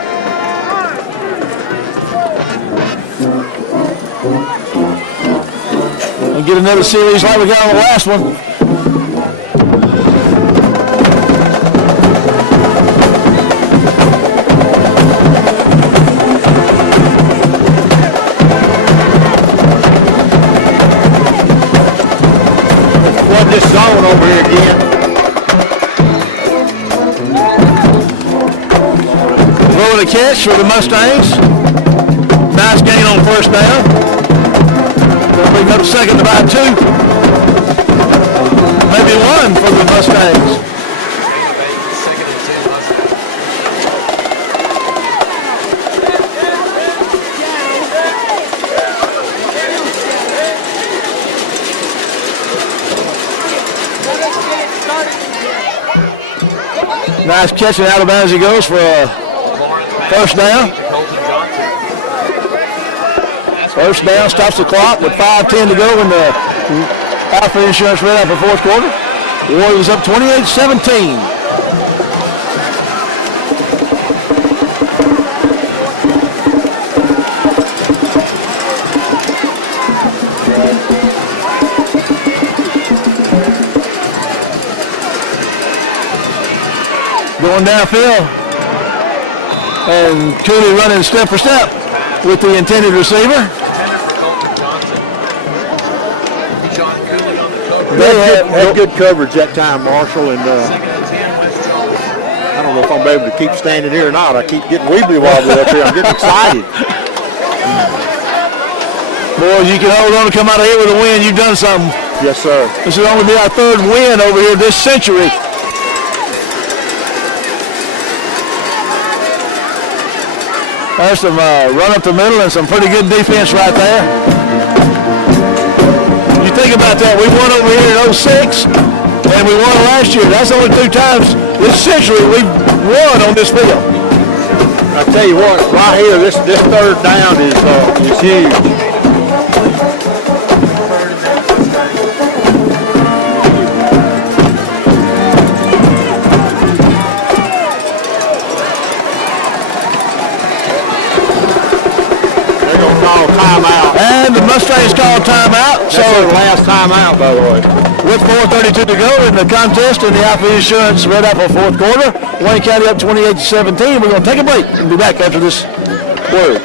And get another series like we got on the last one. Flood this zone over here again. Throwing a catch for the Mustangs. 9 nice gain on first down. They'll bring up second to about 2. Maybe 1 for the Mustangs. Nice catching out of bounds he goes for a first down. First down, stops the clock with 5:10 to go in the Alpha Insurance Red Apple fourth quarter. The Warriors up 28-17. Going downfield, and Cooley running step for step with the intended receiver. They had good coverage that time, Marshall, and I don't know if I'm able to keep standing here or not. I keep getting weebly wobbly up here. I'm getting excited. Boy, you can hold on to come out of here with a win. You've done something. Yes, sir. This will only be our 3rd win over here this century. There's some run up the middle and some pretty good defense right there. You think about that, we won over here in 06 and we won last year. That's only 2 times this century we've won on this field. I tell you what, right here, this 3rd down is huge. Timeout. And the Mustangs call timeout. That's their last timeout, by the way. With 4:32 to go in the contest in the Alpha Insurance Red Apple fourth quarter, Wayne County up 28-17. We're going to take a break and be back after this word.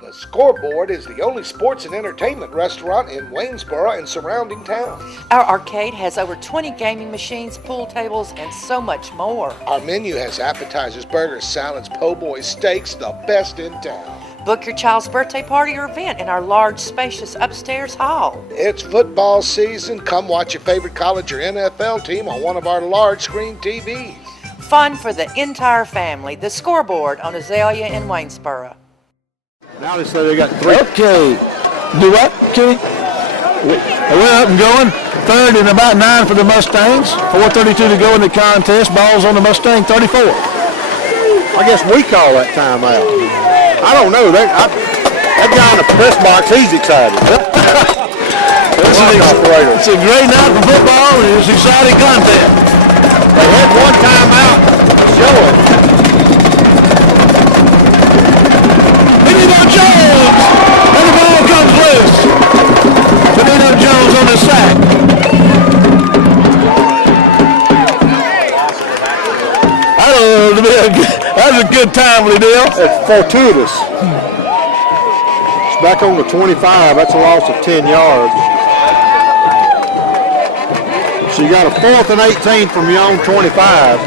The Scoreboard is the only sports and entertainment restaurant in Waynesboro and surrounding towns. Our arcade has over 20 gaming machines, pool tables, and so much more. Our menu has appetizers, burgers, salads, po' boys, steaks, the best in town. Book your child's birthday party or event in our large, spacious upstairs hall. It's football season. Come watch your favorite college or NFL team on one of our large screen TVs. Fun for the entire family. The Scoreboard on Azalea in Waynesboro. Now they say they got 3. Okay. Do what, Kenny? We're up and going. 3rd and about 9 for the Mustangs. 4:32 to go in the contest. Ball's on the Mustang 34. I guess we call that timeout. I don't know. That guy in the press box, he's excited. It's a great night for football, and it's an exciting contest. They had one timeout. Show it. Benito Jones! And the ball comes loose. Benito Jones on the sack. That was a good timely deal. It's fortuitous. It's back on the 25. That's a loss of 10 yards. So you got a 4th and 18 from your own 25.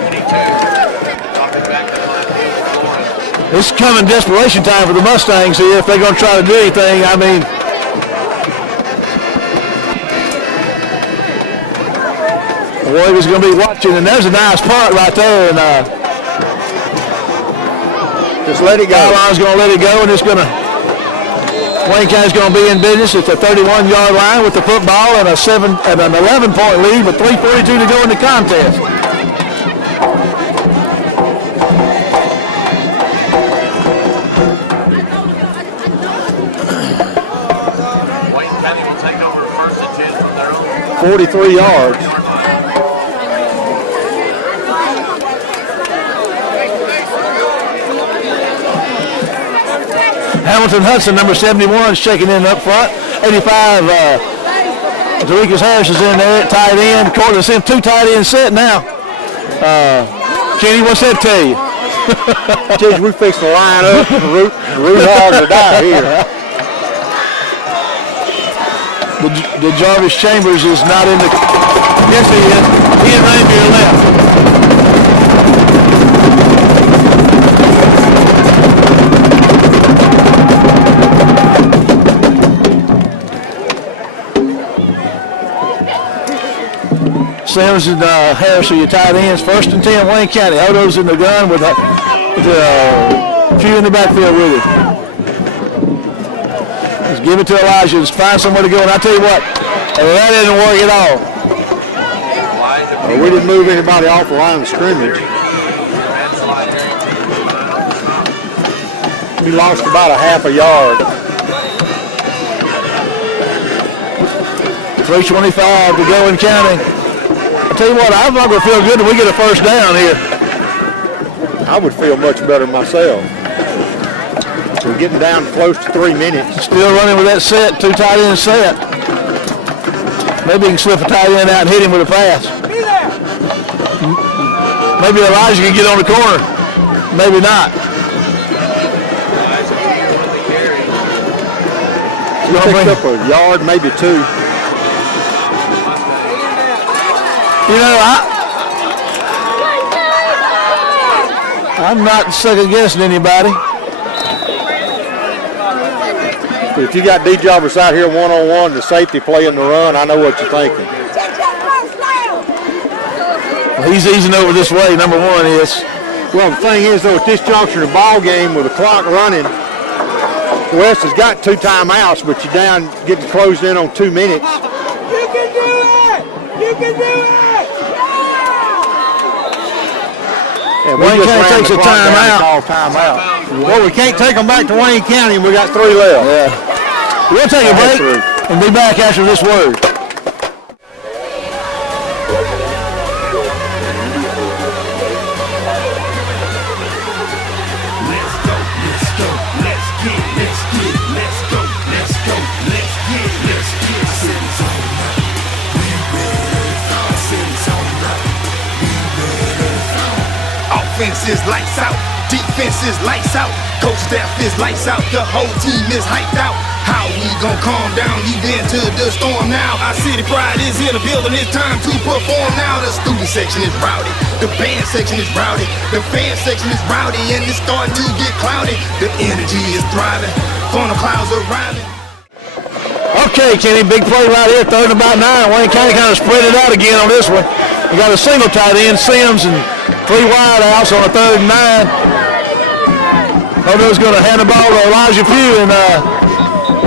This is coming desperation time for the Mustangs here if they're going to try to do anything. I mean, the Warriors going to be watching, and there's a nice punt right there. And just let it go. Caroline's going to let it go, and it's going to. Wayne County's going to be in business at the 31-yard line with the football and an 11-point lead with 3:42 to go in the contest. Wayne County will take over 1st and 10 from their own 43 yards. Hamilton Hudson, number 71, is checking in up front. 85, Derekus Harris is in there at tight end. Of course, it's 2 tight ends set now. Kenny, what's that tell you? Geez, we fixed to line up and root hard to die here. The Jarvis Chambers is not in the. Yes, he is. He and Rainier left. Sims and Harris are your tight ends. 1st and 10, Wayne County. Odo's in the gun with a few in the backfield with him. Just give it to Elijah. Just find somewhere to go. And I tell you what, that didn't work at all. We didn't move anybody off the line of scrimmage. We lost about a half a yard. 3:25 to go in counting. I tell you what, I'm not going to feel good if we get a first down here. I would feel much better myself. We're getting down close to 3 minutes. Still running with that set, 2 tight end set. Maybe he can slip a tight end out and hit him with a pass. Maybe Elijah can get on the corner. Maybe not. He picked up a yard, maybe 2. You know, I'm not second guessing anybody. If you got D Jobbers out here one-on-one, the safety playing the run, I know what you're thinking. Well, he's easing over this way, number 1 is. Well, the thing is, though, at this juncture of the ball game with the clock running, West has got 2 timeouts, but you're down, getting closed in on 2 minutes. You can do it! You can do it! And Wayne County takes a timeout. Well, we can't take them back to Wayne County, and we got 3 left. Yeah. We'll take a break and be back after this word. Offense is lights out, defense is lights out, coach staff is lights out, the whole team is hyped out. How we gon' calm down, leave into the storm now? Our city pride is in the building, it's time to perform now. The student section is rowdy, the band section is rowdy, the fan section is rowdy, and it's starting to get cloudy. The energy is thriving, funnel clouds arriving. Okay, Kenny, big play right here, 3rd and about 9. Wayne County kind of spread it out again on this one. We got a single tight end, Sims, and 3 wide outs on a 3rd and 9. Odo's going to hand the ball to Elijah Pugh, and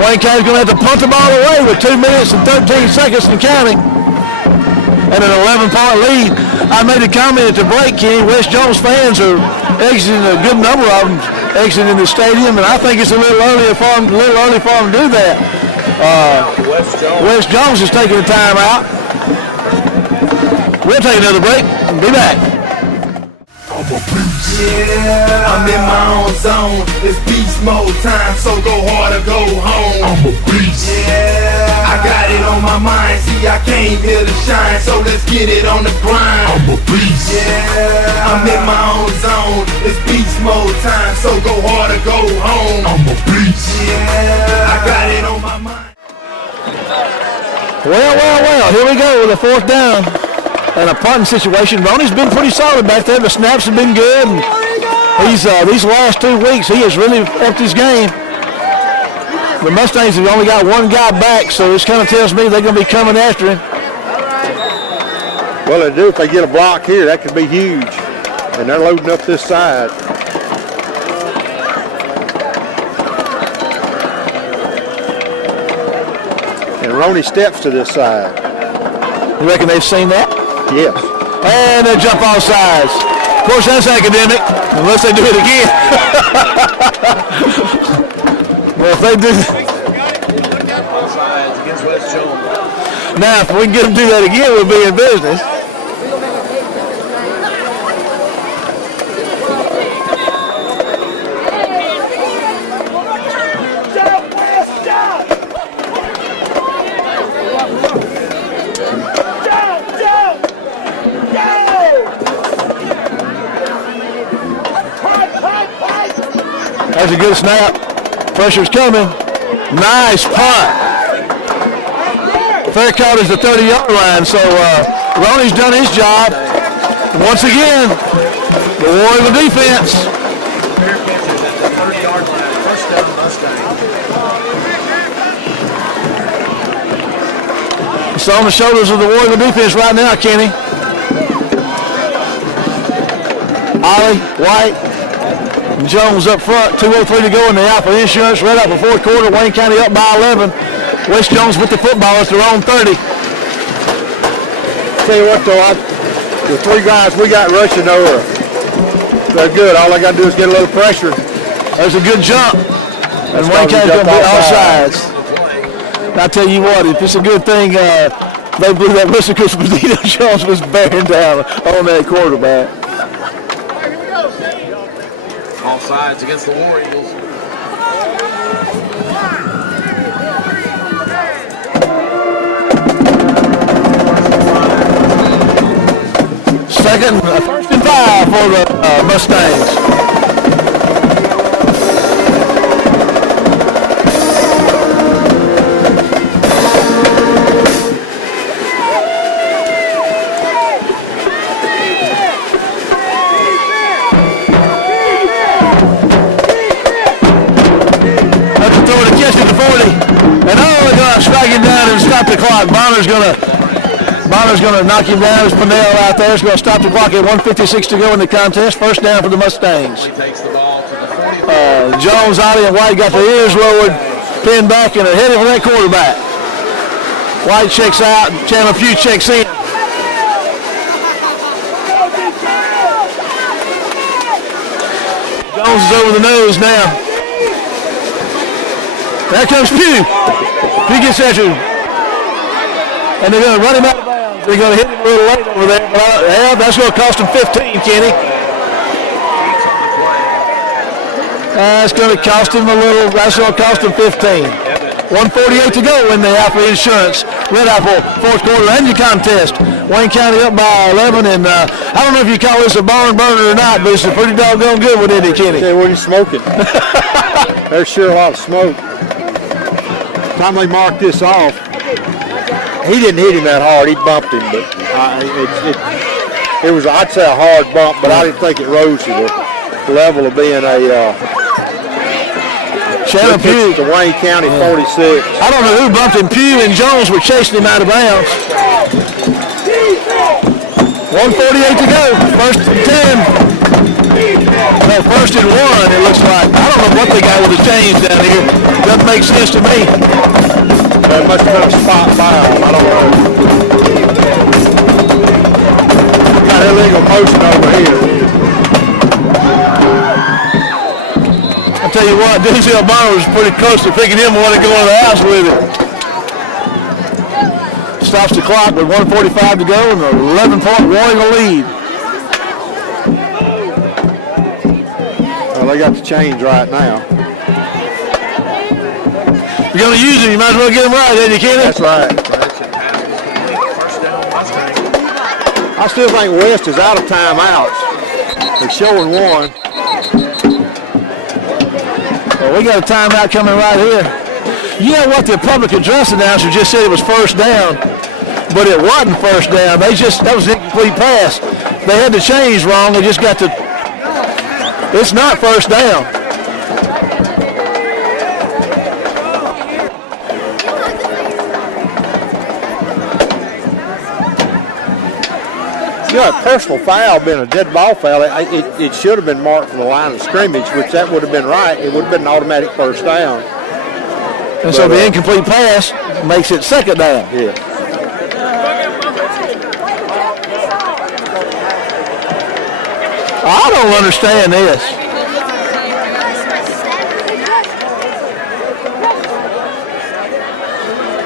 Wayne County's going to have to punt the ball away with 2 minutes and 13 seconds and counting. And an 11-point lead. I made a comment at the break, Kenny. West Jones fans are exiting, a good number of them exiting the stadium, and I think it's a little early for them to do that. West Jones is taking a timeout. We'll take another break and be back. Yeah, I'm in my own zone. It's beast mode time, so go hard or go home. I'm a beast. Yeah, I got it on my mind. See, I came here to shine, so let's get it on the grind. I'm a beast. Yeah, I'm in my own zone. It's beast mode time, so go hard or go home. I'm a beast. Yeah, I got it on my mind. Well, here we go with a 4th down and a punting situation. Ronnie's been pretty solid back there. The snaps have been good. And he's these last 2 weeks, he has really upped his game. The Mustangs have only got 1 guy back, so this kind of tells me they're going to be coming after him. Well, they do. If they get a block here, that could be huge. And they're loading up this side. And Ronnie steps to this side. You reckon they've seen that? Yes. And they jump off sides. Of course, that's academic, unless they do it again. Well, if they do... Now, if we can get them to do that again, we'll be in business. That's a good snap. Pressure's coming. Nice punt. Fair caught is the 30-yard line, so Ronnie's done his job. And once again, the war of the defense. Fair catches at the 30-yard line. First down, Mustangs. It's on the shoulders of the Warrior defense right now, Kenny. Ollie, White, and Jones up front. 2:03 to go in the Alpha Insurance. Right up the fourth quarter. Wayne County up by 11. West Jones with the football at their own 30. Tell you what, though, the three guys we got rushing over, they're good. All I got to do is get a little pressure. There's a good jump. And Wayne County's going to be all sides. I tell you what, if it's a good thing they blew that whistle because Benito Jones was bearing down on that quarterback. All sides against the War Eagles. Second, first and 5 for the Mustangs. Strike him down and stop the clock. Bonner's gonna knock him down. There's Pinnell out there. It's gonna stop the clock at 1:56 to go in the contest. First down for the Mustangs. Jones, Ollie, and White got their ears lowered, pinned back, and are heading for that quarterback. White checks out. Chandler Pugh checks in. Jones is over the nose now. There comes Pugh. He gets at you. And they're going to run him out of bounds. They're going to hit him a little late over there. Yeah, that's going to cost him 15, Kenny. That's going to cost him a little. That's going to cost him 15. 1:48 to go in the Alpha Insurance Red Apple fourth quarter and your contest. Wayne County up by 11. And I don't know if you call this a barn burner or not, but it's a pretty doggone good one, isn't it, Kenny? Yeah, what are you smoking? There's sure a lot of smoke. Time they marked this off, he didn't hit him that hard. He bumped him, but it was, I'd say, a hard bump, but I didn't think it rose to the level of being a Shannon Pugh to Wayne County 46. I don't know who bumped him. Pugh and Jones were chasing him out of bounds. 1:48 to go. First and 10. No, first and 1, it looks like. I don't know what they got with the chains down here. Doesn't make sense to me. That must have been a spot foul. I don't know. Got illegal motion over here. I'll tell you what, Denzel Bonner was pretty close to picking him and wanting to go in the house with it. Stops the clock with 1:45 to go and an 11-point Warrior lead. Well, they got the chains right now. You're going to use them, you might as well get them right, ain't you, Kenny? That's right. I still think West is out of timeouts. They're showing one. Well, we got a timeout coming right here. You know what? The public address announcer just said it was first down, but it wasn't first down. That was an incomplete pass. They had the chains wrong. They just got the. It's not first down. You know, a personal foul being a dead ball foul, it should have been marked from the line of scrimmage, which that would have been right. It would have been an automatic first down. And so the incomplete pass makes it second down. Yeah. I don't understand this.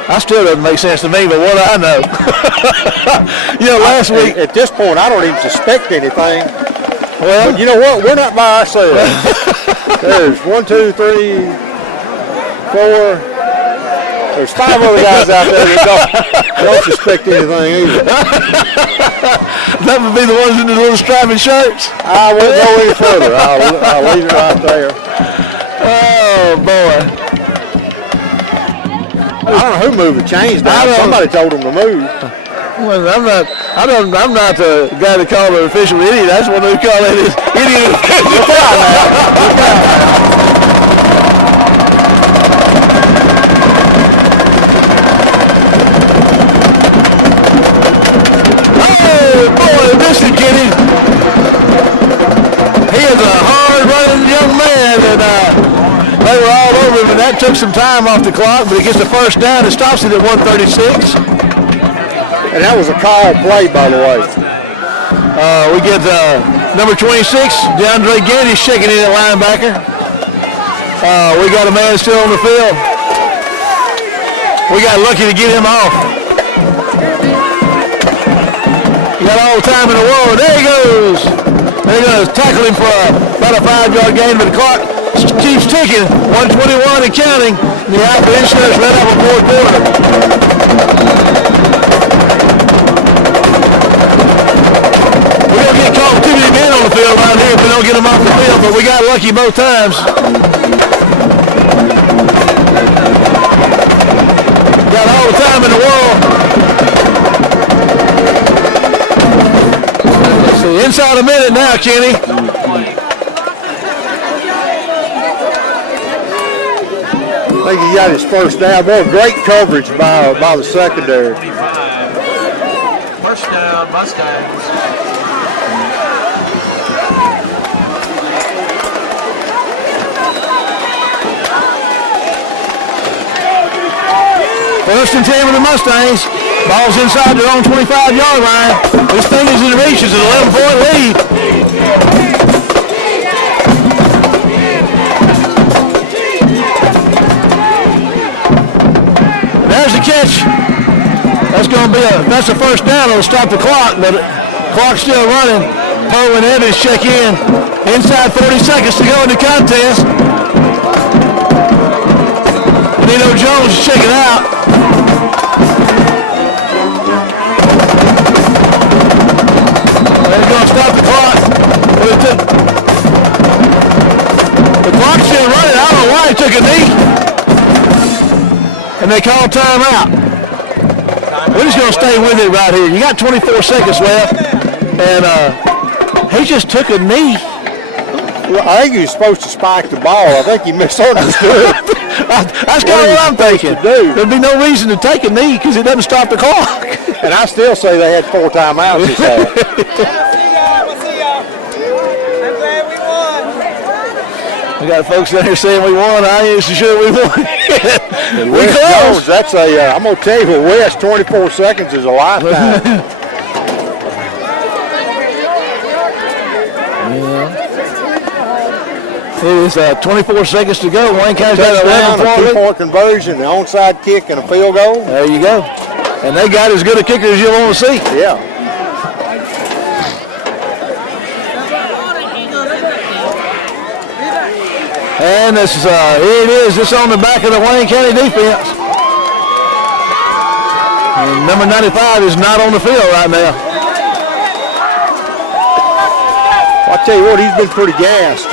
That still doesn't make sense to me, but what do I know? You know, last week. At this point, I don't even suspect anything. Well, but you know what? We're not by ourselves. There's 1, 2, 3, 4. There's 5 other guys out there that don't suspect anything either. That would be the ones in the little striped shirts. I won't go any further. I'll leave it right there. Oh, boy. I don't know who moved the chains down. Somebody told them to move. Well, I'm not the guy that called an official idiot. That's what they call it. Idiot. Look out now. Look out now. That took some time off the clock, but he gets the first down. It stops it at 136. And that was a call play, by the way. We get number 26, DeAndre Gandy, shaking in at linebacker. We got a man still on the field. We got lucky to get him off. Got all the time in the world. There he goes. They're going to tackle him for about a 5-yard gain, but the clock keeps ticking. 121 and counting. The Alpha Insurance ran up a fourth quarter. We're going to get called too many men on the field right here if we don't get them off the field, but we got lucky both times. Got all the time in the world. Let's see, inside a minute now, Kenny. I think he got his first down. Boy, great coverage by the secondary. First down, Mustangs. First and 10 with the Mustangs. Ball's inside their own 25-yard line. This thing is in reach. It's an 11-point lead. There's the catch. That's a first down. It'll stop the clock, but the clock's still running. Poe and Evans check in. Inside 30 seconds to go in the contest. Nino Jones is checking out. They're going to stop the clock. The clock's still running. I don't know why he took a knee. And they call timeout. We're just going to stay with it right here. You got 24 seconds left. And he just took a knee. Well, I think he was supposed to spike the ball. I think he misunderstood. That's kind of what I'm thinking. There'd be no reason to take a knee because it doesn't stop the clock. And I still say they had 4 timeouts this half. We got folks down here saying we won. I ain't so sure we won. We close. That's a. I'm gonna tell you, for West, 24 seconds is a lifetime. It is 24 seconds to go. Wayne County's got Touchdown, a 2 point conversion, the onside kick, and a field goal. There you go. And they got as good a kicker as you want to see. Yeah. And this is here it is. This on the back of the Wayne County defense. And number 95 is not on the field right now. I'll tell you what, he's been pretty gassed.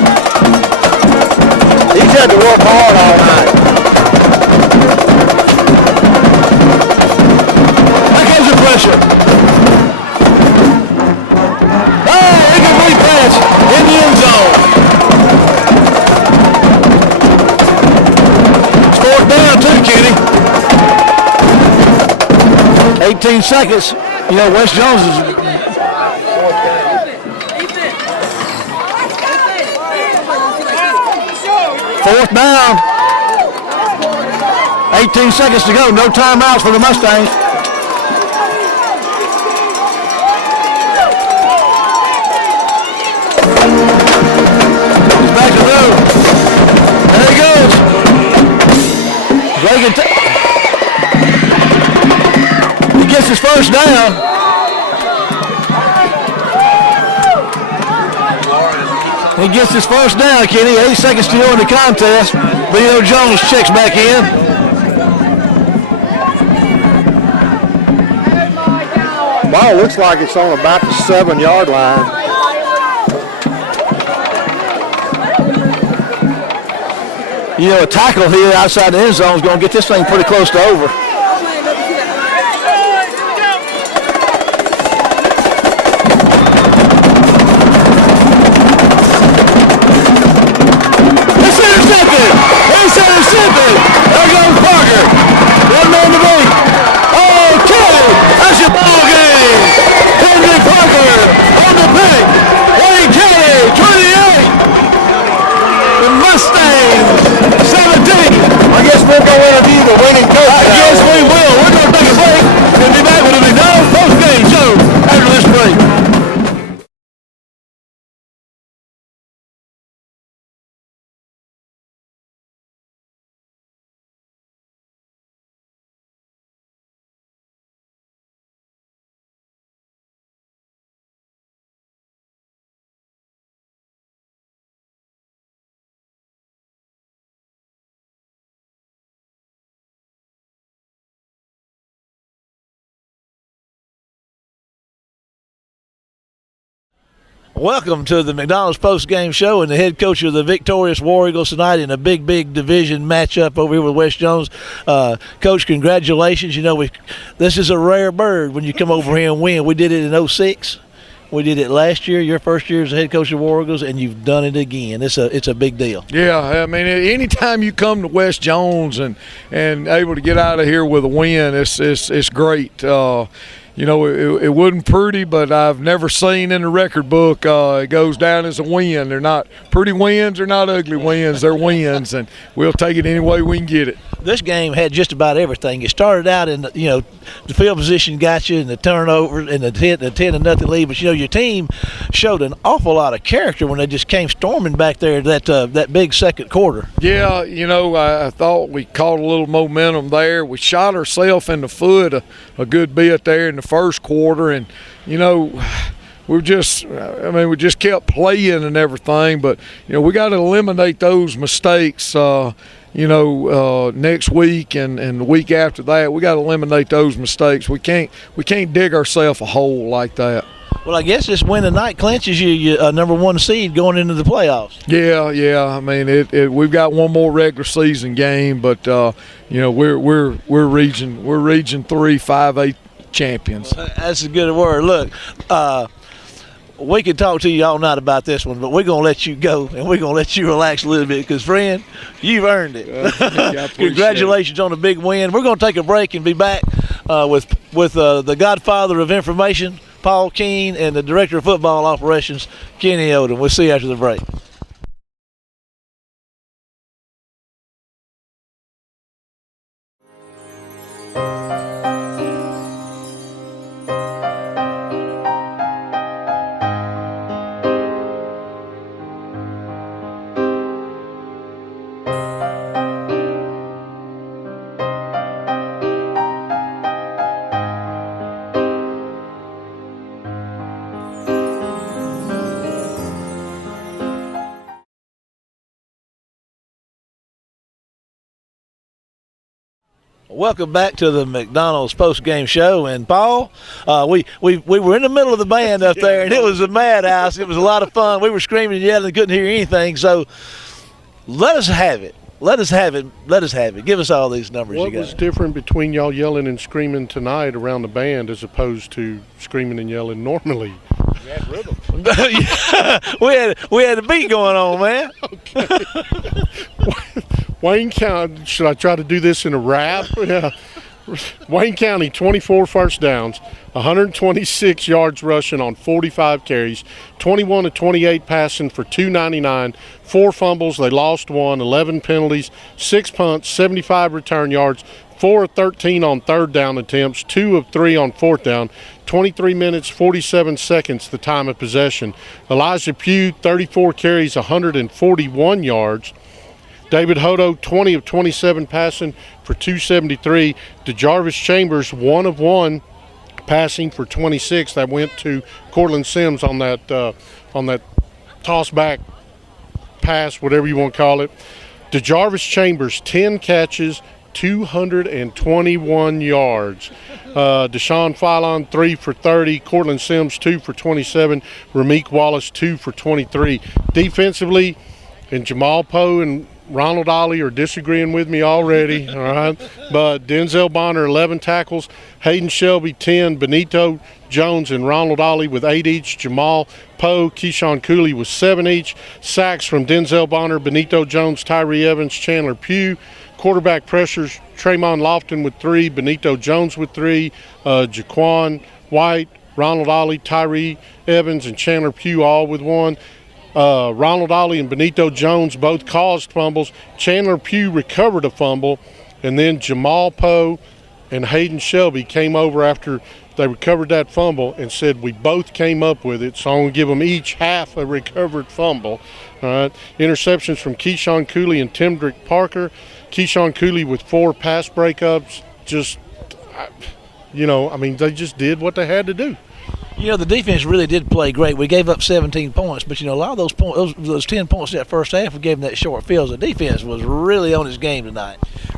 He's had to work hard all night. Here comes the pressure. Oh, incomplete pass in the end zone. It's fourth down too, Kenny. 18 seconds. You know, West Jones is... Fourth down. 18 seconds to go. No timeouts for the Mustangs. He's back to throw. There he goes. He gets his first down. He gets his first down, Kenny. 8 seconds to go in the contest. Nino Jones checks back in. Ball looks like it's on about the 7-yard line. You know, a tackle here outside the end zone is going to get this thing pretty close to over. There goes Parker. One man to beat. Okay, that's your ball game. Henry Parker on the pick. Wayne County 28. The Mustangs 17. Welcome to the McDonald's post-game show, and the head coach of the victorious War Eagles tonight in a big division matchup over here with West Jones. Coach, congratulations. You know, this is a rare bird when you come over here and win. We did it in 2006. We did it last year, your first year as the head coach of War Eagles, and you've done it again. It's a big deal. Yeah, I mean, anytime you come to West Jones and able to get out of here with a win, it's great. You know, it wasn't pretty, but I've never seen in the record book it goes down as a win. They're not pretty wins, they're not ugly wins, they're wins, and we'll take it any way we can get it. This game had just about everything. It started out in, the field position got you, and the turnover, and the 10-0 lead. But, your team showed an awful lot of character when they just came storming back there that big second quarter. Yeah, I thought we caught a little momentum there. We shot ourselves in the foot a good bit there in the first quarter, and we just kept playing and everything, but we got to eliminate those mistakes next week and the week after that. We got to eliminate those mistakes. We can't dig ourselves a hole like that. Well, I guess this win tonight clinches you a number 1 seed going into the playoffs. Yeah. I mean, we've got one more regular season game, but we're region 3 5A champions. That's a good word. Look, we could talk to you all night about this one, but we're going to let you go, and we're going to let you relax a little bit because, friend, you've earned it. Congratulations on a big win. We're going to take a break and be back with the godfather of information, Paul Keene, and the director of football operations, Kenny Odom. We'll see you after the break. Welcome back to the McDonald's post-game show, and Paul, we were in the middle of the band up there, and it was a madhouse. It was a lot of fun. We were screaming and yelling, couldn't hear anything. So let us have it. Let us have it. Give us all these numbers. What was different between y'all yelling and screaming tonight around the band as opposed to screaming and yelling normally? We had rhythm. we had a beat going on, man. Okay. Wayne County, should I try to do this in a rap? Yeah. Wayne County, 24 first downs, 126 yards rushing on 45 carries, 21 of 28 passing for 299, 4 fumbles, they lost 1, 11 penalties, 6 punts, 75 return yards, 4 of 13 on third down attempts, 2 of 3 on fourth down, 23 minutes, 47 seconds the time of possession. Elijah Pugh, 34 carries, 141 yards. David Hodo, 20 of 27 passing for 273. DeJarvis Chambers, 1 of 1 passing for 26. That went to Cortland Sims on that toss back pass, whatever you want to call it. DeJarvis Chambers, 10 catches, 221 yards. Deshaun Philon, 3 for 30. Cortland Sims, 2 for 27. Rameek Wallace, 2 for 23. Defensively, and Jamal Poe and Ronald Ollie are disagreeing with me already, all right? But Denzel Bonner, 11 tackles. Hayden Shelby, 10. Benito Jones and Ronald Ollie with 8 each. Jamal Poe, Keyshawn Cooley with 7 each. Sacks from Denzel Bonner, Benito Jones, Tyree Evans, Chandler Pugh. Quarterback pressures, Tremont Lofton with 3. Benito Jones with 3. Jaquan White, Ronald Ollie, Tyree Evans, and Chandler Pugh all with 1. Ronald Ollie and Benito Jones both caused fumbles. Chandler Pugh recovered a fumble, and then Jamal Poe and Hayden Shelby came over after they recovered that fumble and said we both came up with it, so I'm going to give them each half a recovered fumble. All right. Interceptions from Keyshawn Cooley and Timdrick Parker. Keyshawn Cooley with 4 pass breakups. They just did what they had to do. The defense really did play great. We gave up 17 points, but a lot of those points, those 10 points that first half, we gave them that short field. The defense was really on its game tonight.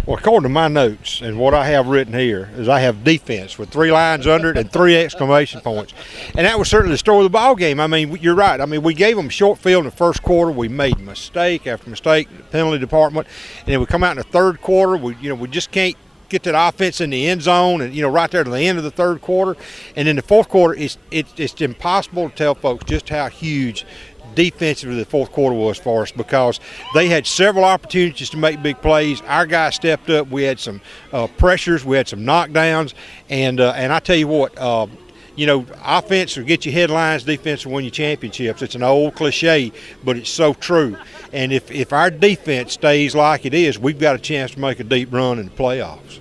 Well, according to my notes and what I have written here is I have defense with 3 lines under it and 3 exclamation points. And that was certainly the story of the ball game. I mean, you're right. I mean, we gave them short field in the first quarter. We made mistake after mistake, the penalty department. And then we come out in the third quarter. We just can't get that offense in the end zone and, right there to the end of the third quarter. And in the fourth quarter, it's impossible to tell folks just how huge defensively the fourth quarter was for us, because they had several opportunities to make big plays. Our guys stepped up. We had some pressures. We had some knockdowns. And I tell you what, offense will get you headlines, defense will win you championships. It's an old cliche, but it's so true. And if our defense stays like it is, we've got a chance to make a deep run in the playoffs.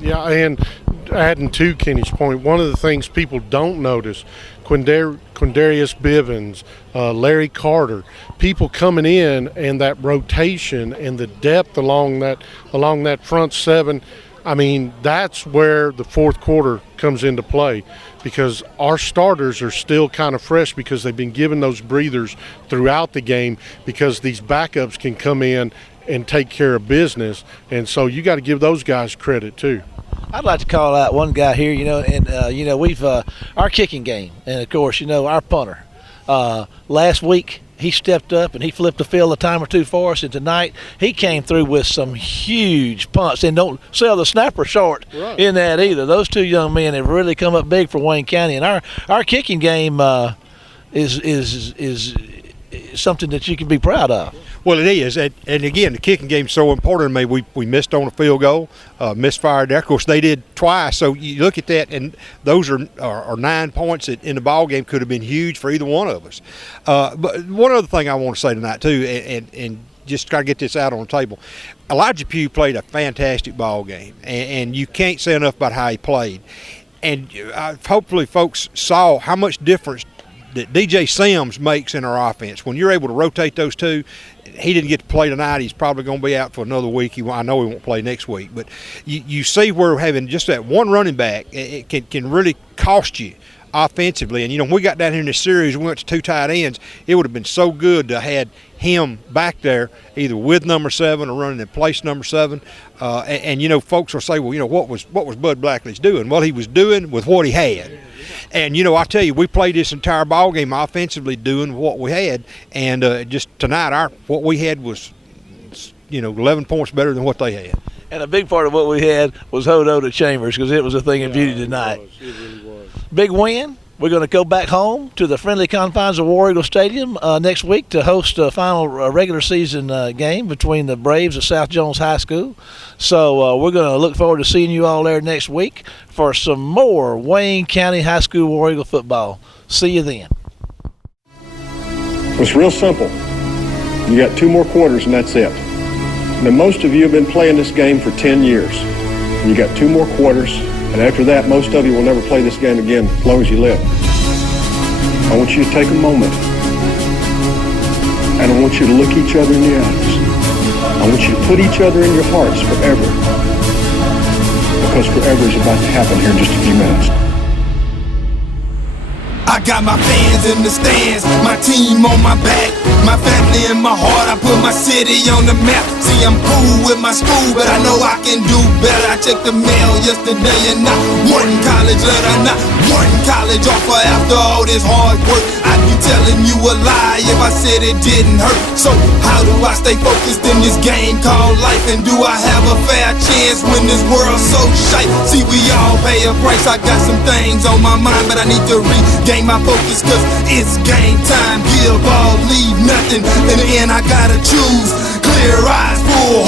Yeah, and adding to Kenny's point, one of the things people don't notice, Quindarius Bivens, Larry Carter, people coming in and that rotation and the depth along that front seven. I mean, that's where the fourth quarter comes into play, because our starters are still kind of fresh because they've been given those breathers throughout the game, because these backups can come in and take care of business. And so you got to give those guys credit too. I'd like to call out one guy here, we've our kicking game, and of course, our punter. Last week he stepped up and he flipped the field a time or two for us, and tonight he came through with some huge punts. And don't sell the snapper short in that either. Those two young men have really come up big for Wayne County, and our kicking game is something that you can be proud of. Well, it is, and again, the kicking game is so important to me. We missed on a field goal, misfired there. Of course, they did twice. So you look at that, and those are 9 points that in the ball game could have been huge for either one of us. But one other thing I want to say tonight too, and just try to get this out on the table. Elijah Pugh played a fantastic ball game, and you can't say enough about how he played. And hopefully, folks saw how much difference that DJ Sims makes in our offense. When you're able to rotate those two, he didn't get to play tonight. He's probably going to be out for another week. I know he won't play next week. But you see where having just that one running back, it can really cost you offensively. And, when we got down here in this series, we went to 2 tight ends, it would have been so good to have had him back there either with number 7 or running in place number 7. And folks will say, well, what was Bud Blackley's doing? Well, he was doing with what he had. And, I tell you, we played this entire ball game offensively doing what we had. And just tonight, what we had was, 11 points better than what they had. And a big part of what we had was Hodo to Chambers, because it was a thing of beauty tonight. It really was. Big win. We're going to go back home to the friendly confines of War Eagle Stadium next week to host a final regular season game between the Braves of South Jones High School. So we're going to look forward to seeing you all there next week for some more Wayne County High School War Eagle football. See you then. It's real simple. You got 2 more quarters and that's it. Now, most of you have been playing this game for 10 years. You got 2 more quarters. And after that, most of you will never play this game again as long as you live. I want you to take a moment, and I want you to look each other in the eyes. I want you to put each other in your hearts forever, because forever is about to happen here in just a few minutes. I got my fans in the stands, my team on my back, my family in my heart. I put my city on the map. See, I'm cool with my school, but I know I can do better. I checked the mail yesterday and not one college letter, not one college offer. After all this hard work, I'd be telling you a lie if I said it didn't hurt. So how do I stay focused in this game called life? And do I have a fair chance when this world's so shite? See, we all pay a price. I got some things on my mind, but I need to regain my focus, cause it's game time. Give all, leave nothing. In the end, I gotta choose. Clear eyes, full